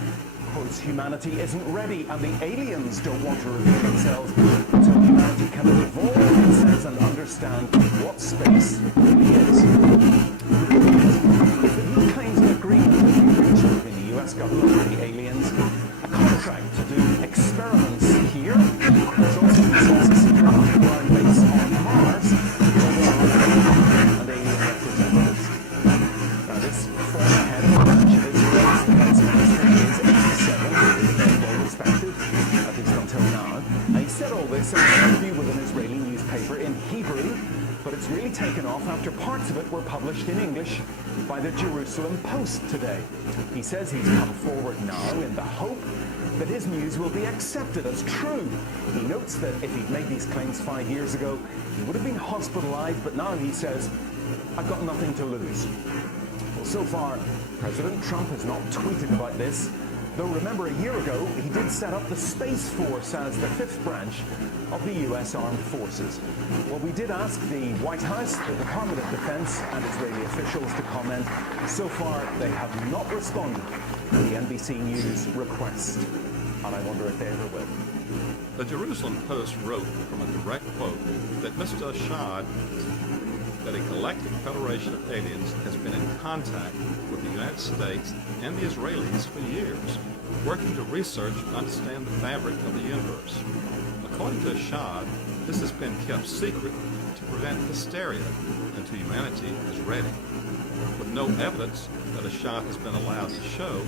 quotes, humanity isn't ready and the aliens don't want to reveal themselves until humanity can evolve, he says, and understand what space really is. He claims an agreement has been reached between the US government and the aliens, a contract to do experiments here. There's also a secret underground base on Mars, and alien representatives. Now, this former head of the branch of Israel's defense ministry is 87, very well respected, at least until now. And he said all this in an interview with an Israeli newspaper in Hebrew, but it's really taken off after parts of it were published in English by the Jerusalem Post today. He says he's come forward now in the hope that his news will be accepted as true. He notes that if he'd made these claims 5 years ago, he would have been hospitalized, but now he says, I've got nothing to lose. Well, so far, President Trump has not tweeted about this, though remember a year ago, he did set up the Space Force as the fifth branch of the US Armed Forces. Well, we did ask the White House, the Department of Defense, and Israeli officials to comment. So far, they have not responded to the NBC News request, and I wonder if they ever will. The Jerusalem Post wrote from a direct quote that Mr. Assad, that a galactic federation of aliens has been in contact with the United States and the Israelis for years, working to research and understand the fabric of the universe. According to Assad, this has been kept secret to prevent hysteria until humanity is ready. With no evidence that Assad has been allowed to show,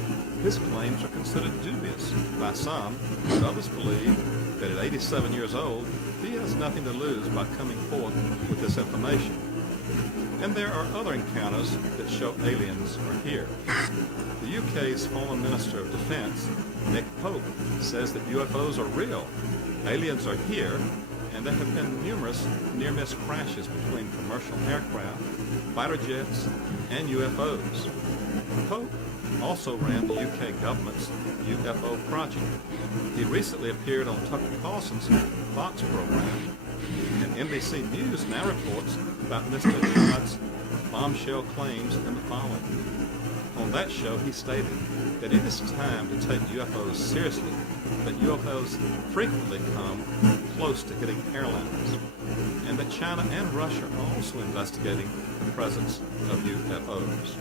his claims are considered dubious by some, but others believe that at 87 years old, he has nothing to lose by coming forth with this information. And there are other encounters that show aliens are here. The UK's former Minister of Defense, Nick Pope, says that UFOs are real. Aliens are here, and there have been numerous near-miss crashes between commercial aircraft, fighter jets, and UFOs. Pope also ran the UK government's UFO project. He recently appeared on Tucker Carlson's Fox program, and NBC News now reports about Mr. Assad's bombshell claims in the following. On that show, he stated that it is time to take UFOs seriously, that UFOs frequently come close to hitting airliners, and that China and Russia are also investigating the presence of UFOs.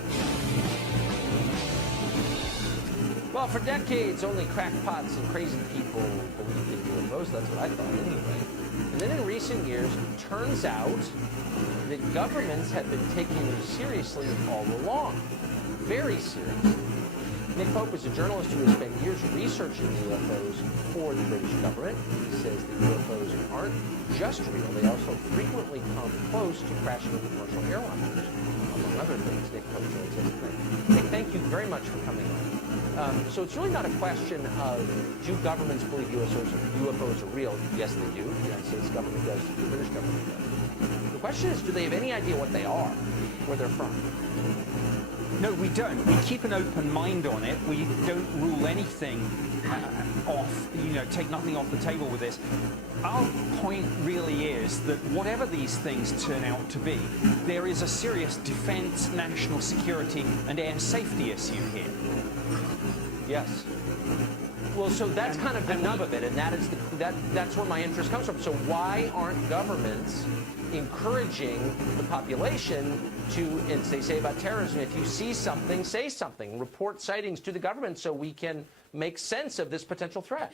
Well, for decades, only crackpots and crazy people believed in UFOs. That's what I thought anyway. And then in recent years, it turns out that governments have been taking them seriously all along. Very seriously. Nick Pope is a journalist who has spent years researching UFOs for the British government. He says that UFOs aren't just real. They also frequently come close to crashing with commercial airliners, among other things. Nick Pope joins us today. Nick, thank you very much for coming on. So it's really not a question of do governments believe UFOs are real? Yes, they do. The United States government does. The British government does. The question is, do they have any idea what they are, where they're from? No, we don't. We keep an open mind on it. We don't rule anything off, take nothing off the table with this. Our point really is that whatever these things turn out to be, there is a serious defense, national security, and air safety issue here. Yes. Well, so that's kind of the nub of it, and that's where my interest comes from. So why aren't governments encouraging the population to, as they say about terrorism, if you see something, say something, report sightings to the government so we can make sense of this potential threat?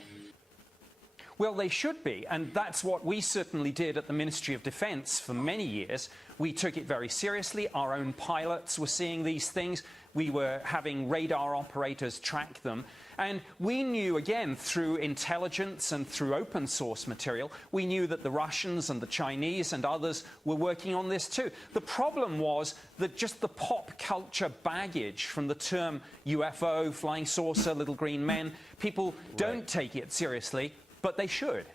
Well, they should be, and that's what we certainly did at the Ministry of Defense for many years. We took it very seriously. Our own pilots were seeing these things. We were having radar operators track them. And we knew, again, through intelligence and through open source material, we knew that the Russians and the Chinese and others were working on this too. The problem was that just the pop culture baggage from the term UFO, flying saucer, little green men, people don't take it seriously, but they should.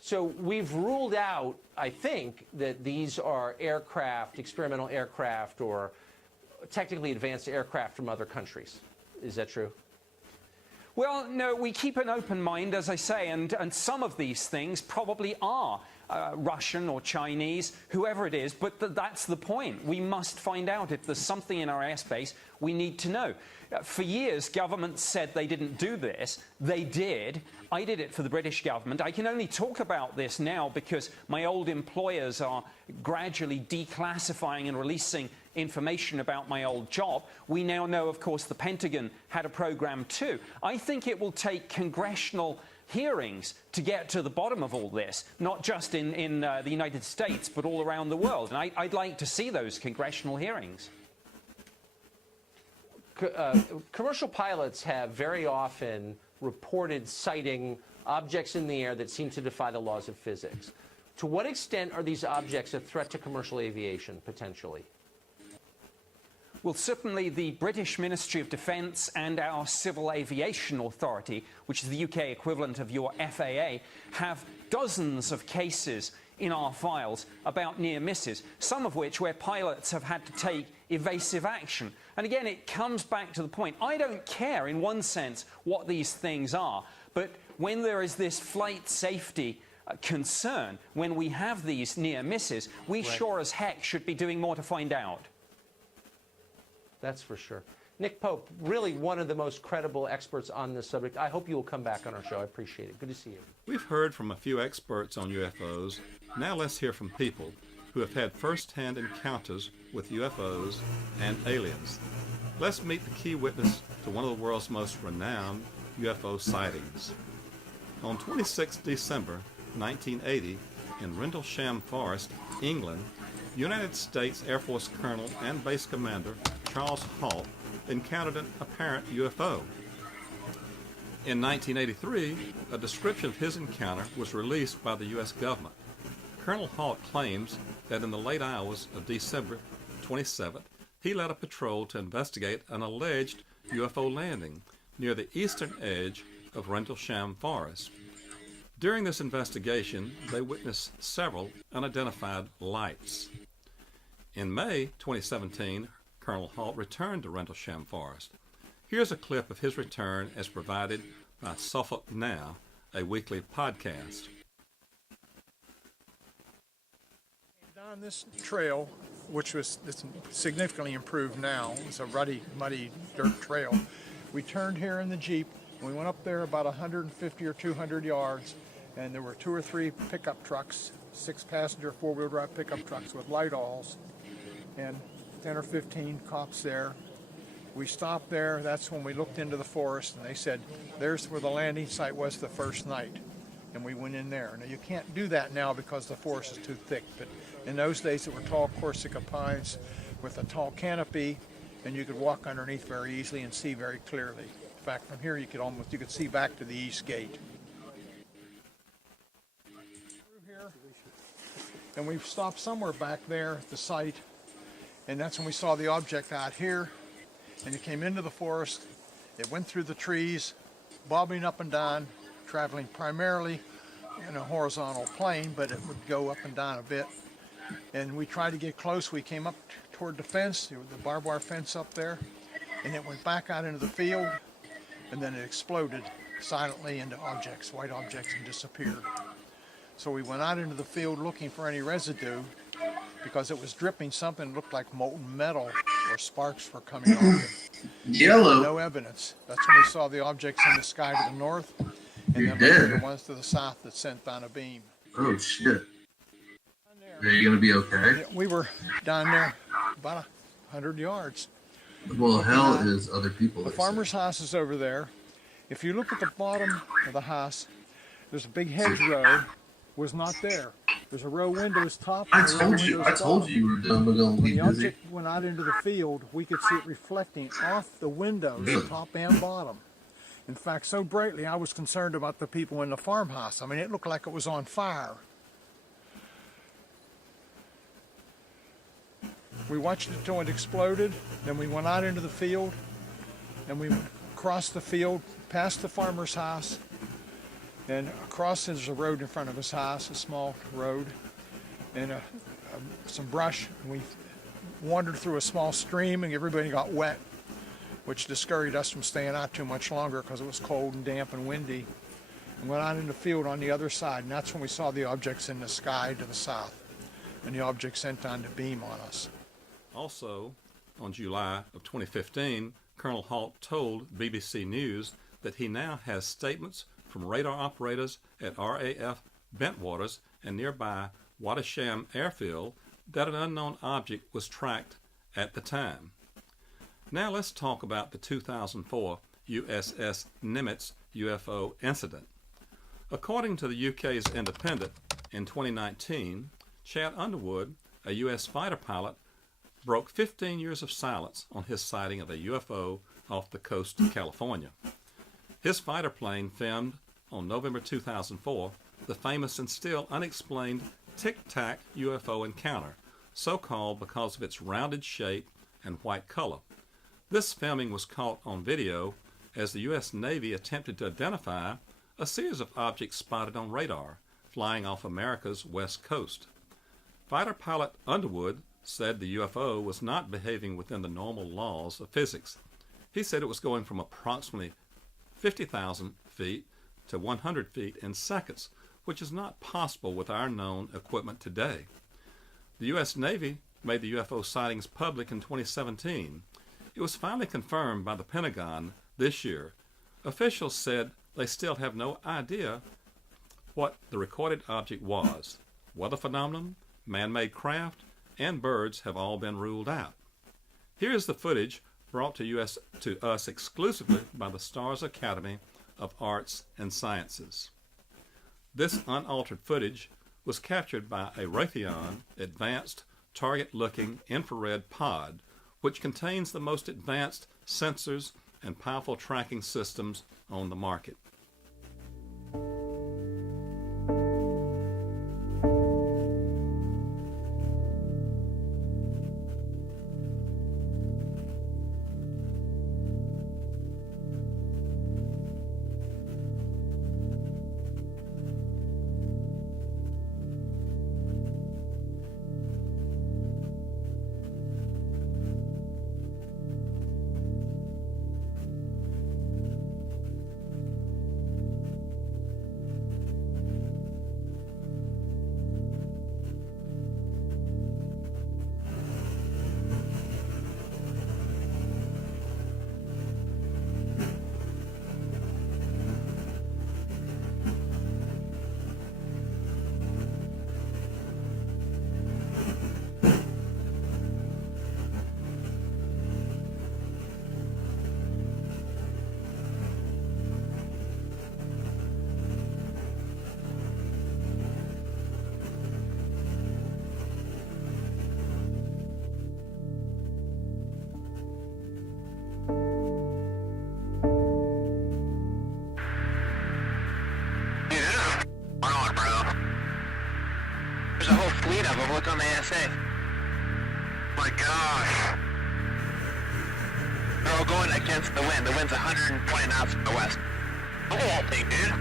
So we've ruled out, I think, that these are aircraft, experimental aircraft, or technically advanced aircraft from other countries. Is that true? Well, no, we keep an open mind, as I say, and some of these things probably are Russian or Chinese, whoever it is, but that's the point. We must find out. If there's something in our airspace, we need to know. For years, governments said they didn't do this. They did. I did it for the British government. I can only talk about this now because my old employers are gradually declassifying and releasing information about my old job. We now know, of course, the Pentagon had a program too. I think it will take congressional hearings to get to the bottom of all this, not just in the United States, but all around the world. And I'd like to see those congressional hearings. Commercial pilots have very often reported sighting objects in the air that seem to defy the laws of physics. To what extent are these objects a threat to commercial aviation, potentially? Well, certainly the British Ministry of Defence and our Civil Aviation Authority, which is the UK equivalent of your FAA, have dozens of cases in our files about near misses, some of which where pilots have had to take evasive action. And again, it comes back to the point. I don't care, in one sense, what these things are, but when there is this flight safety concern, when we have these near misses, we sure as heck should be doing more to find out. That's for sure. Nick Pope, really one of the most credible experts on this subject. I hope you will come back on our show. I appreciate it. Good to see you. We've heard from a few experts on UFOs. Now let's hear from people who have had first-hand encounters with UFOs and aliens. Let's meet the key witness to one of the world's most renowned UFO sightings. On 26 December 1980, in Rendlesham Forest, England, United States Air Force Colonel and Base Commander Charles Halt encountered an apparent UFO. In 1983, a description of his encounter was released by the U.S. government. Colonel Halt claims that in the late hours of December 27th, he led a patrol to investigate an alleged UFO landing near the eastern edge of Rendlesham Forest. During this investigation, they witnessed several unidentified lights. In May 2017, Colonel Halt returned to Rendlesham Forest. Here's a clip of his return as provided by Suffolk Now, a weekly podcast. Down this trail, which was significantly improved now, it's a ruddy, muddy dirt trail. We turned here in the Jeep, and we went up there about 150 or 200 yards, and there were 2 or 3 pickup trucks, 6-passenger four-wheel drive pickup trucks with light-alls, and 10 or 15 cops there. We stopped there. That's when we looked into the forest, and they said, there's where the landing site was the first night. And we went in there. Now, you can't do that now because the forest is too thick, but in those days, there were tall Corsica pines with a tall canopy, and you could walk underneath very easily and see very clearly. In fact, from here, you could see back to the east gate. Through here, and we stopped somewhere back there at the site, and that's when we saw the object out here, and it came into the forest. It went through the trees, bobbing up and down, traveling primarily in a horizontal plane, but it would go up and down a bit. And we tried to get close. We came up toward the fence, the barbed wire fence up there, and it went back out into the field, and then it exploded silently into objects, white objects, and disappeared. So we went out into the field looking for any residue, because it was dripping something that looked like molten metal or sparks were coming off it. Yellow. No evidence. That's when we saw the objects in the sky to the north, and then the ones to the south that sent down a beam. Oh, shit. Are you going to be okay? We were down there about 100 yards. Well, hell is other people. The farmer's house is over there. If you look at the bottom of the house, there's a big hedgerow. Was not there. There's a row windows top. I told you you were done with going to be When the busy. object went out into the field, we could see it reflecting off the windows, top and bottom. In fact, so brightly, I was concerned about the people in the farmhouse. I mean, it looked like it was on fire. We watched it till it exploded, then we went out into the field, and we crossed the field, past the farmer's house, and across there's a road in front of his house, a small road, and some brush. And we wandered through a small stream, and everybody got wet. which discouraged us from staying out too much longer because it was cold and damp and windy. And went out in the field on the other side, and that's when we saw the objects in the sky to the south, and the object sent on the beam on us. Also, on July of 2015, Colonel Halt told BBC News that he now has statements from radar operators at RAF Bentwaters and nearby Watersham Airfield that an unknown object was tracked at the time. Now let's talk about the 2004 USS Nimitz UFO incident. According to the UK's Independent, in 2019, Chad Underwood, a U.S. fighter pilot, broke 15 years of silence on his sighting of a UFO off the coast of California. His fighter plane filmed on November 2004 the famous and still unexplained Tic Tac UFO encounter, so-called because of its rounded shape and white color. This filming was caught on video as the U.S. Navy attempted to identify a series of objects spotted on radar flying off America's west coast. Fighter pilot Underwood said the UFO was not behaving within the normal laws of physics. He said it was going from approximately 50,000 feet to 100 feet in seconds, which is not possible with our known equipment today. The U.S. Navy made the UFO sightings public in 2017. It was finally confirmed by the Pentagon this year. Officials said they still have no idea what the recorded object was. Weather phenomenon, man-made craft, and birds have all been ruled out. Here is the footage brought to us exclusively by the Stars Academy of Arts and Sciences. This unaltered footage was captured by a Raytheon Advanced Target-Looking Infrared Pod, which contains the most advanced sensors and powerful tracking systems on the market. There's a whole fleet of them. Look on the ASA. My gosh. They're all going against the wind. The wind's 120 knots from the west. Look at that thing, dude.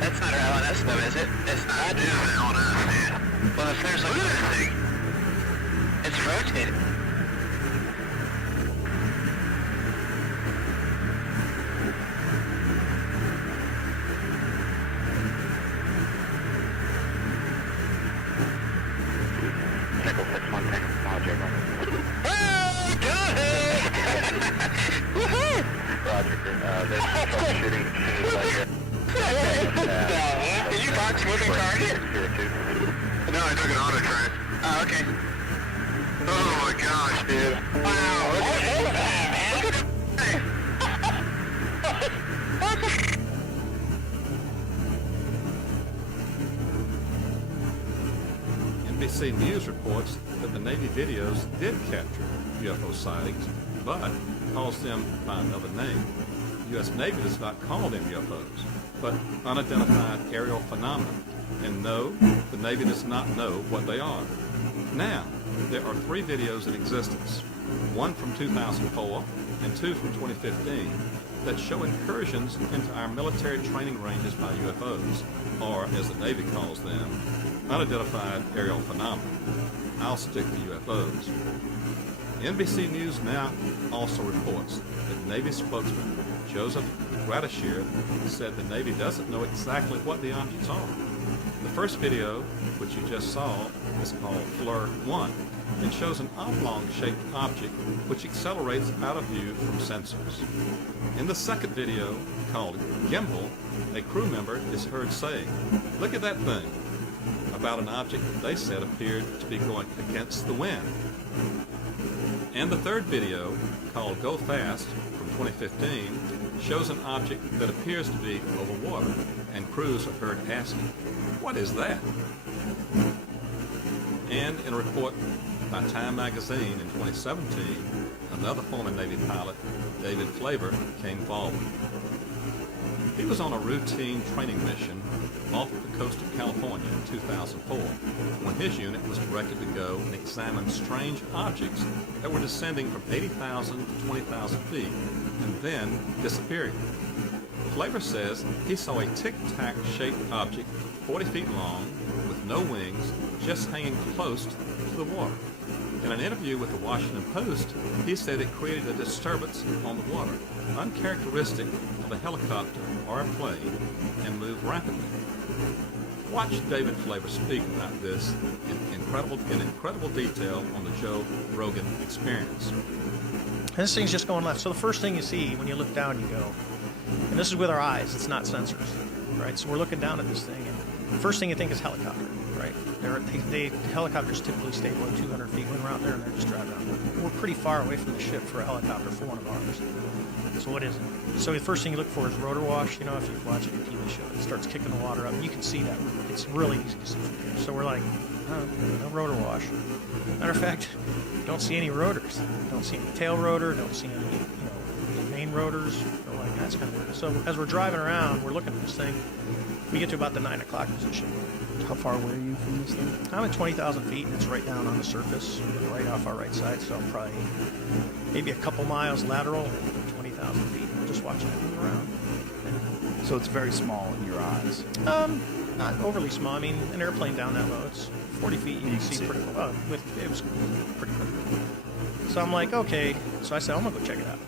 That's not our LNS though, is it? It's not. That is an LNS, man. Well, if there's like... Look at this thing. It's rotating. Did you box moving target? No, I took an auto track. Oh, okay. Oh my gosh, dude. Wow, look at that, man. NBC News reports that the Navy videos did capture UFO sightings, but calls them by another name. The U.S. Navy does not call them UFOs, but unidentified aerial phenomena. And no, the Navy does not know what they are. Now, there are 3 videos in existence, one from 2004 and 2 from 2015, that show incursions into our military training ranges by UFOs, or as the Navy calls them, unidentified aerial phenomena. I'll stick to UFOs. NBC News now also reports that Navy spokesman Joseph Gradisher said the Navy doesn't know exactly what the objects are. The first video, which you just saw, is called Fleur 1 and shows an oblong-shaped object which accelerates out of view from sensors. In the second video, called Gimbal, a crew member is heard saying, "Look at that thing," about an object that they said appeared to be going against the wind. And the third video, called Go Fast, from 2015, shows an object that appears to be over water, and crews are heard asking, "What is that?" And in a report by Time magazine in 2017, another former Navy pilot, David Flavor, came forward. He was on a routine training mission off the coast of California in 2004 when his unit was directed to go and examine strange objects that were descending from 80,000 to 20,000 feet and then disappearing. Flavor says he saw a tic-tac shaped object 40 feet long with no wings just hanging close to the water. In an interview with the Washington Post, he said it created a disturbance on the water, uncharacteristic of a helicopter or a plane, and moved rapidly. Watch David Flavor speak about this in incredible detail on the Joe Rogan Experience. And this thing's just going left. So the first thing you see when you look down, you go, and this is with our eyes, it's not sensors, right? So we're looking down at this thing, and the first thing you think is helicopter, right? Helicopters typically stay below 200 feet when we're out there, and they're just driving around. We're pretty far away from the ship for a helicopter for one of ours. So what is it? So the first thing you look for is rotor wash. You know, if you're watching a TV show, it starts kicking the water up. You can see that. It's really easy to see from here. So we're like, oh, no rotor wash. Matter of fact, don't see any rotors. Don't see any tail rotor. Don't see any, main rotors. We're like, that's kind of weird. So as we're driving around, we're looking at this thing. We get to about the 9 o'clock position. How far away are you from this thing? I'm at 20,000 feet, and it's right down on the surface, right off our right side. So I'm probably maybe a couple miles lateral, 20,000 feet. We're just watching it move around. So it's very small in your eyes. Not overly small. I mean, an airplane down that low, it's 40 feet. You can see pretty well. It was pretty quick. So I'm like, okay. So I said, I'm gonna go check it out.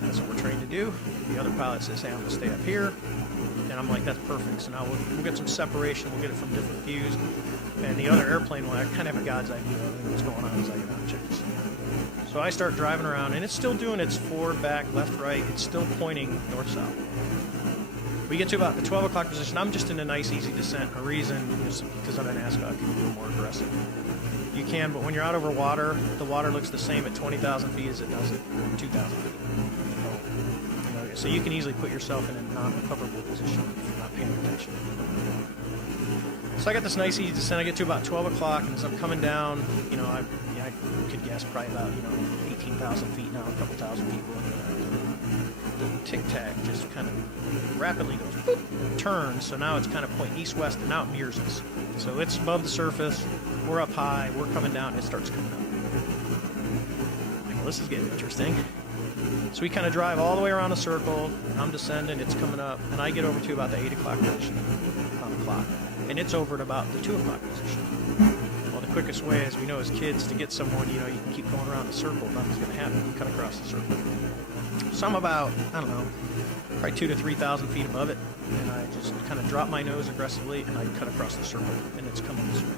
That's what we're trained to do. The other pilot says, hey, I'm gonna stay up here. And I'm like, that's perfect. So now we'll get some separation. We'll get it from different views. And the other airplane will kind of have a god's idea of what's going on as I get out and check this thing out. So I start driving around, and it's still doing its forward, back, left, right. It's still pointing north-south. We get to about the 12 o'clock position. I'm just in a nice, easy descent. A reason is because I'm an ascot. Can do more aggressive. You can, but when you're out over water, the water looks the same at 20,000 feet as it does at 2,000 feet. So you can easily put yourself in a non-recoverable position if you're not paying attention. So I got this nice easy descent. I get to about 12 o'clock, and as I'm coming down, I could guess probably about 18,000 feet now, a couple thousand people. The tic-tac just kind of rapidly goes, boop, turns. So now it's kind of pointing east-west, and now it mirrors us. So it's above the surface. We're up high. We're coming down. And it starts coming up. Well, this is getting interesting. So we kind of drive all the way around a circle. I'm descending, it's coming up, and I get over to about the 8 o'clock position on the clock. And it's over at about the 2 o'clock position. Well, the quickest way, as we know as kids, to get someone, you can keep going around the circle, nothing's going to happen. You cut across the circle. So I'm about, I don't know, probably 2,000 to 3,000 feet above it, and I just kind of drop my nose aggressively, and I cut across the circle, and it's coming this way.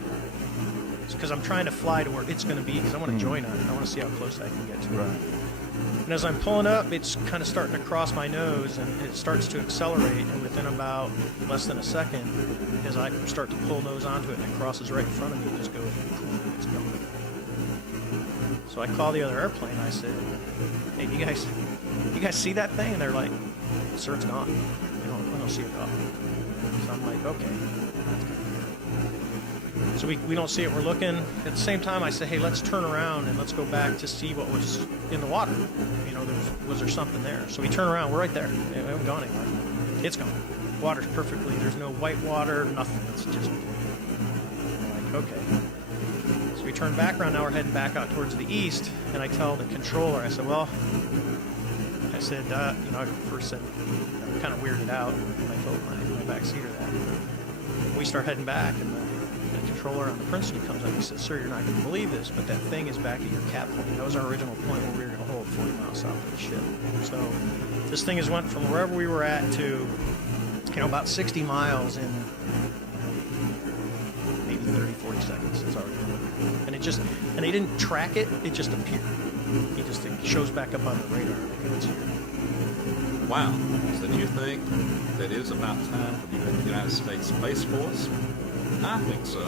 It's because I'm trying to fly to where it's going to be, because I want to join on it. I want to see how close I can get to it. And as I'm pulling up, it's kind of starting to cross my nose, and it starts to accelerate, and within about less than a second, as I start to pull nose onto it, and it crosses right in front of me, it just goes, it's going. So I call the other airplane, I said, hey, you guys see that thing? And they're like, sir, it's gone. We don't see it at all. So I'm like, okay. So we don't see it, we're looking. At the same time, I say, hey, let's turn around and let's go back to see what was in the water. Was there something there? So we turn around, we're right there. We haven't gone anywhere. It's gone. Water's perfectly, there's no white water, nothing. It's just like, okay. So we turn back around, now we're heading back out towards the east, and I tell the controller, I said, said, you know, I first said, I'm kind of weirded out when I told my backseater that. We start heading back, and the controller on the Princeton comes up. He says, "Sir, you're not going to believe this, but that thing is back at your cap point." That was our original point where we were going to hold 40 miles south of the ship. So this thing has went from wherever we were at to, you know, about 60 miles in maybe 30, 40 seconds. It's already done. And they didn't track it. It just appeared. It shows back up on the radar. It's here. Wow. So do you think that it is about time for the United States Space Force? I think so.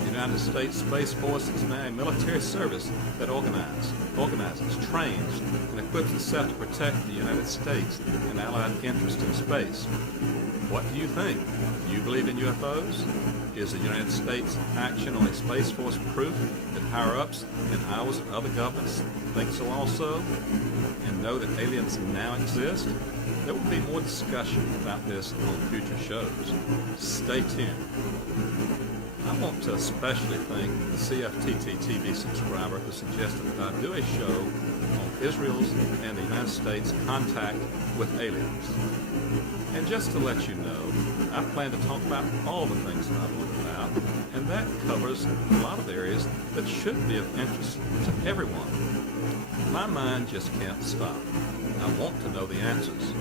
The United States Space Force is now a military service that organizes, trains, and equips itself to protect the United States and allied interests in space. What do you think? Do you believe in UFOs? Is the United States action on a Space Force proof that higher-ups in Iowa and other governments think so also, and know that aliens now exist? There will be more discussion about this on future shows. Stay tuned. I want to especially thank the CFTT TV subscriber who suggested that I do a show on Israel's and the United States contact with aliens. And just to let you know, I plan to talk about all the things that I've learned about, and that covers a lot of areas that should be of interest to everyone. My mind just can't stop. I want to know the answers.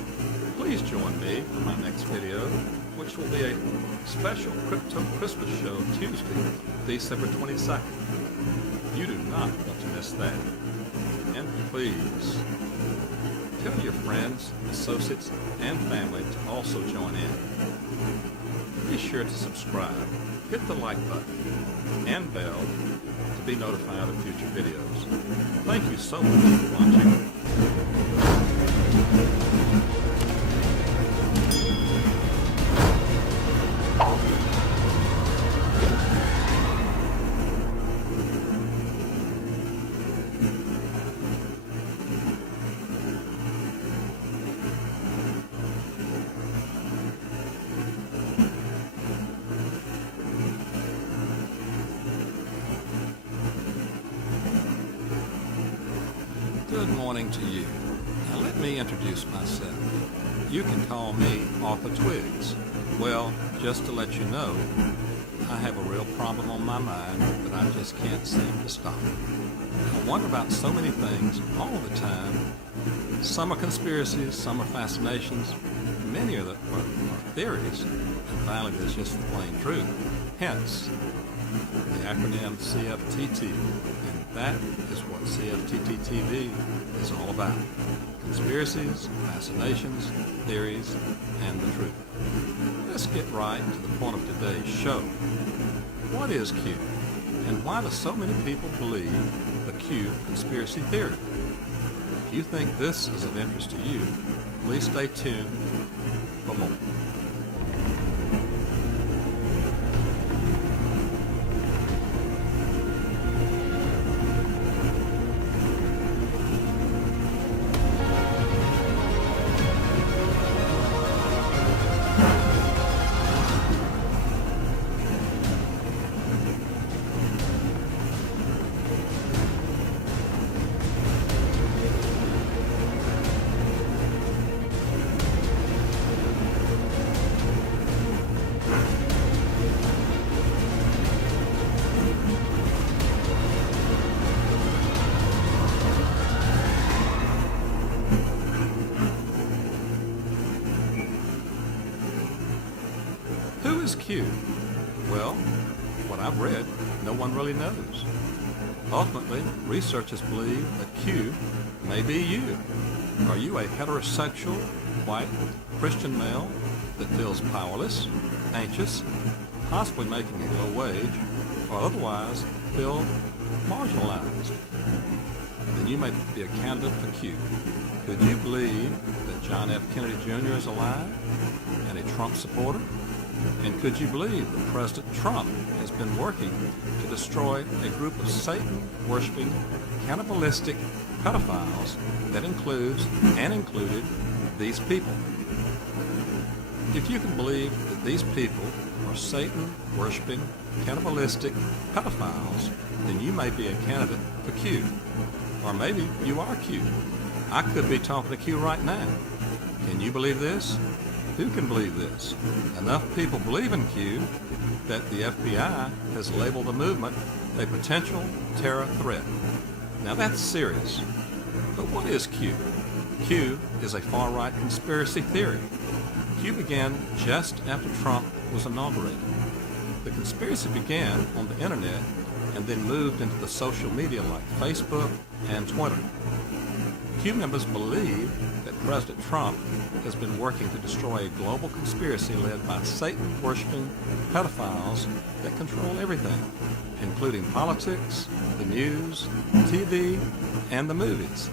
Please join me for my next video, which will be a special Crypto Christmas show Tuesday, December 22nd. You do not want to miss that. And please, tell your friends, associates, and family to also join in. Be sure to subscribe, hit the like button, and bell to be notified of future videos. Thank you so much for watching. Good morning to you. Now let me introduce myself. You can call me Arthur Twiggs. Well, just to let you know, I have a real problem on my mind that I just can't seem to stop. I wonder about so many things all the time. Some are conspiracies, some are fascinations, many of them are theories, and finally there's just the plain truth. Hence, the acronym CFTT, and that is what CFTT TV is all about. Conspiracies, fascinations, theories, and the truth. Let's get right to the point of today's show. What is Q? And why do so many people believe the Q conspiracy theory? If you think this is of interest to you, please stay tuned for more. Who is Q? Well, what I've read, no one really knows. Ultimately, researchers believe that Q may be you. Are you a heterosexual, white, Christian male that feels powerless, anxious, possibly making a low wage, or otherwise feel marginalized? Then you may be a candidate for Q. Could you believe that John F. Kennedy Jr. is alive and a Trump supporter? And could you believe that President Trump has been working to destroy a group of Satan-worshiping, cannibalistic pedophiles that includes and included these people? If you can believe that these people are Satan-worshiping, cannibalistic pedophiles, then you may be a candidate for Q. Or maybe you are Q. I could be talking to Q right now. Can you believe this? Who can believe this? Enough people believe in Q that the FBI has labeled the movement a potential terror threat. Now that's serious. But what is Q? Q is a far-right conspiracy theory. Q began just after Trump was inaugurated. The conspiracy began on the internet and then moved into the social media like Facebook and Twitter. Q members believe that President Trump has been working to destroy a global conspiracy led by Satan-worshiping pedophiles that control everything, including politics, the news, TV, and the movies.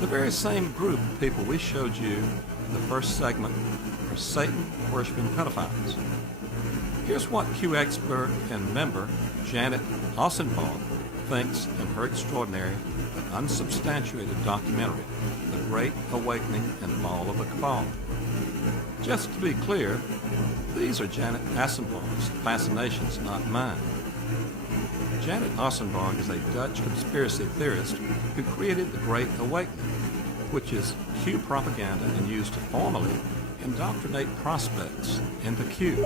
The very same group of people we showed you in the first segment are Satan-worshiping pedophiles. Here's what Q expert and member Janet Ossenbaugh thinks in her extraordinary but unsubstantiated documentary, The Great Awakening and Fall of the Cabal. Just to be clear, these are Janet Ossenbaugh's fascinations, not mine. Janet Ossenbaugh is a Dutch conspiracy theorist who created The Great Awakening, which is Q propaganda and used to formally indoctrinate prospects into Q.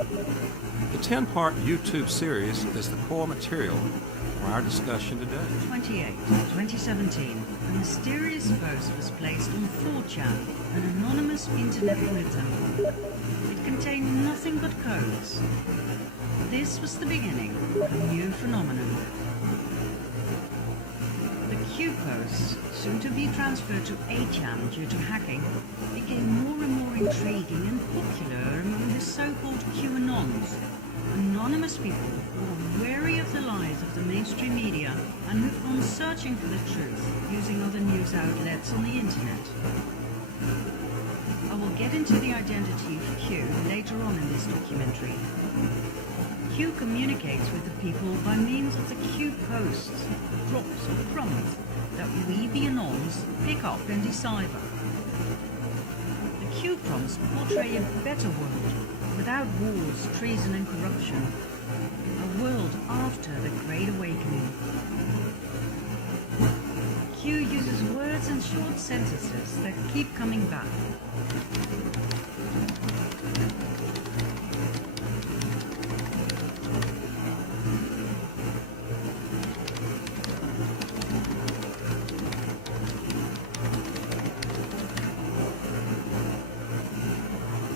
The 10-part YouTube series is the core material for our discussion today. 28, 2017, a mysterious post was placed on 4chan, an anonymous internet bulletin board. It contained nothing but codes. This was the beginning of a new phenomenon. The Q posts, soon to be transferred to 8chan due to hacking, became more and more intriguing and popular among the so-called QAnons, anonymous people who are wary of the lies of the mainstream media and who've gone searching for the truth using other news outlets on the internet. I will get into the identity of Q later on in this documentary. Q communicates with the people by means of the Q posts, drops or crumbs that we, the Anons, pick up and decipher. The Q prompts portray a better world, without wars, treason and corruption. A world after the Great Awakening. Q uses words and short sentences that keep coming back.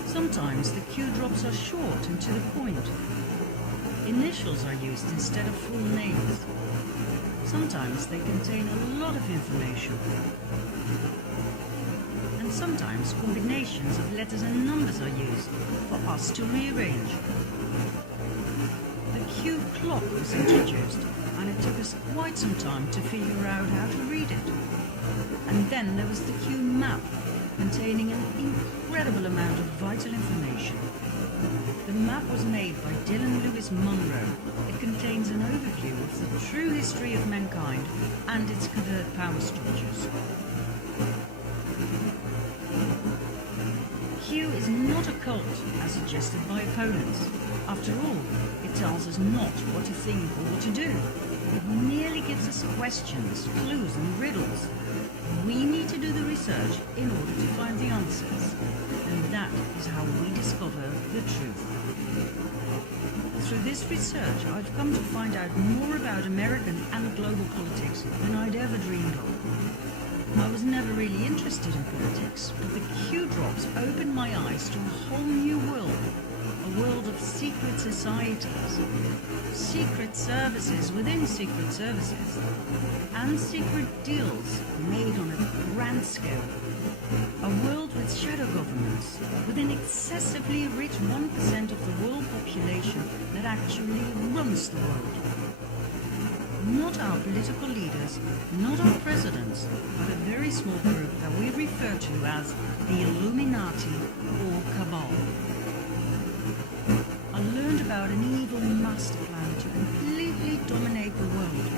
Sometimes the Q drops are short and to the point. Initials are used instead of full names. Sometimes they contain a lot of information. And sometimes combinations of letters and numbers are used for us to rearrange. The Q clock was introduced, and it took us quite some time to figure out how to read it. And then there was the Q map, containing an incredible amount of vital information. The map was made by Dylan Lewis Munro. It contains an overview of the true history of mankind and its covert power structures. Q is not a cult, as suggested by opponents. After all, it tells us not what to think or what to do. It merely gives us questions, clues and riddles. We need to do the research in order to find the answers, and that is how we discover the truth. Through this research, I've come to find out more about American and global politics than I'd ever dreamed of. I was never really interested in politics, but the Q drops opened my eyes to a whole new world. A world of secret societies, secret services within secret services, and secret deals made on a grand scale. A world with shadow governments, with an excessively rich 1% of the world population that actually runs the world. Not our political leaders, not our presidents, but a very small group that we refer to as the Illuminati or Cabal. I learned about an evil master plan to completely dominate the world.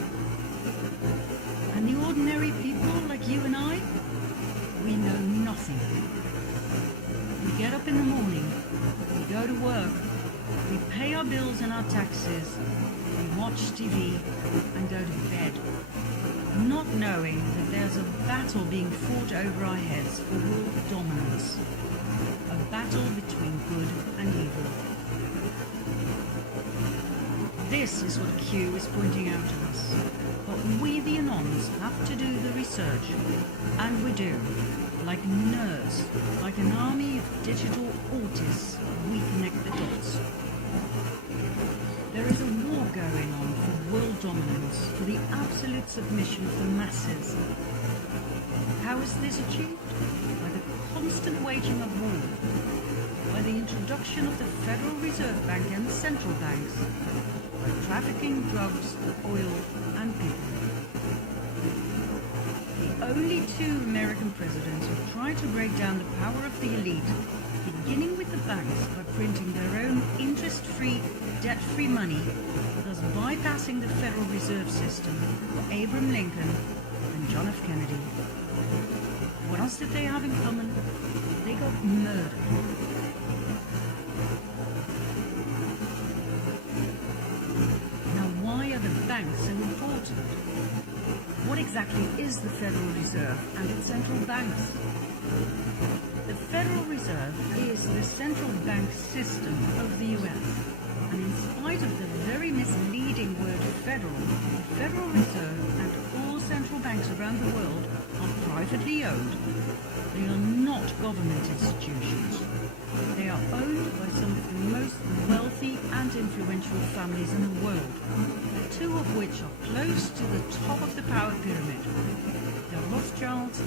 And the ordinary people like you and I, we know nothing. We get up in the morning, we go to work, we pay our bills and our taxes, we watch TV and go to bed, not knowing that there's a battle being fought over our heads for world dominance. A battle between good and evil. This is what Q is pointing out to us. But we, the Anons, have to do the research. And we do. Like nerds, like an army of digital autists, we connect the dots. There is a war going on for world dominance, for the absolute submission of the masses. How is this achieved? By the constant waging of war. By the introduction of the Federal Reserve Bank and central banks. By trafficking drugs, oil, and people. The only two American presidents who tried to break down the power of the elite, beginning with the banks by printing their own interest-free, debt-free money, thus bypassing the Federal Reserve System, were Abraham Lincoln and John F. Kennedy. What else did they have in common? They got murdered. Now, why are the banks so important? What exactly is the Federal Reserve and its central banks? The Federal Reserve is the central bank system of the US. And in spite of the very misleading word federal, the Federal Reserve and all central banks around the world are privately owned. They are not government institutions. They are owned by some of the most wealthy and influential families in the world, two of which are close to the top of the power pyramid, the Rothschilds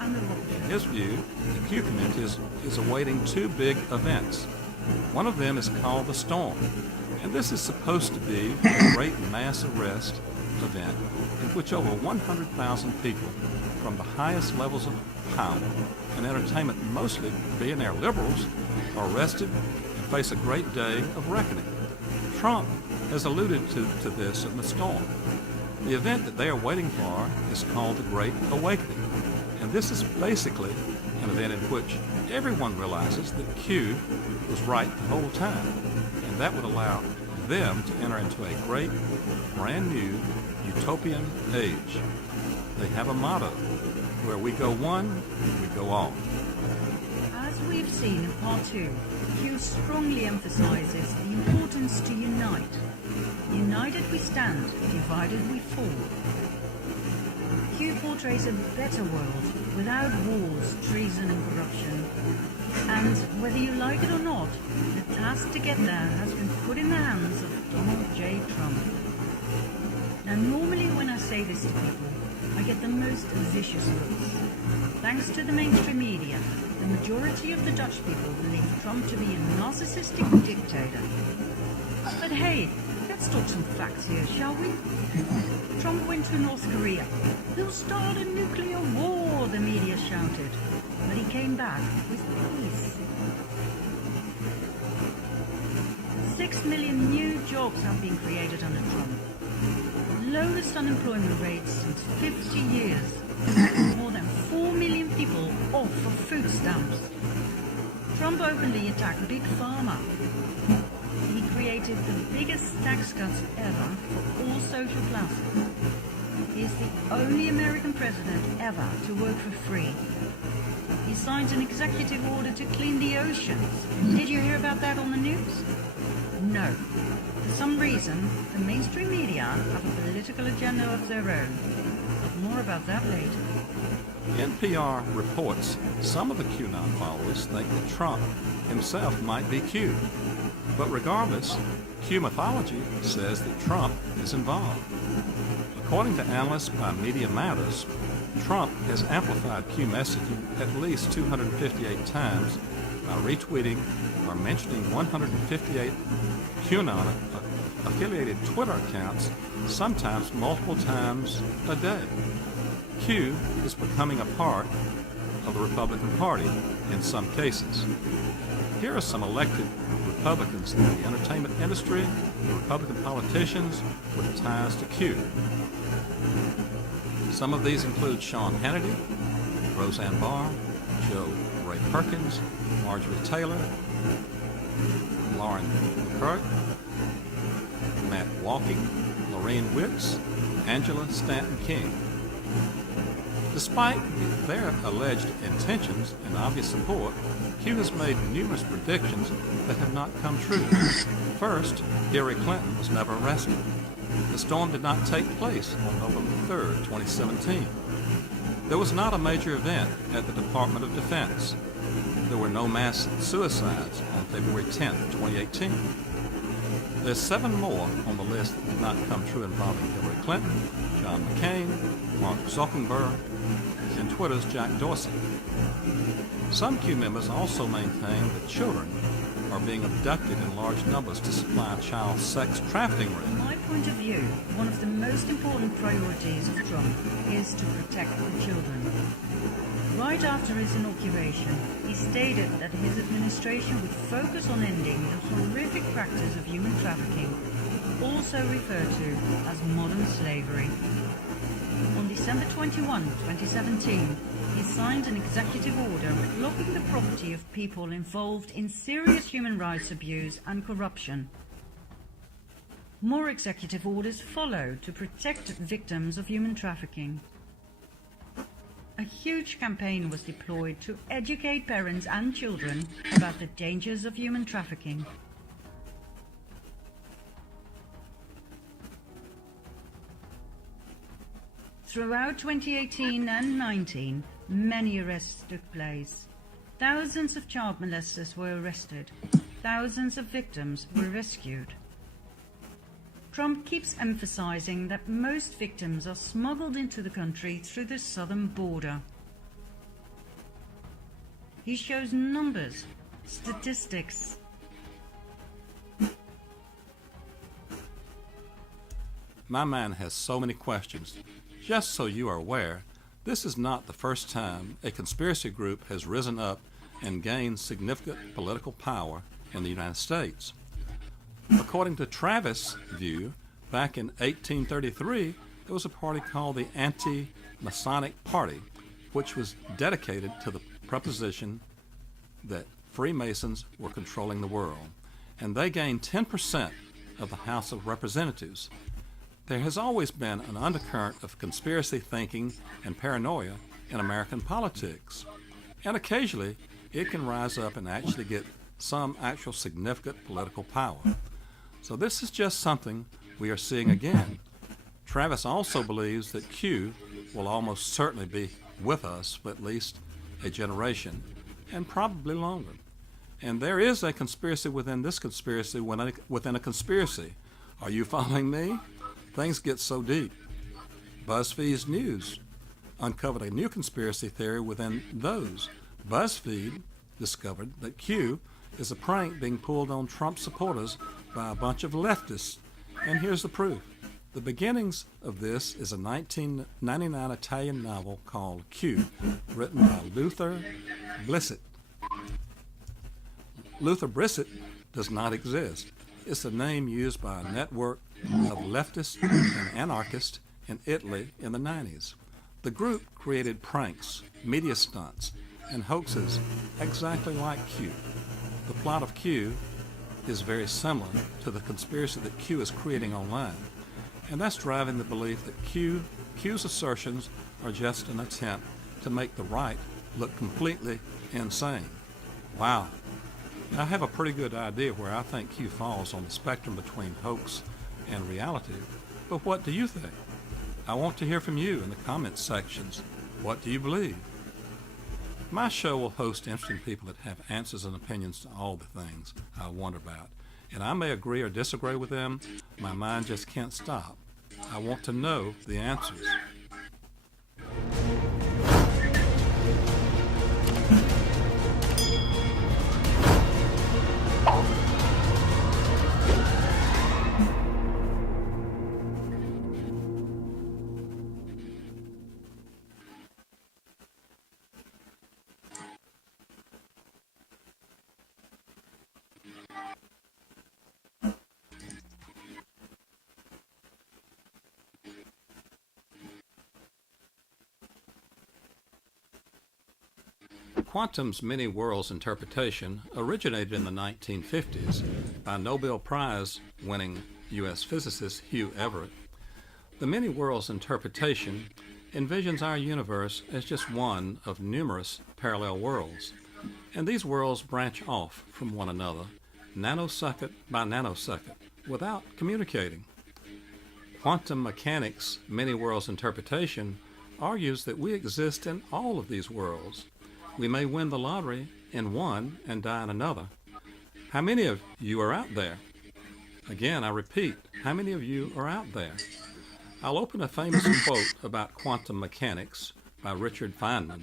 and the Rockefellers. In his view, the Q community is awaiting two big events. One of them is called the Storm, and this is supposed to be a great mass arrest event in which over 100,000 people from the highest levels of power and entertainment, mostly billionaire liberals, are arrested and face a great day of reckoning. Trump has alluded to this in the Storm. The event that they are waiting for is called the Great Awakening, and this is basically an event in which everyone realizes that Q was right the whole time, and that would allow them to enter into a great, brand new, utopian age. They have a motto: where we go one, we go all. As we've seen in Part 2, Q strongly emphasizes the importance to unite. United we stand, divided we fall. Q portrays a better world without wars, treason and corruption. And whether you like it or not, the task to get there has been put in the hands of Donald J. Trump. Now normally when I say this to people, I get the most vicious looks. Thanks to the mainstream media, the majority of the Dutch people believe Trump to be a narcissistic dictator. But hey, let's talk some facts here, shall we? Trump went to North Korea. He'll start a nuclear war, the media shouted. But he came back with peace. 6 million new jobs have been created under Trump. Lowest unemployment rate since 50 years. More than 4 million people off of food stamps. Trump openly attacked Big Pharma. He created the biggest tax cuts ever for all social classes. He is the only American president ever to work for free. He signed an executive order to clean the oceans. Did you hear about that on the news? No. For some reason, the mainstream media have a political agenda of their own. But more about that later. NPR reports some of the QAnon followers think that Trump himself might be Q. But regardless, Q mythology says that Trump is involved. According to analysts by Media Matters, Trump has amplified Q messaging at least 258 times by retweeting or mentioning 158 QAnon affiliated Twitter accounts, sometimes multiple times a day. Q is becoming a part of the Republican Party in some cases. Here are some elected Republicans in the entertainment industry, Republican politicians with ties to Q. Some of these include Sean Hannity, Roseanne Barr, Joe Ray Perkins, Marjorie Taylor, Lauren McCart, Matt Walking, Lorraine Wicks, Angela Stanton King. Despite their alleged intentions and obvious support, Q has made numerous predictions that have not come true. First, Hillary Clinton was never arrested. The storm did not take place on November 3rd, 2017. There was not a major event at the Department of Defense. There were no mass suicides on February 10th, 2018. There's 7 more on the list that did not come true involving Hillary Clinton, John McCain, Mark Zuckerberg, and Twitter's Jack Dorsey. Some Q members also maintain that children are being abducted in large numbers to supply child sex trafficking rings. From my point of view, one of the most important priorities of Trump is to protect the children. Right after his inauguration, he stated that his administration would focus on ending the horrific practice of human trafficking, also referred to as modern slavery. On December 21, 2017, he signed an executive order blocking the property of people involved in serious human rights abuse and corruption. More executive orders followed to protect victims of human trafficking. A huge campaign was deployed to educate parents and children about the dangers of human trafficking. Throughout 2018 and 19, many arrests took place. Thousands of child molesters were arrested. Thousands of victims were rescued. Trump keeps emphasizing that most victims are smuggled into the country through the southern border. He shows numbers, statistics. My mind has so many questions. Just so you are aware, this is not the first time a conspiracy group has risen up and gained significant political power in the United States. According to Travis' view, back in 1833, there was a party called the Anti-Masonic Party, which was dedicated to the proposition that Freemasons were controlling the world, and they gained 10% of the House of Representatives. There has always been an undercurrent of conspiracy thinking and paranoia in American politics, and occasionally it can rise up and actually get some actual significant political power. So this is just something we are seeing again. Travis also believes that Q will almost certainly be with us for at least a generation, and probably longer. And there is a conspiracy within this conspiracy within a conspiracy. Are you following me? Things get so deep. BuzzFeed's News uncovered a new conspiracy theory within those. BuzzFeed discovered that Q is a prank being pulled on Trump supporters by a bunch of leftists. And here's the proof. The beginnings of this is a 1999 Italian novel called Q, written by Luther Blissett. Luther Blissett does not exist. It's a name used by a network of leftists and anarchists in Italy in the 90s. The group created pranks, media stunts, and hoaxes exactly like Q. The plot of Q is very similar to the conspiracy that Q is creating online, and that's driving the belief that Q's assertions are just an attempt to make the right look completely insane. Wow. I have a pretty good idea where I think Q falls on the spectrum between hoax and reality, but what do you think? I want to hear from you in the comments sections. What do you believe? My show will host interesting people that have answers and opinions to all the things I wonder about, and I may agree or disagree with them. My mind just can't stop. I want to know the answers. Quantum's many worlds interpretation originated in the 1950s by Nobel Prize-winning U.S. physicist Hugh Everett. The many worlds interpretation envisions our universe as just one of numerous parallel worlds, and these worlds branch off from one another, nanosecond by nanosecond, without communicating. Quantum mechanics' many worlds interpretation argues that we exist in all of these worlds. We may win the lottery in one and die in another. How many of you are out there? Again, I repeat, how many of you are out there? I'll open a famous quote about quantum mechanics by Richard Feynman.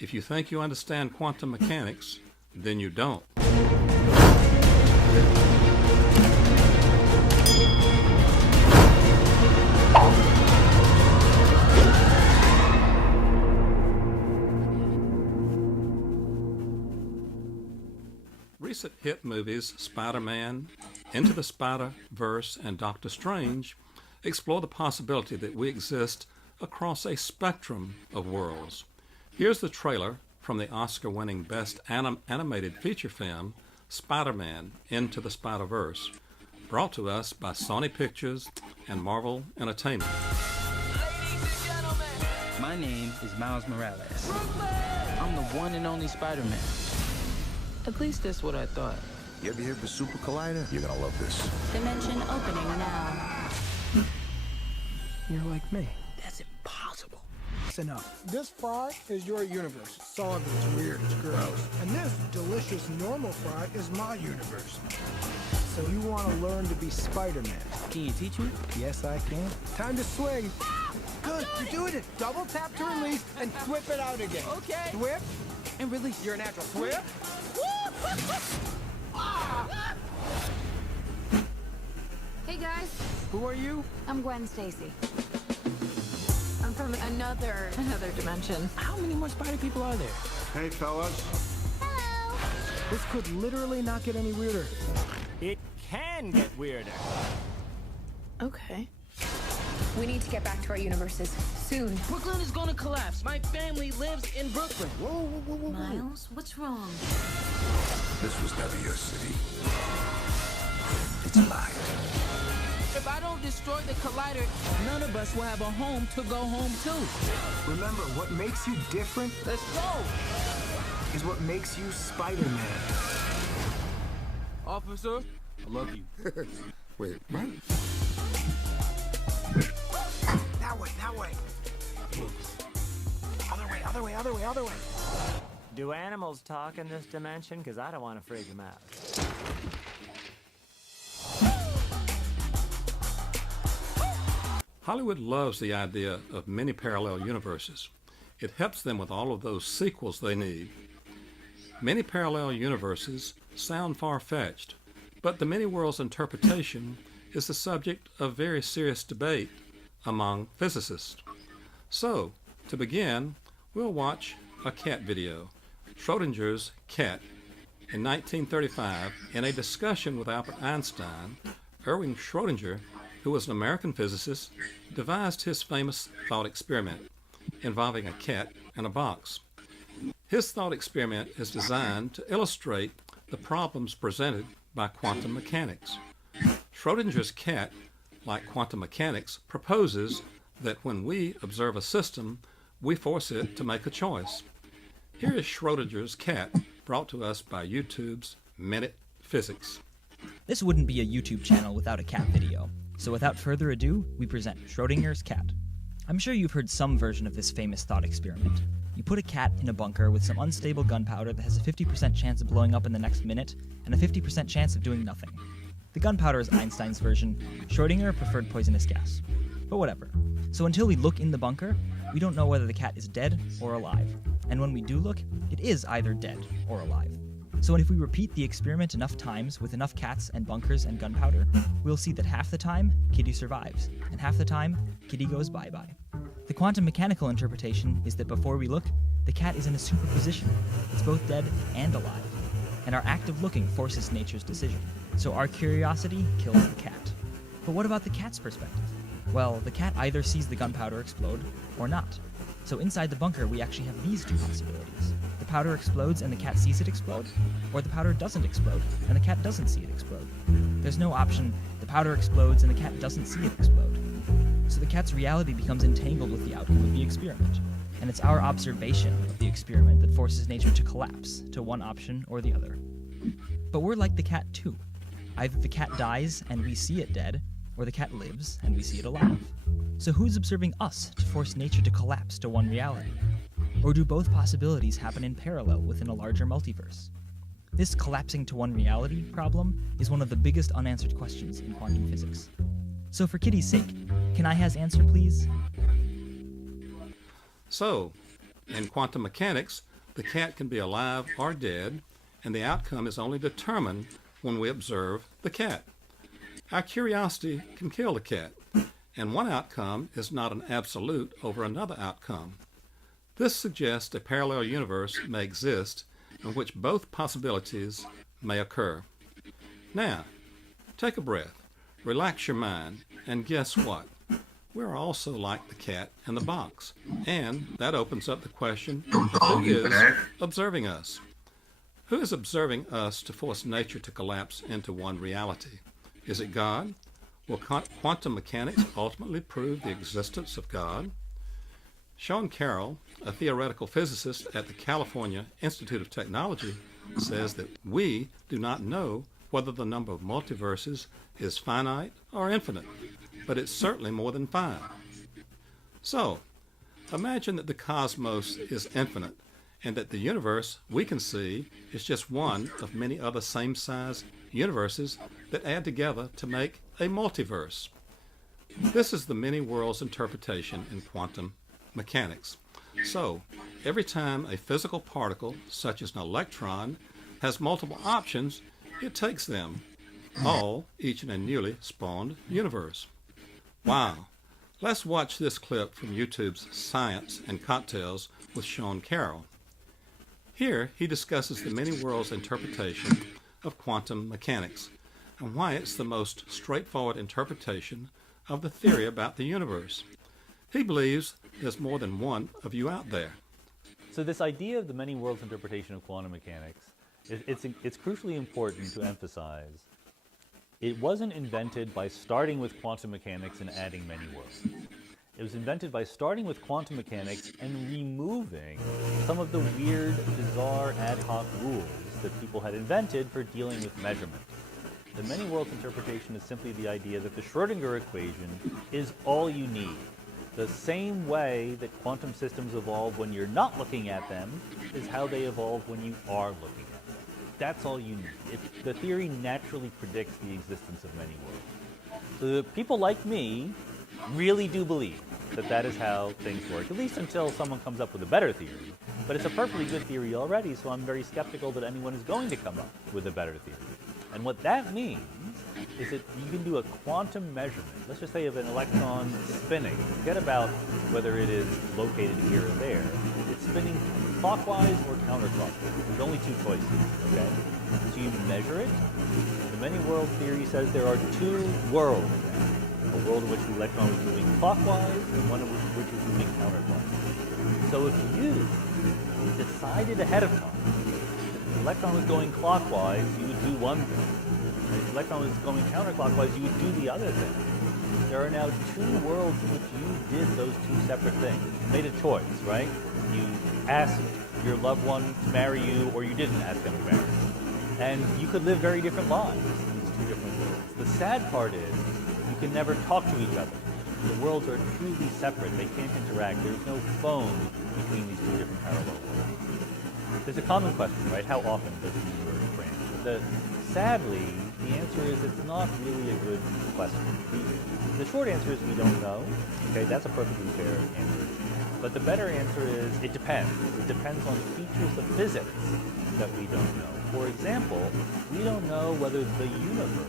If you think you understand quantum mechanics, then you don't. Recent hit movies Spider-Man, Into the Spider-Verse, and Doctor Strange explore the possibility that we exist across a spectrum of worlds. Here's the trailer from the Oscar-winning Best Animated Feature Film, Spider-Man, Into the Spider-Verse, brought to us by Sony Pictures and Marvel Entertainment. My name is Miles Morales. I'm the one and only Spider-Man. At least that's what I thought. You ever hear of a super collider? You're gonna love this. Dimension opening now. You're like me. That's impossible. Listen up. This fry is your universe. It's soggy, it's weird, it's gross. And this delicious normal fry is my universe. So you want to learn to be Spider-Man. Can you teach me? Yes, I can. Time to swing. Good, you're doing it. Double tap to release and whip it out again. Okay. Whip and release. You're a natural. Whip. Hey guys, Who are you? I'm Gwen Stacy. I'm from another dimension. How many more spider people are there? Hey, fellas. Hello. This could literally not get any weirder. It can get weirder. Okay. We need to get back to our universes soon. Brooklyn is gonna collapse. My family lives in Brooklyn. Whoa. Miles, what's wrong? This was never your city. It's mine. If I don't destroy the collider, none of us will have a home to go home to. Remember, what makes you different Let's go. is what makes you Spider-Man. Officer, I love you. Wait, what? That way. Other way. Do animals talk in this dimension? Because I don't want to freak them out. Hollywood loves the idea of many parallel universes. It helps them with all of those sequels they need. Many parallel universes sound far-fetched, but the many worlds interpretation is the subject of very serious debate among physicists. So, to begin, we'll watch a cat video, Schrodinger's cat. In 1935, in a discussion with Albert Einstein, Erwin Schrödinger, who was an American physicist, devised his famous thought experiment involving a cat in a box. His thought experiment is designed to illustrate the problems presented by quantum mechanics. Schrodinger's cat, like quantum mechanics, proposes that when we observe a system, we force it to make a choice. Here is Schrodinger's cat, brought to us by YouTube's Minute Physics. This wouldn't be a YouTube channel without a cat video. So without further ado, we present Schrodinger's cat. I'm sure you've heard some version of this famous thought experiment. You put a cat in a bunker with some unstable gunpowder that has a 50% chance of blowing up in the next minute, and a 50% chance of doing nothing. The gunpowder is Einstein's version. Schrödinger preferred poisonous gas. But whatever. So until we look in the bunker, we don't know whether the cat is dead or alive. And when we do look, it is either dead or alive. So if we repeat the experiment enough times with enough cats and bunkers and gunpowder, we'll see that half the time, Kitty survives, and half the time, Kitty goes bye-bye. The quantum mechanical interpretation is that before we look, the cat is in a superposition. It's both dead and alive. And our act of looking forces nature's decision. So our curiosity kills the cat. But what about the cat's perspective? Well, the cat either sees the gunpowder explode or not. So inside the bunker, we actually have these two possibilities. The powder explodes and the cat sees it explode, or the powder doesn't explode and the cat doesn't see it explode. There's no option, the powder explodes and the cat doesn't see it explode. So the cat's reality becomes entangled with the outcome of the experiment. And it's our observation of the experiment that forces nature to collapse to one option or the other. But we're like the cat too. Either the cat dies and we see it dead, or the cat lives and we see it alive. So who's observing us to force nature to collapse to one reality? Or do both possibilities happen in parallel within a larger multiverse? This collapsing to one reality problem is one of the biggest unanswered questions in quantum physics. So for Kitty's sake, can I has answer please? So, in quantum mechanics, the cat can be alive or dead, and the outcome is only determined when we observe the cat. Our curiosity can kill the cat, and one outcome is not an absolute over another outcome. This suggests a parallel universe may exist in which both possibilities may occur. Now, take a breath, relax your mind, and guess what? We're also like the cat in the box, and that opens up the question, who is observing us? Who is observing us to force nature to collapse into one reality? Is it God? Will quantum mechanics ultimately prove the existence of God? Sean Carroll, a theoretical physicist at the California Institute of Technology, says that we do not know whether the number of multiverses is finite or infinite, but it's certainly more than 5. So, imagine that the cosmos is infinite, and that the universe we can see is just one of many other same-size universes that add together to make a multiverse. This is the many worlds interpretation in quantum mechanics. So, every time a physical particle, such as an electron, has multiple options, it takes them, all each in a newly spawned universe. Wow. Let's watch this clip from YouTube's Science and Cocktails with Sean Carroll. Here, he discusses the many worlds interpretation of quantum mechanics and why it's the most straightforward interpretation of the theory about the universe. He believes there's more than one of you out there. So this idea of the many worlds interpretation of quantum mechanics, it's crucially important to emphasize. It wasn't invented by starting with quantum mechanics and adding many worlds. It was invented by starting with quantum mechanics and removing some of the weird, bizarre, ad hoc rules that people had invented for dealing with measurement. The many worlds interpretation is simply the idea that the Schrödinger equation is all you need. The same way that quantum systems evolve when you're not looking at them is how they evolve when you are looking at them. That's all you need. The theory naturally predicts the existence of many worlds. So the people like me really do believe that that is how things work, at least until someone comes up with a better theory. But it's a perfectly good theory already, so I'm very skeptical that anyone is going to come up with a better theory. And what that means is that you can do a quantum measurement, let's just say of an electron spinning. Forget about whether it is located here or there. It's spinning clockwise or counterclockwise. There's only two choices, okay? So you measure it. The many world theory says there are two worlds now. A world in which the electron is moving clockwise and one in which is moving counterclockwise. So if you decided ahead of time that the electron was going clockwise, you would do one thing. If the electron was going counterclockwise, you would do the other thing. There are now two worlds in which you did those two separate things. You made a choice, right? You asked your loved one to marry you, or you didn't ask them to marry you. And you could live very different lives in these two different worlds. The sad part is, you can never talk to each other. The worlds are truly separate. They can't interact. There's no phone between these two different parallel worlds. There's a common question, right? How often does the universe branch? Sadly, the answer is it's not really a good question. The short answer is we don't know. Okay, that's a perfectly fair answer. But the better answer is it depends. It depends on features of physics that we don't know. For example, we don't know whether the universe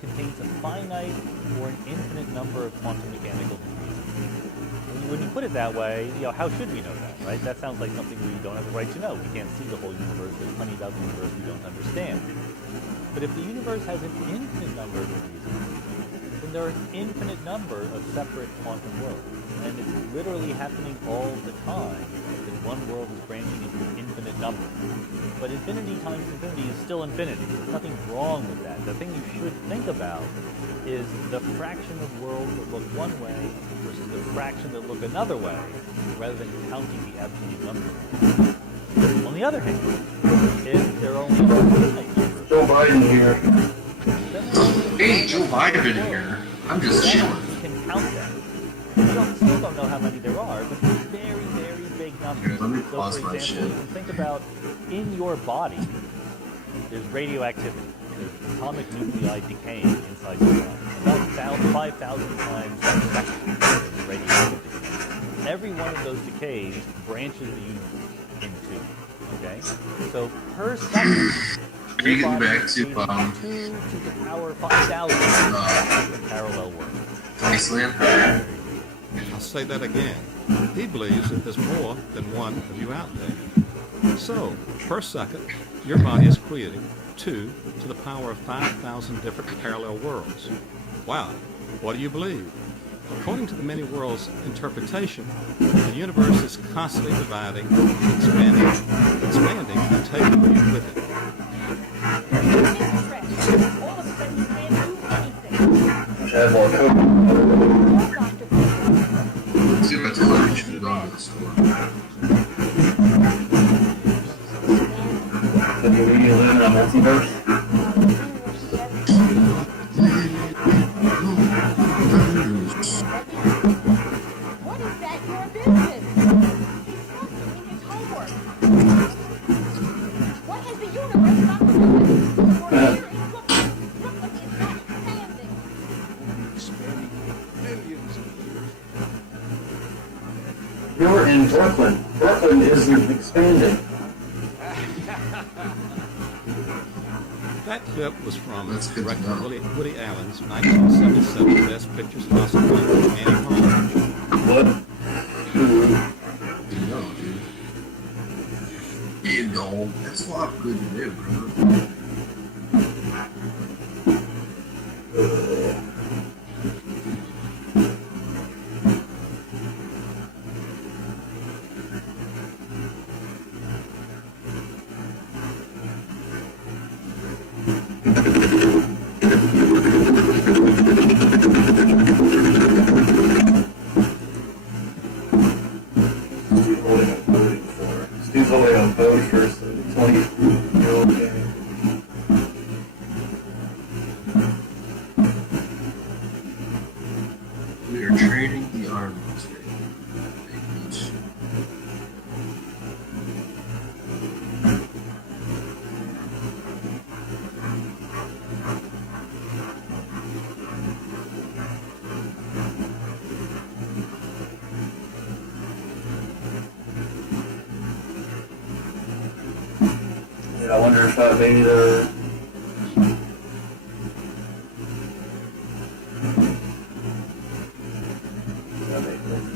contains a finite or an infinite number of quantum mechanical degrees. When you put it that way, how should we know that, right? That sounds like something we don't have the right to know. We can't see the whole universe. There's plenty about the universe we don't understand. But if the universe has an infinite number of degrees, then there are an infinite number of separate quantum worlds. And it's literally happening all the time. that one world is branching into an infinite number. But infinity times infinity is still infinity. There's nothing wrong with that. The thing you should think about is the fraction of worlds that look one way versus the fraction that look another way, rather than counting the absolute number. On the other hand, if there are only Joe Biden here. Hey, Joe Biden here. I'm just chilling. You can count them. You still don't know how many there are, but it's very, very big numbers. Here, let me So, pause for my example, shit. you can think about in your body, there's radioactivity. There's atomic nuclei decaying inside your body. About 5,000 times per second there's radioactivity. Every one of those decays branches the universe in two. Okay? So per second, Are you getting back to 2 to the power 5,000 parallel worlds. Wasteland? I'll say that again. He believes that there's more than one of you out there. So, per second, your body is creating 2 to the power of 5,000 different parallel worlds. Wow, what do you believe? According to the many worlds interpretation, the universe is constantly dividing, expanding, and taking you with it. Add more coke. See if I tell her we should have gone to the store. So do you live in a multiverse? What is that your business? He's not doing his homework. What has the universe got to do with it? For here in Brooklyn, Brooklyn is not expanding. Expanding millions of years. You're in Brooklyn. Brooklyn isn't expanding. That clip was from That's good to director know. Woody Allen's 1977 Best Pictures Possible Annie Hall. What? You know, dude. You know, that's a lot good to do, bro. Steve's holding a boat for a 20-year-old game. We are training the army. Yeah, I wonder if maybe the that makes sense.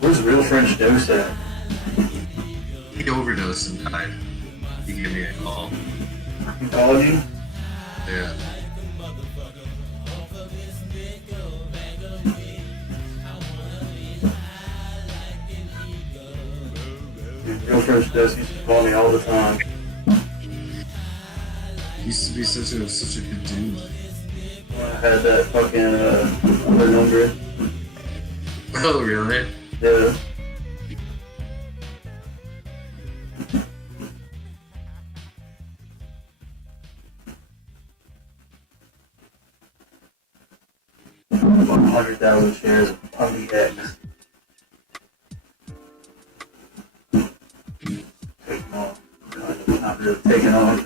Where's real French Dose at? He overdosed and died. He gave me a call. He called you? Yeah. Real French Dose used to call me all the time. He used to be such a good dude. When I had that fucking other number. Oh, really? Yeah. About 100,000 shares of Punky X. Taking off. Not really taking off.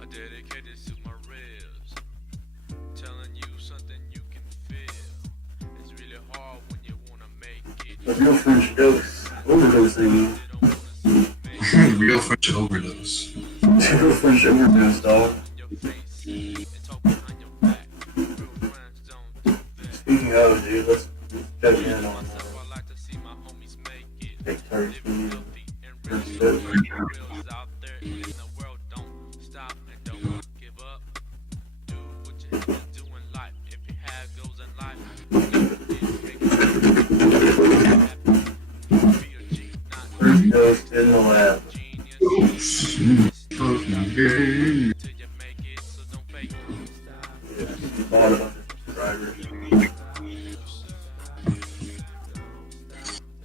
I dedicate this to my ribs, telling you something you can feel. It's really hard when you wanna make it. The real French Dose overdosing. real French overdose. Real French overdose, dog. Speaking of, dude, let's check in on Big Turkey. First dose in the lab. Bought a bunch of subscribers.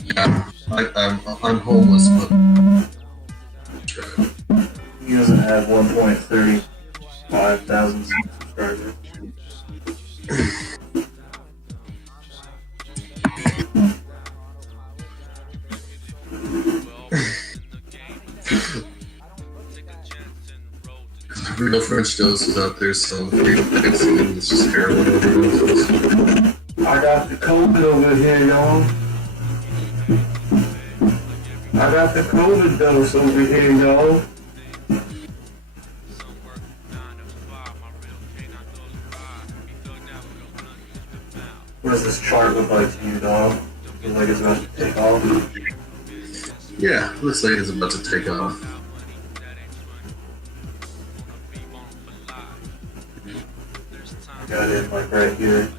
Yeah, I'm homeless, but He doesn't have 1.35 thousand subscribers. real French doses out there selling free vaccine. It's just heroin overdoses. I got the COVID over here, y'all. I got the COVID dose over here, y'all. What does this chart look like to you, dog? Looks like it's about to take off. Yeah, looks like it's about to take off. Got it like right here.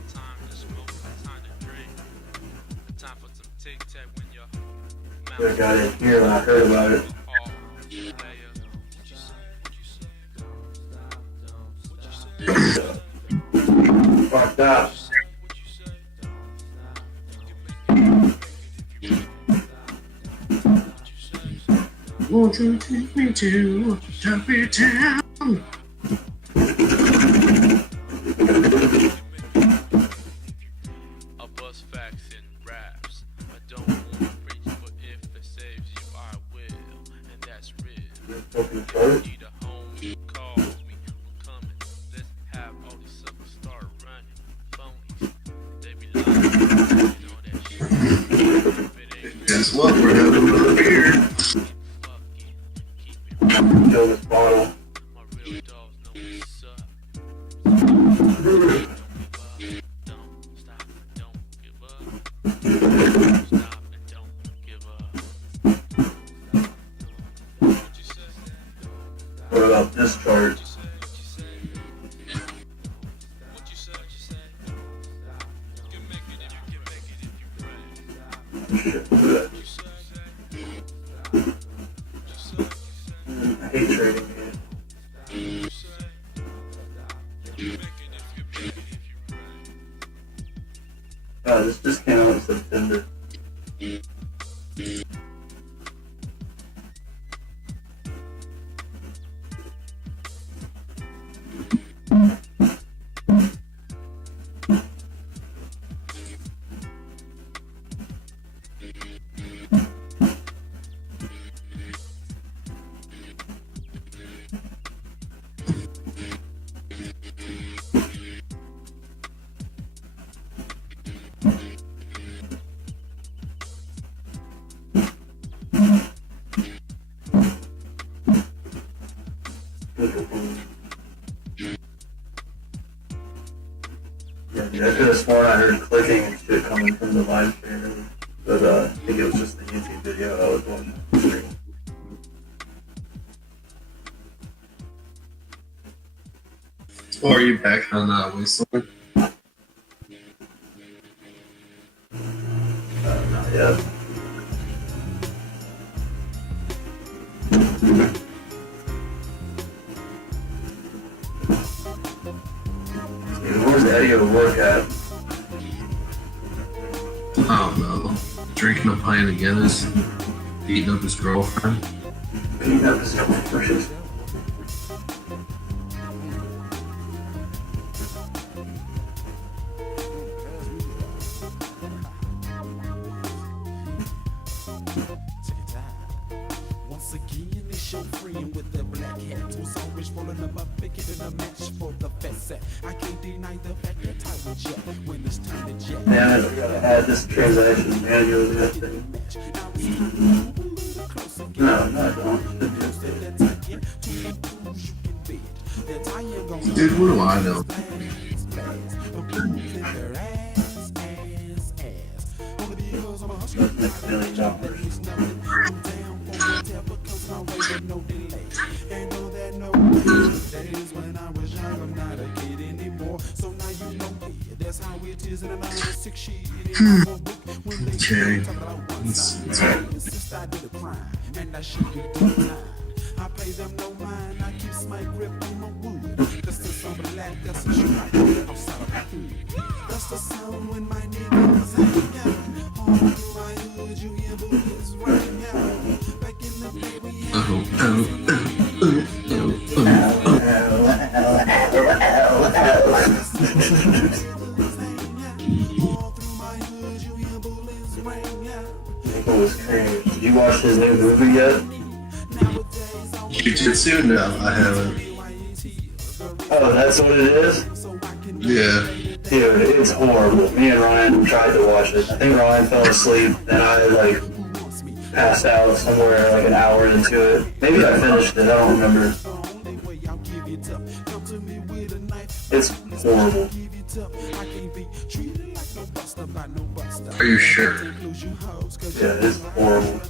I got it here when I heard about it. Fucked up. Won't you take me to Happy Town? I bust facts and raps. I don't want to preach, but if it saves you, I will. And that's real. Need a home, call me, I'm coming. Let's have all these suckers start running. Phonies, they be lying and all that shit. Guess what? We're having another beer. Kill this bottle. My real dogs know what's up. Don't stop and don't give up. Don't stop and don't give up. What about this chart? Shit, look at that. I hate trading it. This came out in September. Yeah, I could have sworn I heard clicking and shit coming from the live stream, but I think it was just the YouTube video I was watching. Oh, are you back on Wasteland? Not yet. Where's Eddie O'Rourke at? I don't know. Drinking a pint of Guinness, beating up his girlfriend. Beating up his girlfriend. Once again, it's your friend with the black hat who's always rolling them up, bigger than a match for the fest set. I can't deny the fact that I will jet when it's time to jet. Man, I gotta add this transaction manually. No, no, I don't. Dude, what do I know? Okay. I pay them no mind, I keep my grip on my wood. That's the sound of black, that's the shit outside of my hood. That's the sound when my niggas hang out. All through my hood, you hear bullets ring out. Back in the day, we had It was crazy. Did you watch his new movie yet? Jiu-Jitsu? No, I haven't. Oh, that's what it is? Yeah. Dude, it's horrible. Me and Ryan tried to watch it. I think Ryan fell asleep, and I passed out somewhere like an hour into it. Maybe I finished it, I don't remember. It's horrible. Are you sure? Yeah, it's horrible.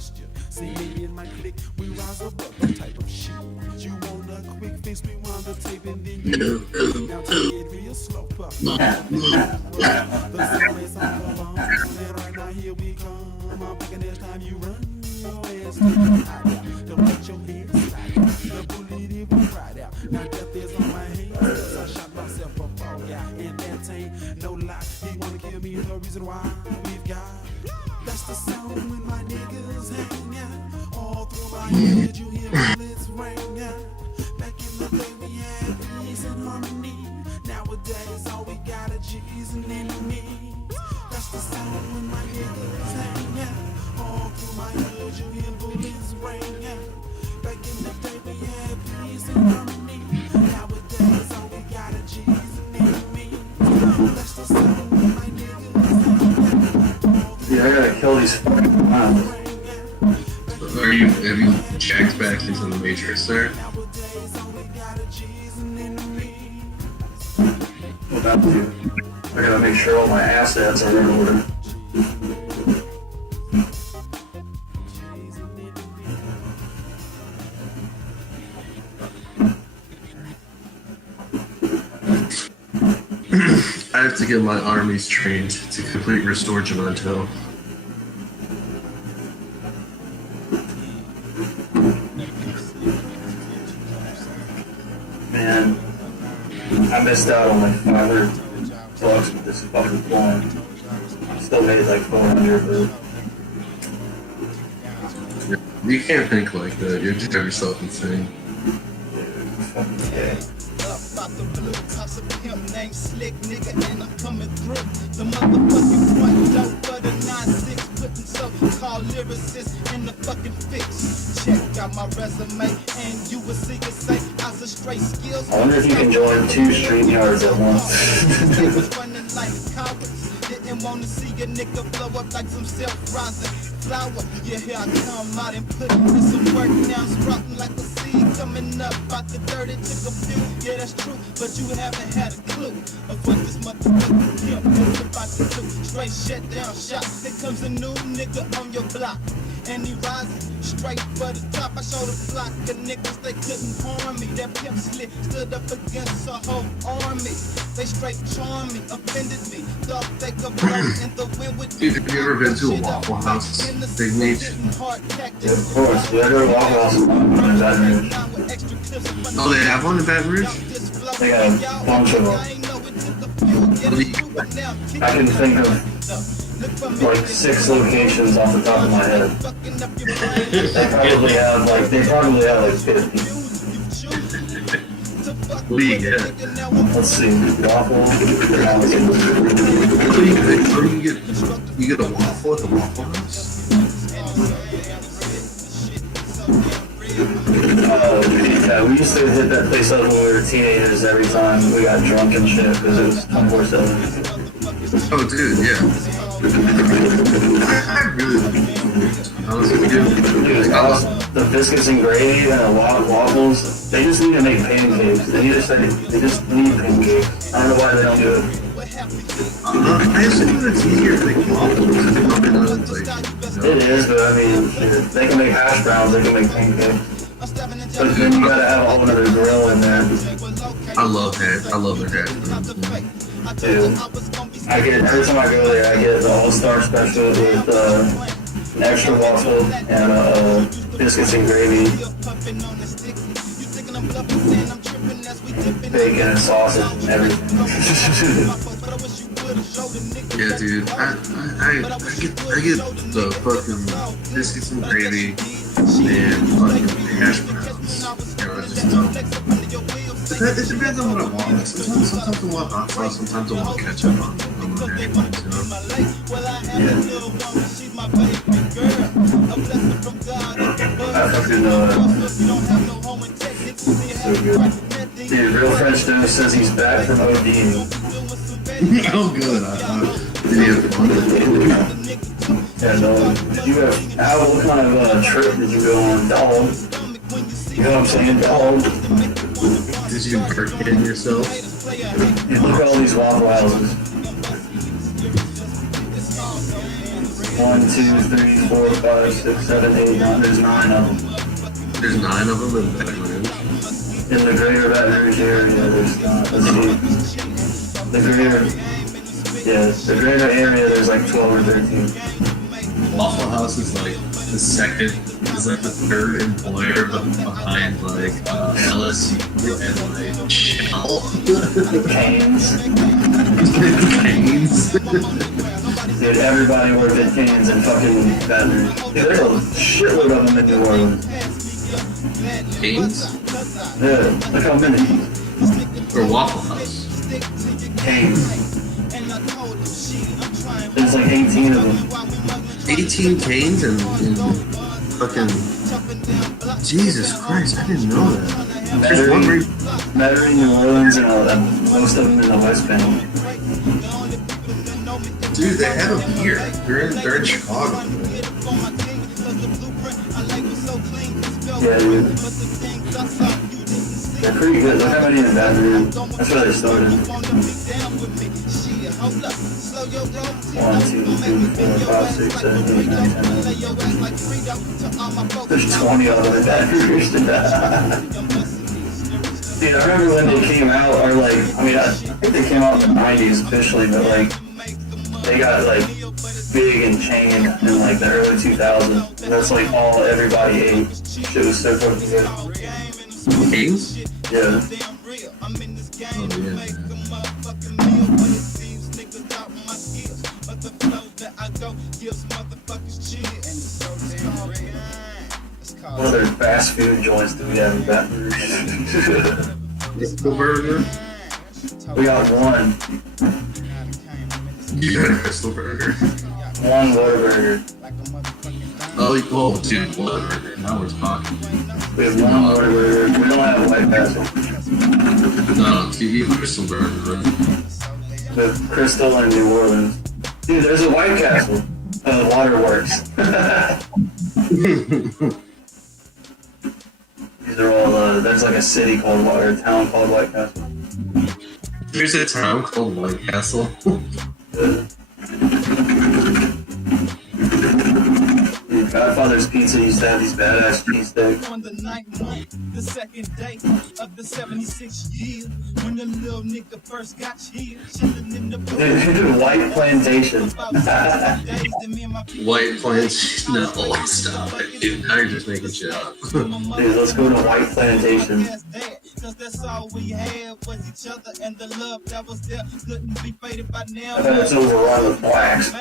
That's the sound when my niggas hang out. All through my head, you hear bullets ring out. Back in the day, we had peace and harmony. Nowadays, all we got are G's and enemies. That's the sound when my niggas hang out. All through my head, you hear bullets ring out. Back in the day, we had peace and harmony. Nowadays, all we got are G's and enemies. That's the sound when my niggas hang out. Yeah, I gotta kill these fucking clowns. Have you checked back into the Matrix there? About to. I gotta make sure all my assets are in order. I have to get my armies trained to complete Restore Gemento. Man, I missed out on like $500 with this fucking clone. Still made like 400, but You can't think like that. You're just yourself insane. yeah. About the blue cuss of him named Slick nigga and I'm coming through the motherfucking front door for the 9-6 putting so-called lyricists in the fucking fix. Check out my resume and you will see it say I was a straight skills. I wonder if you can join 2 StreamYards at once. Running like cowards. Didn't wanna see a nigga blow up like some self-rising flower. Yeah, here I come out and put in some work now. Sprouting like a seed coming up out the dirt. It took a few, yeah, that's true. But you haven't had a clue of what this motherfucking pimp is about to do. Straight shut down shot. Here comes a new nigga on your block. And he rising straight for the top. I showed a flock of niggas, they couldn't harm me. That pimp slick stood up against a whole army. They straight charmed me, offended me. Thought they could blow in the wind with me. Dude, have you ever been to a Waffle House, Big Meat? Yeah, of course. Yeah, I go to Waffle House in Baton Rouge. Oh, they have one in Baton Rouge? They got a bunch of them. I can think of like 6 locations off the top of my head. They probably have like 50. What do you get? Let's see. Waffle. You get a waffle at the Waffle House? Yeah, we used to hit that place up when we were teenagers every time we got drunk and shit because it was 24/7. Oh, dude, yeah. I really like it. Honestly, dude, I love The biscuits and gravy and the waffles, they just need to make pancakes. They just need pancakes. I don't know why they don't do it. I assume that it's easier to make waffles. I think probably not. It's like, It is, but I mean, shit, they can make hash browns, they can make pancakes. But then you gotta have a whole other grill in there. I love their hash browns. Dude, I get, every time I go there, I get the all-star special with an extra waffle and biscuits and gravy, bacon and sausage and everything. Yeah, dude. I get the fucking biscuits and gravy and fucking hash browns. You know, I just don't. It depends on what I want. Like, sometimes I want hot sauce, sometimes I want ketchup on my hash browns, you know? I fucking so good. Dude, Real French Toast says he's back from ODing. Oh, good. Did you have fun? Yeah, no. Did you have, what kind of trip did you go on, dog? You know what I'm saying, dog? Did you hit yourself? Dude, look at all these Waffle Houses. 1, 2, 3, 4, 5, 6, 7, 8, 9. There's 9 of them. There's 9 of them in Baton Rouge. In the greater Baton Rouge area, there's not. Let's see. The greater area, there's like 12 or 13. Waffle House is like the second, is like the third employer behind like LSU and like Shell. Canes. Canes. Dude, everybody worked at Canes in fucking Baton Rouge. Dude, there's a shitload of them in New Orleans. Canes? Yeah, look how many. Or Waffle House. Canes. There's like 18 of them. 18 canes and fucking... Jesus Christ, I didn't know that. There's one Metairie, New Orleans, and most of them in the West Bank. Dude, they have them here. They're in Chicago. Yeah, dude. They're pretty good. Look how many in Baton Rouge. That's where they started. 1, 2, 3, 4, 5, 6, 7, 8, 9, 10, 11. There's 20 of them in Baton Rouge. Dude, I remember when they came out, or like, I mean, I think they came out in the 90s officially, but like, they got like big and chain in like the early 2000s. That's like all everybody ate. Shit was so fucking good. Canes? Yeah. Oh, yeah. What other fast food joints do we have in Baton Rouge? Crystal Burger? We got one. You got a Crystal Burger? One Whataburger. Oh, dude, Whataburger. Now we're talking. We have one Whataburger. We don't have White Castle. No, you eat Crystal Burger, right? The Crystal in New Orleans. Dude, there's a White Castle. Waterworks. These are all, there's like a city called a town called White Castle. There's a town called White Castle. Dude, Godfather's Pizza used to have these badass cheesesteaks. On the night, the second day of the 76 year, when the little nigga first got here, chillin' in the Dude, White Plantation. White Plantation? No, stop it, dude. Now you're just making shit up. Dude, let's go to White Plantation. Cause that's all we had was each other, and the love that was there couldn't be faded by now. I bet it's overrun with blacks.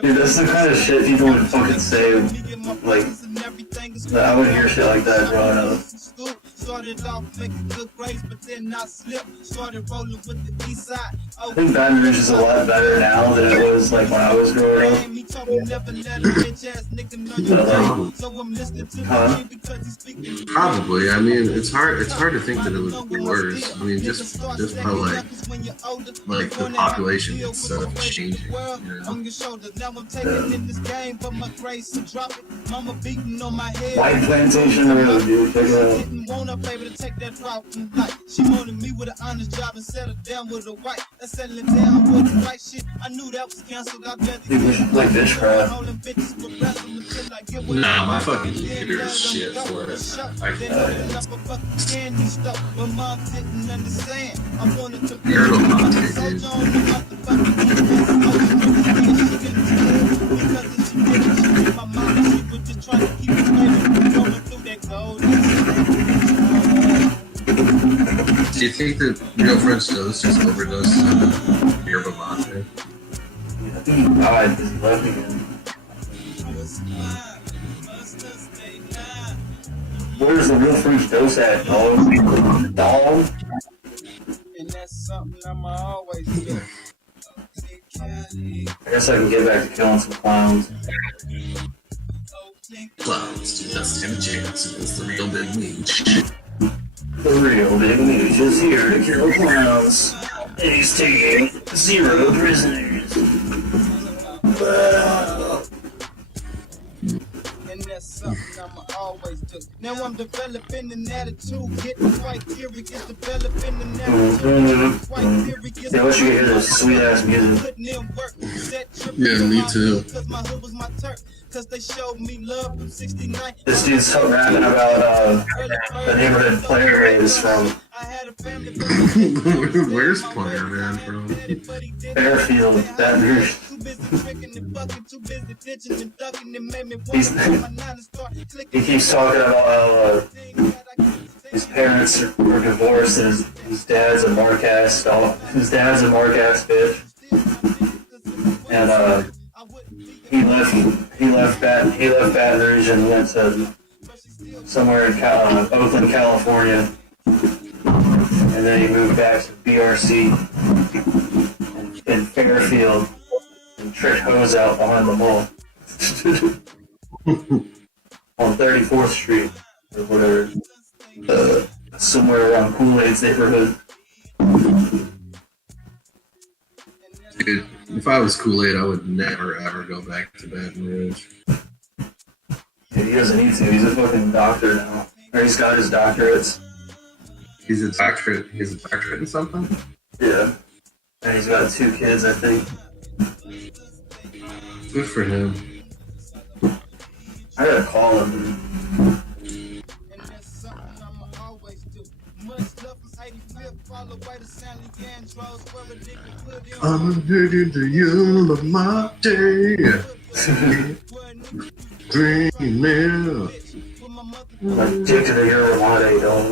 Dude, that's the kind of shit people would fucking say. Like, I would hear shit like that growing up. Started off making good grades, but then I slipped. Started rolling with the east side. I think Baton Rouge is a lot better now than it was like when I was growing up. Huh? Probably. I mean, it's hard to think that it would be worse. I mean, just how like the population itself changing. You know? White Plantation Road, dude. Check it out. She wanted me with an honest job and settle down with a white. That's settling down with the white shit. I knew that was canceled. I bet Dude, we should play Fishcraft. Nah, my fucking computer is shit for it. You're Do you think that girlfriend's dose just overdosed on yerba mate? I think he died because he left again. Where's the real freak dose at, dog? Dog? And that's something I'ma always do. I guess I can get back to killing some clowns. Clowns, dude, that's Tim Jansen. It's the real big meat. The real big news is here to kill clowns. And he's taking 0 prisoners. And that's something I'ma always do. Now I'm developing an attitude, getting quite curious, developing an attitude, quite curious. Yeah, I wish you could hear this sweet ass music. Yeah, me too. Cause they showed me love from 69. This dude's rapping about the neighborhood player raise from Where's Player Man from? Fairfield, Baton Rouge. He keeps talking about how his parents were divorced and his dad's a Marcast dog. His dad's a Marcast bitch. And he left Baton Rouge and went to somewhere in Oakland, California. And then he moved back to BRC in Fairfield and tricked hoes out behind the mall. On 34th Street or whatever. Somewhere around Kool-Aid's neighborhood. Dude, if I was Kool-Aid, I would never ever go back to Baton Rouge. Yeah, he doesn't need to. He's a fucking doctor now. Or he's got his doctorates. He's a doctorate in something? Yeah. And he's got 2 kids, I think. Good for him. I gotta call him. I'm addicted to you of my day. Dreaming. I'm addicted to your Ramade, dog.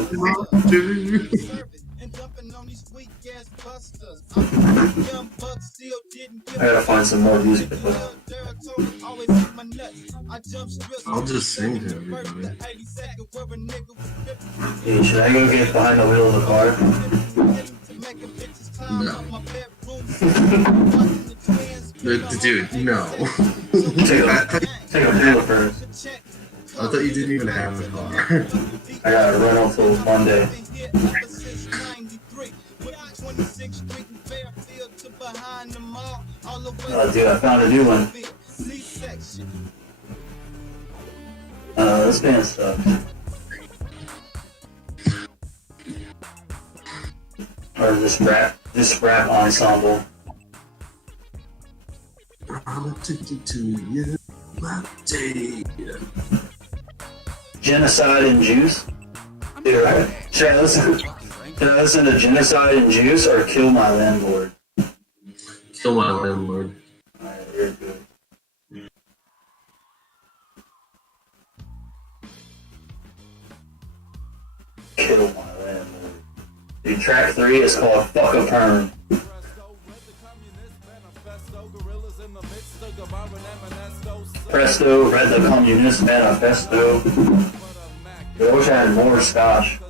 I gotta find some more music to put on. I'll just sing to everybody. Hey, should I go get behind the wheel of the car? No. Dude, no. Take a wheel first. I thought you didn't even have a car. I got a rental till Monday. Oh, dude, I found a new one. This band sucks. Or this rap ensemble. I'm addicted to you, my day. Genocide and Juice? Dude, should I listen to Genocide and Juice or Kill My Landlord? Kill My Landlord. Alright, very good. Kill My Landlord. Dude, track 3 is called Fuck a Perm. Presto, read the Communist Manifesto. Dude, I wish I had more scotch.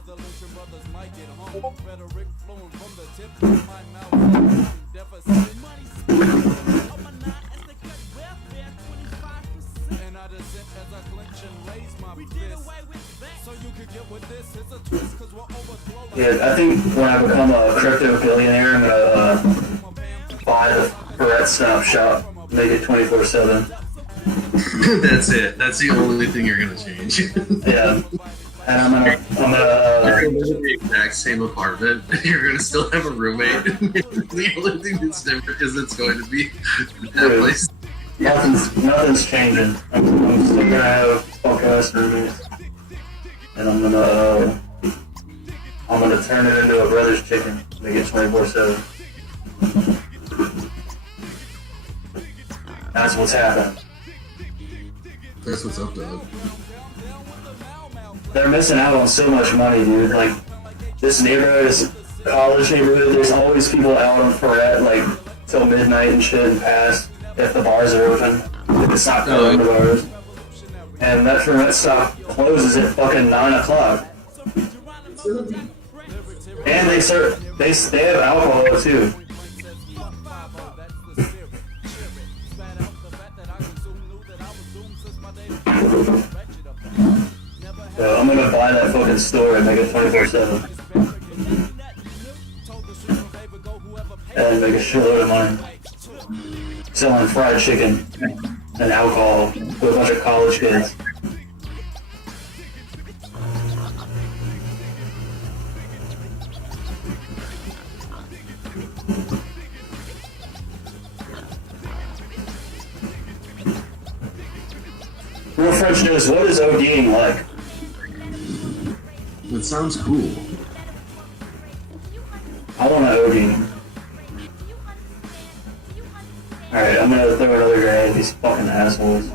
Yeah, I think when I become a crypto billionaire, I'm gonna buy the Barrett Snap shop, make it 24/7. That's it. That's the only thing you're gonna change. Yeah, and I'm gonna you're gonna live in the exact same apartment. You're gonna still have a roommate. The only thing that's different is it's going to be that place. Nothing's changing. I'm still gonna have fuck ass roommates, and I'm gonna turn it into a brother's chicken, make it 24/7. That's what's happening. That's what's up, dog. They're missing out on so much money, dude. Like, this neighborhood is a college neighborhood. There's always people out on Ferret, like, till midnight and shit and past, if the bars are open. If it's not going to bars. And that Ferret stop closes at fucking 9 o'clock. And they have alcohol, too. So I'm gonna buy that fucking store and make it 24/7. And make a shitload of money. Selling fried chicken and alcohol to a bunch of college kids. Real French News, what is ODing like? It sounds cool. I want to OD. Alright, I'm gonna throw another grenade at these fucking assholes.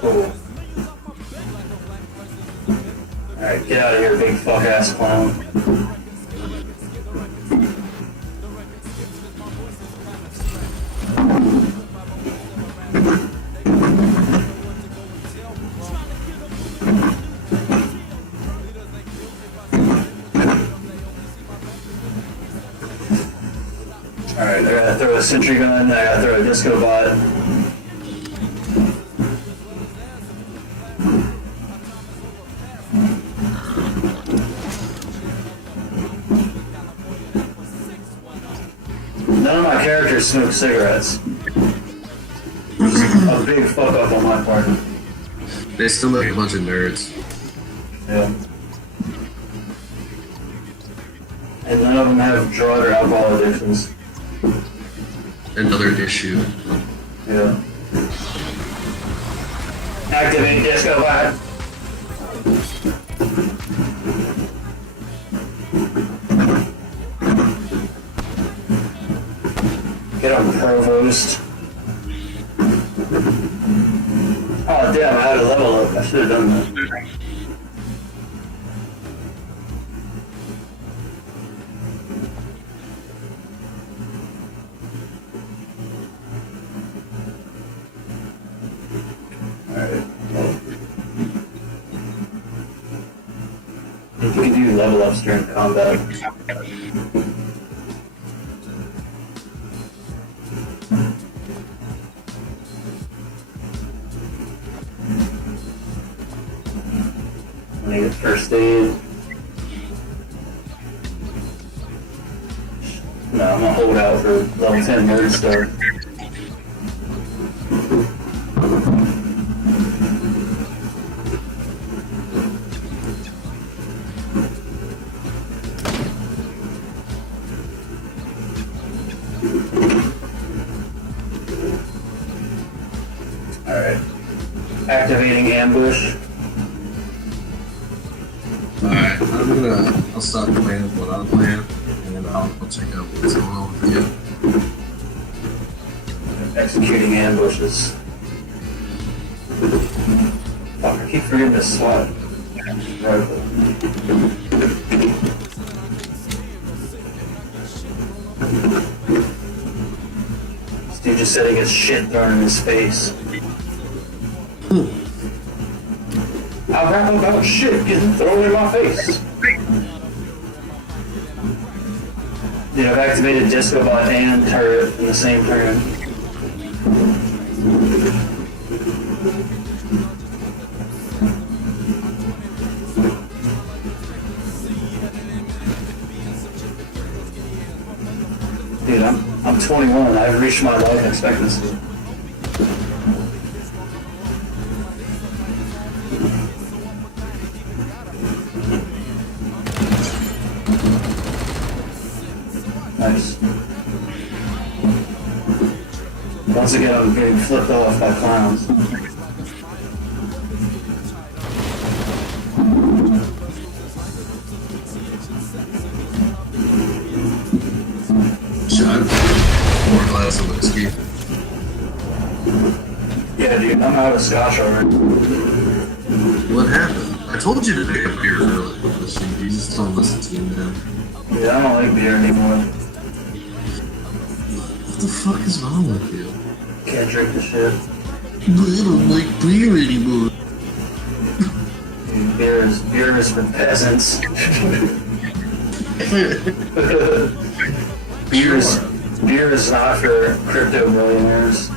Cool. Alright, get out of here, big fuck ass clown. Alright, I gotta throw a sentry gun, I gotta throw a disco bot. None of my characters smoke cigarettes. A big fuck up on my part. They still look like a bunch of nerds. Yeah. And none of them have drug or alcohol addictions. Another issue. Yeah. Activate disco bot. Get on Provost. Oh damn, I had a level up. I should have done that. Alright. You can do level ups during combat. I need first aid. No, I'm gonna hold out for level 10 nerd stuff. Alright. Activating ambush. Alright, I'll stop playing with what I'm playing, and I'll check out what's going on with you. Executing ambushes. Fuck, I keep forgetting to swat. Rifle. This dude just said he gets shit thrown in his face. I'll rap about shit getting thrown in my face. Dude, I've activated Disco Bot and Turret in the same turn. Dude, I'm 21. I've reached my life expectancy. Nice. Once again, I'm getting flipped off by clowns. Shot. More glass of whiskey. Yeah, dude, I'm out of scotch already. What happened? I told you to pick up beer early. You just don't listen to me, man. Dude, I don't like beer anymore. What the fuck is wrong with you? Can't drink the shit. I don't like beer anymore. Dude, beer is for peasants. Beer is not for crypto millionaires.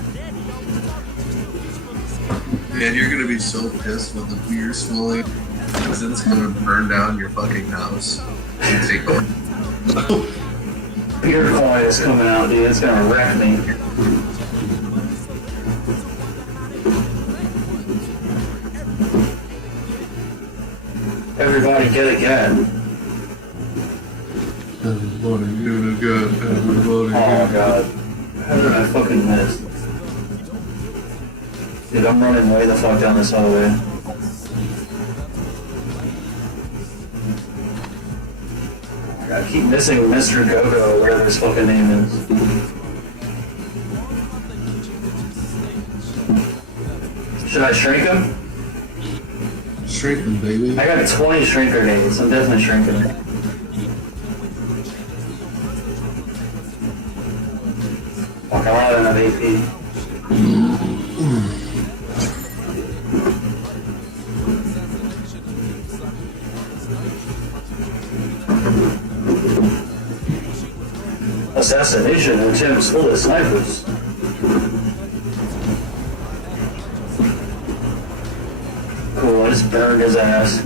Man, you're gonna be so pissed when the beer swelling because it's gonna burn down your fucking house and take over. Beer coin is coming out, dude. It's gonna wreck me. Everybody get a gun. Everybody get a gun. Everybody. Oh god. How did I fucking miss? Dude, I'm running way the fuck down this hallway. I keep missing Mr. Go-Go, whatever his fucking name is. Should I shrink him? Shrink him, baby. I got 20 shrink grenades. I'm definitely shrinking him. Fuck, I don't have enough AP. Assassination attempts full of snipers. Cool, I just burned his ass.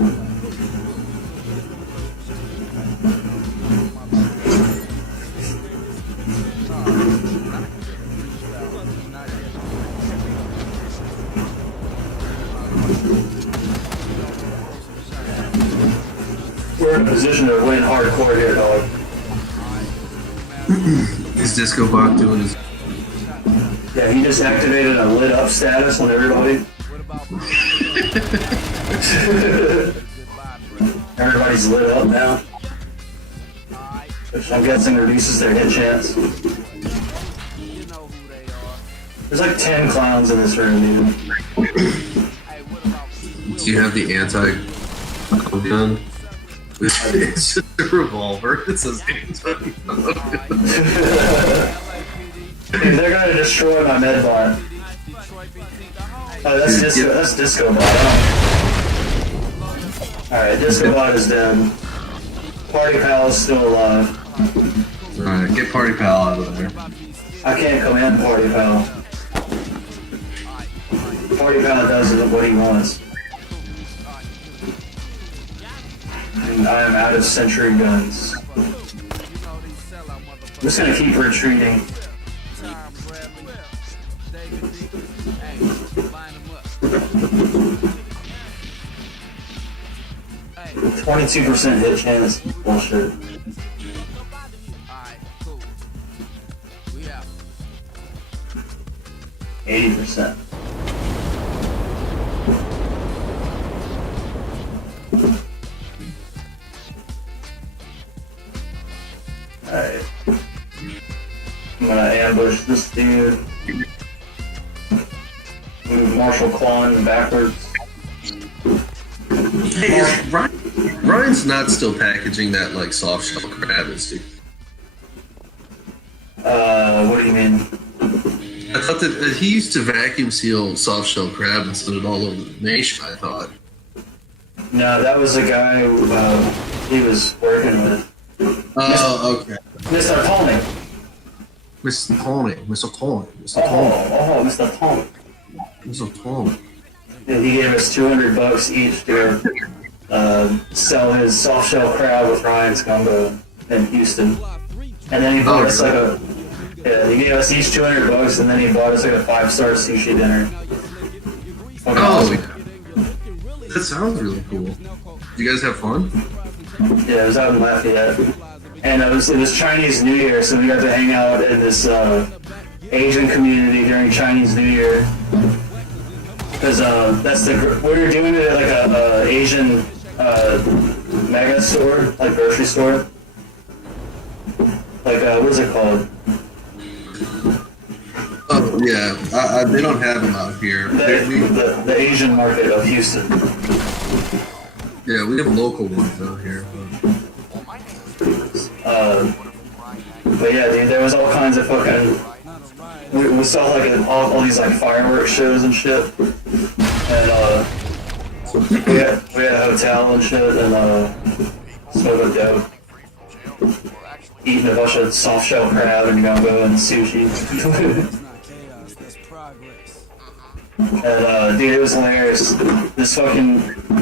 We're in a position to win hardcore here, dog. Is Disco Bot doing his... Yeah, he just activated a lit up status on everybody. Everybody's lit up now. Which I'm guessing reduces their hit chance. There's like 10 clowns in this room, dude. Do you have the anti-gun? It's just a revolver. It says anti-gun. Dude, they're gonna destroy my med bot. Oh, that's Disco. That's Disco Bot. Alright, Disco Bot is dead. Party Pal is still alive. Alright, get Party Pal out of there. I can't command Party Pal. Party Pal does what he wants. And I am out of sentry guns. I'm just gonna keep retreating. 22% hit chance. Bullshit. We out. 80%. Alright. I'm gonna ambush this dude. Move Marshall Quan backwards. Hey, is Ryan's not still packaging that like soft shell crab, is he? What do you mean? I thought that he used to vacuum seal soft shell crab and send it all over the nation, I thought. No, that was a guy who he was working with. Oh, okay. Mr. Tony. Mr. Tony. Mr. Tony. Mr. Oh, Tony. Mr. Tony. Mr. Tony. Yeah, he gave us $200 each to sell his soft shell crab with Ryan's gumbo in Houston. And then he bought us he gave us each $200 and then he bought us like a 5-star sushi dinner. Awesome. That sounds really cool. You guys have fun? Yeah, it was out in Lafayette. And it was Chinese New Year, so we got to hang out in this Asian community during Chinese New Year. Because we were doing it at like a Asian mega store, like grocery store. Like, what is it called? Oh, yeah. They don't have them out here. The Asian market of Houston. Yeah, we have local ones out here. But yeah, dude, there was all kinds of fucking... We saw like all these like fireworks shows and shit. And we had a hotel and shit and smoked a dope. Eating a bunch of soft shell crab and gumbo and sushi. And dude, it was hilarious.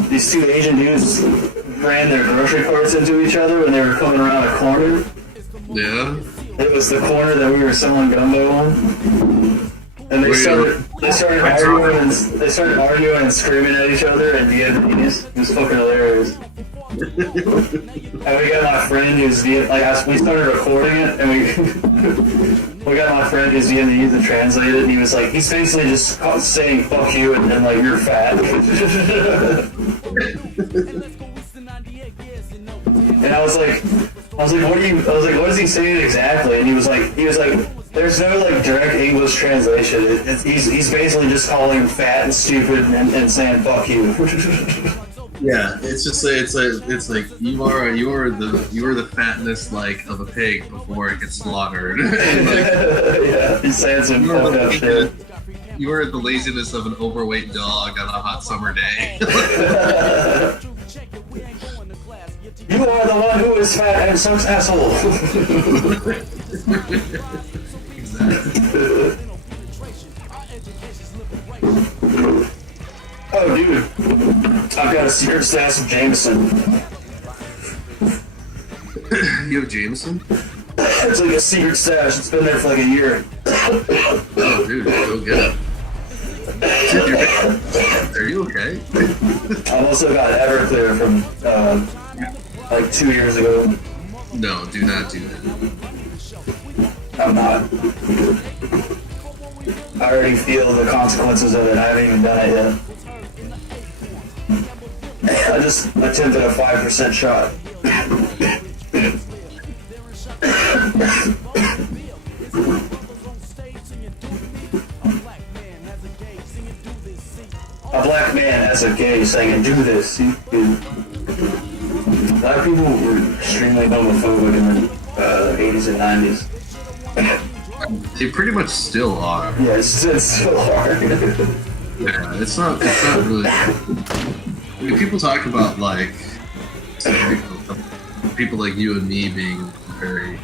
These two Asian dudes ran their grocery carts into each other when they were coming around a corner. Yeah. It was the corner that we were selling gumbo on. And they started arguing and screaming at each other in Vietnamese. It was fucking hilarious. And we got my friend who's we started recording it, and we got my friend who's Vietnamese to translate it, and he was like, he's basically just saying "fuck you" and like you're fat. And I was like, what is he saying exactly? And he was like, there's no like direct English translation. He's basically just calling him fat and stupid and saying "fuck you." Yeah, it's just it's like you are the fatness like of a pig before it gets slaughtered. Yeah, he's saying some fucked up shit. You are the laziness of an overweight dog on a hot summer day. You are the one who is fat and sucks asshole. Exactly. Oh, dude. I've got a secret stash of Jameson. You have Jameson? It's like a secret stash. It's been there for like a year. Oh, dude, go get it. Dude, are you okay? I've also got Everclear from like 2 years ago. No, do not do that. I'm not. I already feel the consequences of it. I haven't even done it yet. I just attempted a 5% shot. A black man as a gay saying, "Do this." Black people were extremely homophobic in the 80s and 90s. They pretty much still are. Yeah, it's still are. Yeah, it's not really. When people talk about like people like you and me being very.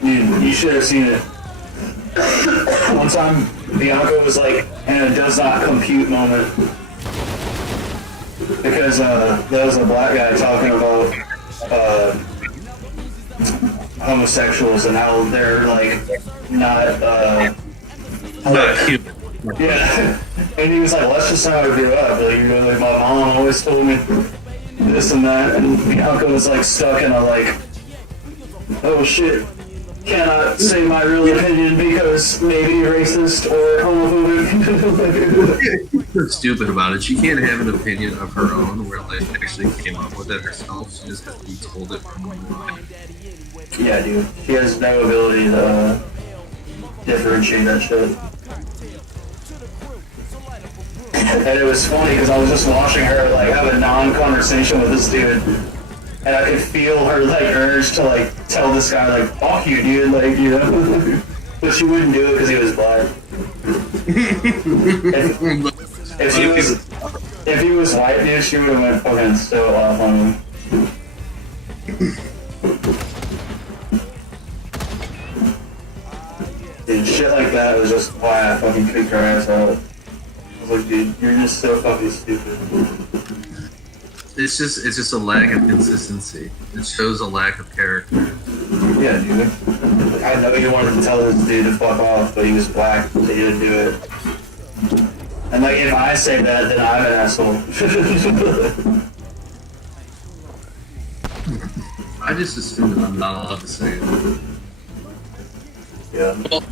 You should have seen it. One time, Bianca was like in a does not compute moment because there was a black guy talking about homosexuals and how they're like not cute. Yeah, and he was like, "Let's just how I grew up. Like my mom always told me this and that," and Bianca was like stuck in a like, "Oh shit, cannot say my real opinion because maybe racist or homophobic." She's stupid about it. She can't have an opinion of her own where like actually came up with it herself. She just has to be told it from one. Yeah, dude. She has no ability to differentiate that shit. And it was funny because I was just watching her like have a non-conversation with this dude, and I could feel her like urge to like tell this guy like "fuck you, dude," like but she wouldn't do it because he was black. If he was white, dude, she would have went fucking so off on him. that was just why I fucking kicked her ass out. I was like, dude, you're just so fucking stupid. It's just a lack of consistency. It shows a lack of character. Yeah, dude. Like, I know you wanted to tell this dude to fuck off, but he was black, so you didn't do it. And like, if I say that, then I'm an asshole. I just assume that I'm not allowed to say it. Yeah. Well,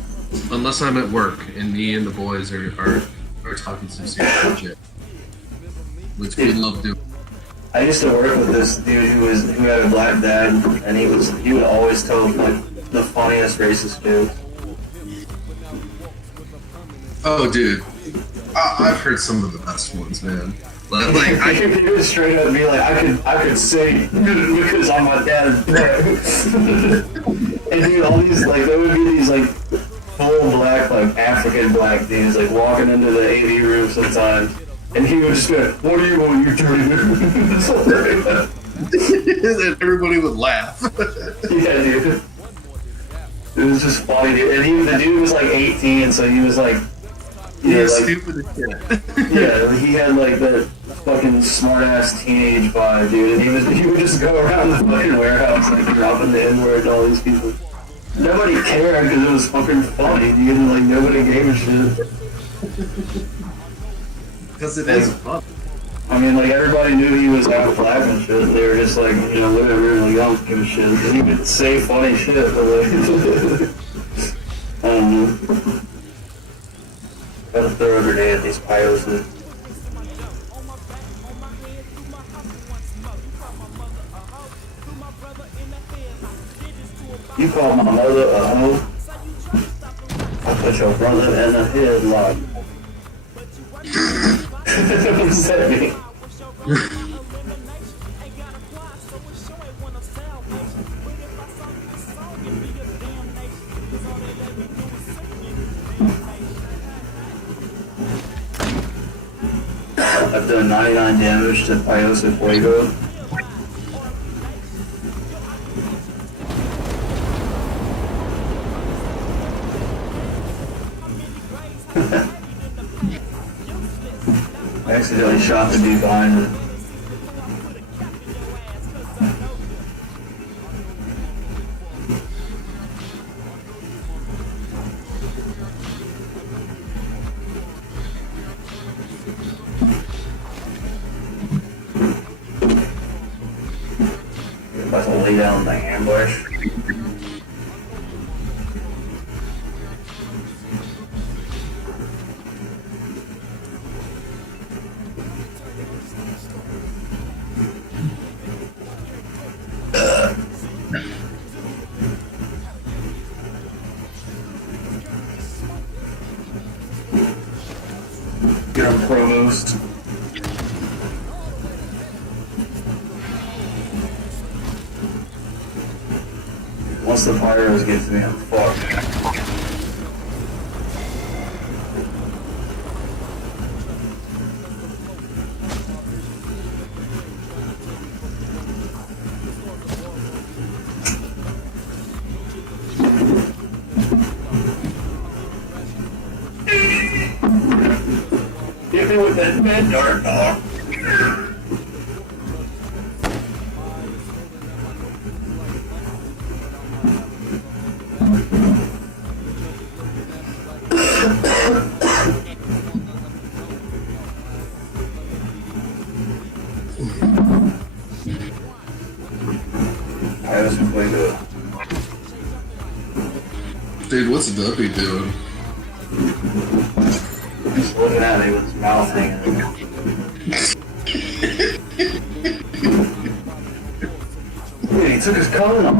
unless I'm at work and me and the boys are talking some serious shit, which we love doing. I used to work with this dude who had a black dad, and he would always tell like the funniest racist jokes. Oh, dude, I've heard some of the best ones, man. Like he would straight up be like, I could say because I'm my dad's black. And dude, all these like there would be these like full black like African black dudes like walking into the AV room sometimes. And he would just go, what do you want, you dirty nigga? And everybody would laugh. Yeah, dude. It was just funny, dude. And the dude was like 18, so he was like... He was like, stupid as shit. Yeah, he had like that fucking smart-ass teenage vibe, dude. And he would just go around the fucking warehouse like dropping the N-word to all these people. Nobody cared because it was fucking funny, dude. And like nobody gave a shit. Because it is fun. I mean, like, everybody knew he was half black and shit. They were just like, you know, whatever, like, I don't give a shit. And he would say funny shit, but like, I don't know. Gotta throw a grenade at these pilots. You call my mother a hoe? I'll put your brother in a headlock. What does that mean? I've done 99 damage to Piosa Fuego. I accidentally shot the dude behind it. You're about to lay down in the ambush. Get him, Provost. Once the pyros get to me, I'm fucked. Hit me with that bad dart, dog. Pyros can play good. Dude, what's Duppy doing? Just looking at me with his mouth hanging out. Dude, he took his cone off.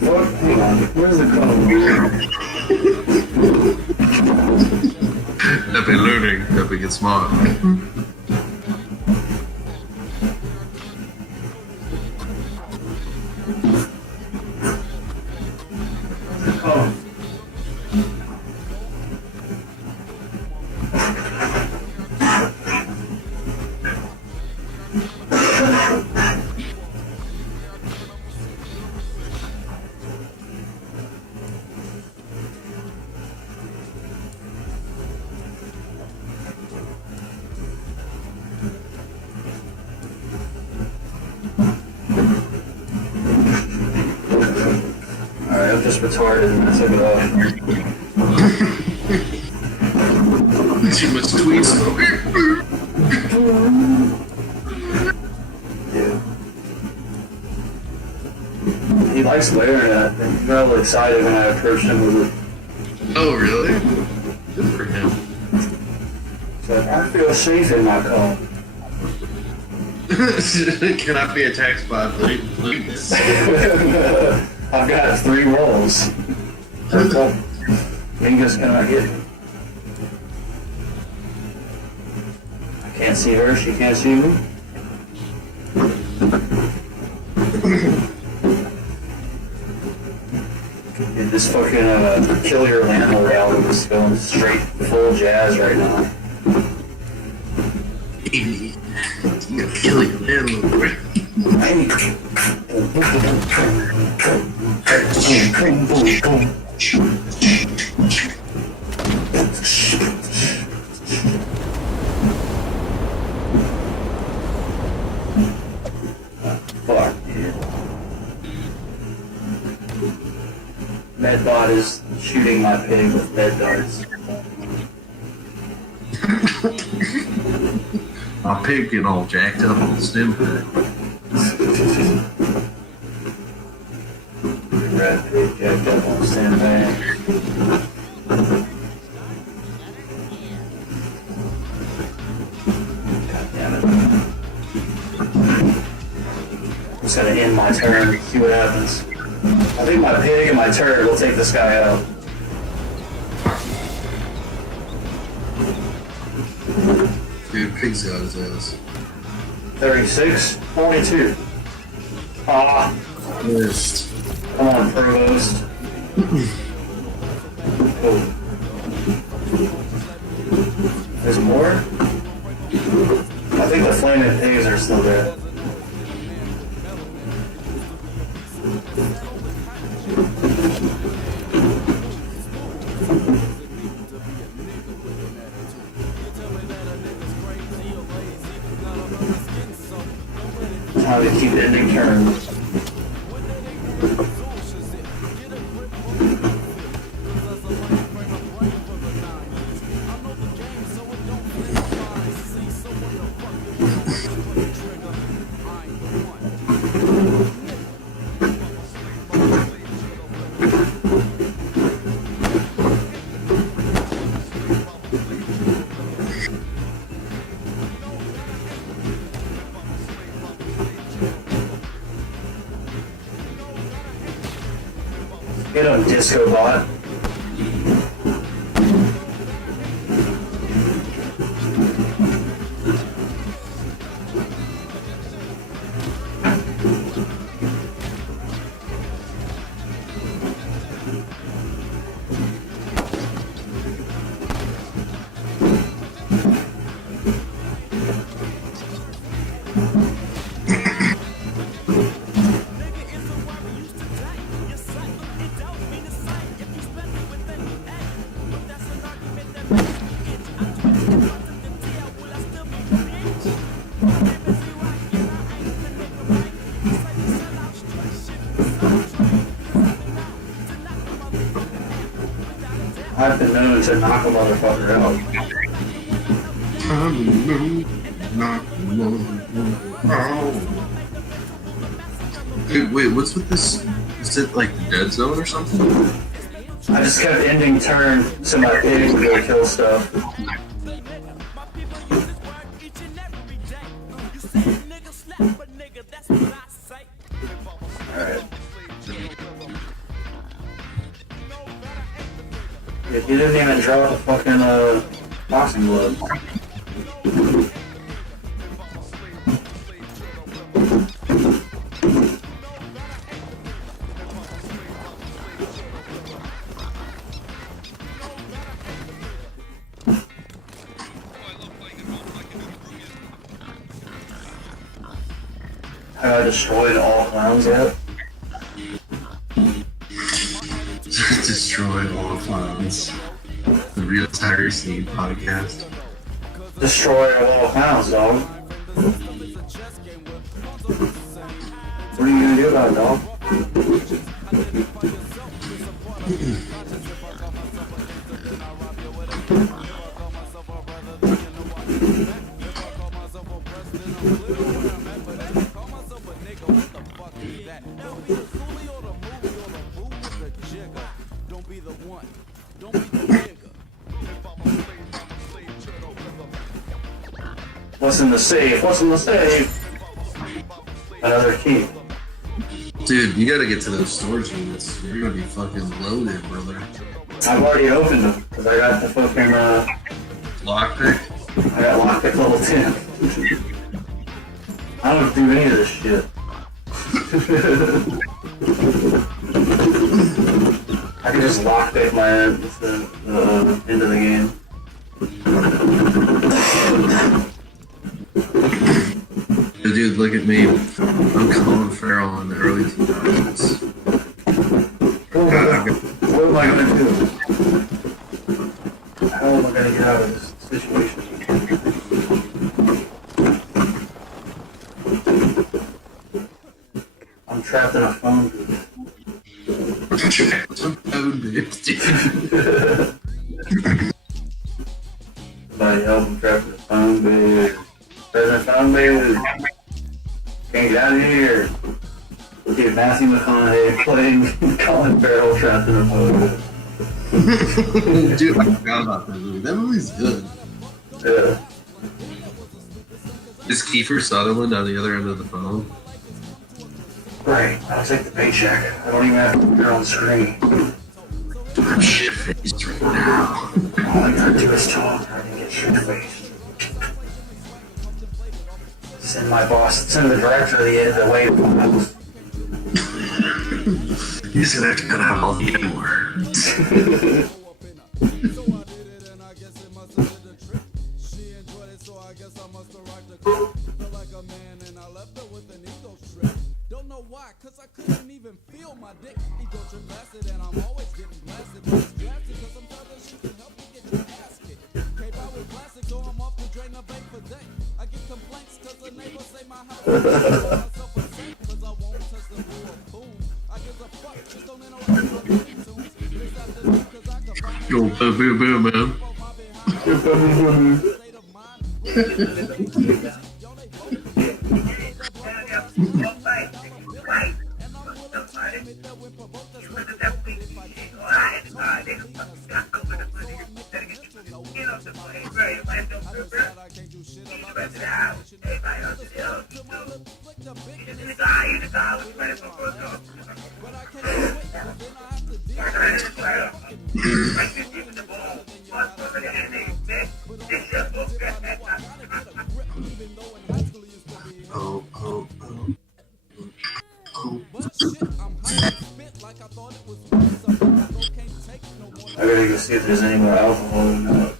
What? Hang on, where's the cone? Duppy learning. Duppy get smart. Cone. just retarded and I took it off. Too much tweed smoke. Yeah. He likes wearing it. He got a little excited when I approached him with it. Oh, really? Good for him. So I feel safe in my car. Can I be attacked by police? I've got 3 rolls. Mingus cannot get me. I can't see her, she can't see me. Dude, this fucking Kill Your Landlord album is going straight full jazz right now. Kill Your Landlord. Fuck, dude. Medbot is shooting my pig with med darts. My pig getting all jacked up on the stem pad. Rat pig jacked up on the stem pad. God damn it. I'm just gonna end my turn, see what happens. I think my pig and my turd will take this guy out. Dude, pig's got his ass. 36, 42. Ah. Missed. Come on, Provost. Oh. There's more? I think the flaming pigs are still there. Time to keep ending turns. Get him, Disco Bot. I've been known to knock a motherfucker out. Dude, wait, what's with this? Is it like the dead zone or something? I just kept ending turn so my pig would go kill stuff. Alright. Yeah, he didn't even drop a fucking boxing glove. Have I destroyed all clowns yet? Destroy all clowns. The Real Tire Scene podcast. Destroy all clowns, dog. What are you gonna do about it, dog? What's in the safe? What's in the safe? Another key. Dude, you gotta get to those storage units. You're gonna be fucking loaded, brother. I've already opened them, because I got the fucking, lockpick? I got lockpick level 10. I don't do any of this shit. I can just lockpick my end at the end of the game. Dude, look at me. I'm Colin Farrell in the early 2000s. What am I gonna do? How am I gonna get out of this situation? I'm trapped in a phone booth. Phone booth, dude. Somebody help, I'm trapped in a phone booth. President phone booth. Can't get out of here. Look at Matthew McConaughey playing Colin Farrell trapped in a phone booth. Dude, I forgot about that movie. That movie's good. Yeah. Is Kiefer Sutherland on the other end of the phone? Right, I'll take the paycheck. I don't even have to put it on the screen. I'm shit-faced right now. All I gotta do is talk, I can get shit-faced. Send my boss, send the director the way files. You're just gonna have to cut out all the N-words. Don't know why, cause I couldn't even feel my dick. Ego trip blasted and I'm always getting blasted. Distracted cause I'm telling she can help you get your ass kicked. Came out with plastic so I'm off to drain the bank for day. I get complaints cause the neighbors say my house is myself a saint cause I won't touch the blue or boom. I give a fuck, just don't interrupt my tunes. It's afternoon cause I can find Yo, boom, boom, man. I gotta go see if there's any more alcohol in that.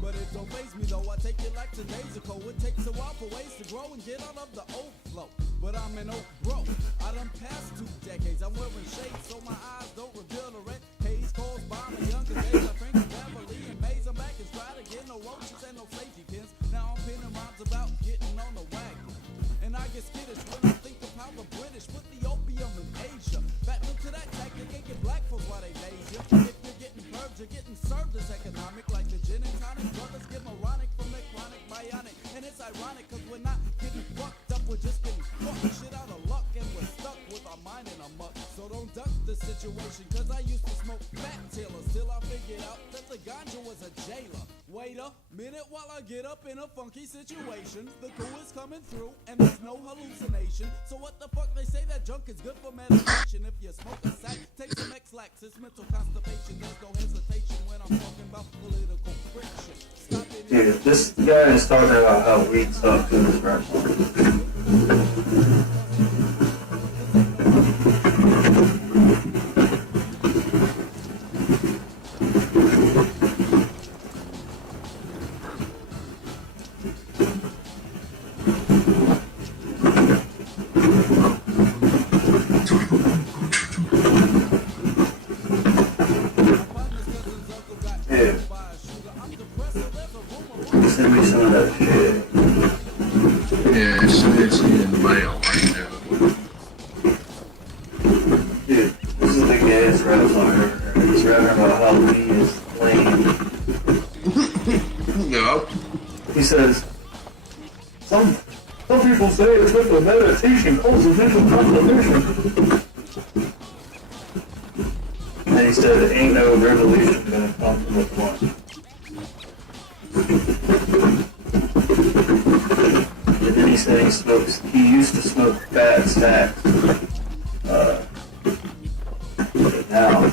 But it don't faze me though, I take it like today's ago. It takes a while for ways to grow and get out of the old flow. But I'm an old bro, I done passed 2 decades. I'm wearing shades so my eyes don't reveal the red haze caused by my younger days. I drink Beverly and Maze, I'm back and stride again. No roaches and no safety pins. Now I'm pinning rhymes about getting on the wagon. And I get skittish when I think of how the British put the opium in Asia. Back into that tactic and get black folks while they laze you. If you're getting purged, you're getting served as economic. Like the gin and tonic, brothers get moronic from the chronic bionic. And it's ironic cause we're not getting fucked up, we're just getting fucked shit out of luck. And we're stuck with our mind in a muck. So don't duck the situation cause I used to smoke fat tailors till I figured out that the ganja was a jailer. Wait a minute while I get up in a funky situation. The crew is coming through and there's no hallucination. So what the fuck they say that junk is good for meditation. If you smoke a sack, take some X-Lax. It's mental constipation. There's no hesitation when I'm talking about political friction. Stop it. Dude, this guy is talking about how weed sucks in this rap song. Yeah, shit. about how weed is lame. No. He says, some people say it's with the meditation causes mental complication. And he said, ain't no revolution gonna come from the blunt. And then he said he used to smoke fat stacks. But now,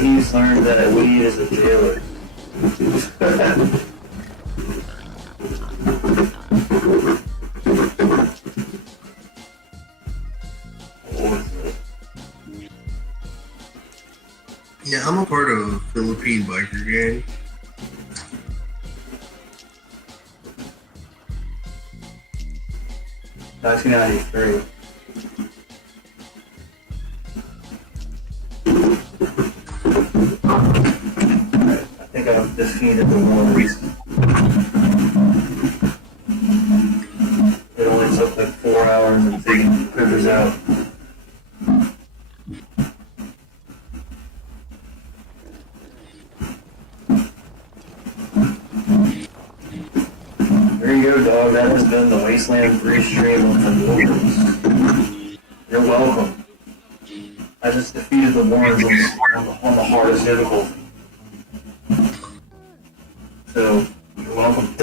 he's learned that weed is a jailer. Yeah, I'm a part of a Philippine biker gang. That's 1993. I think I've defeated the Warriors. It only took like 4 hours and taking the critters out. There you go, dog. That has been the Wasteland free stream of the Warriors. You're welcome. I just defeated the Warriors on the hardest difficulty. So, you're welcome.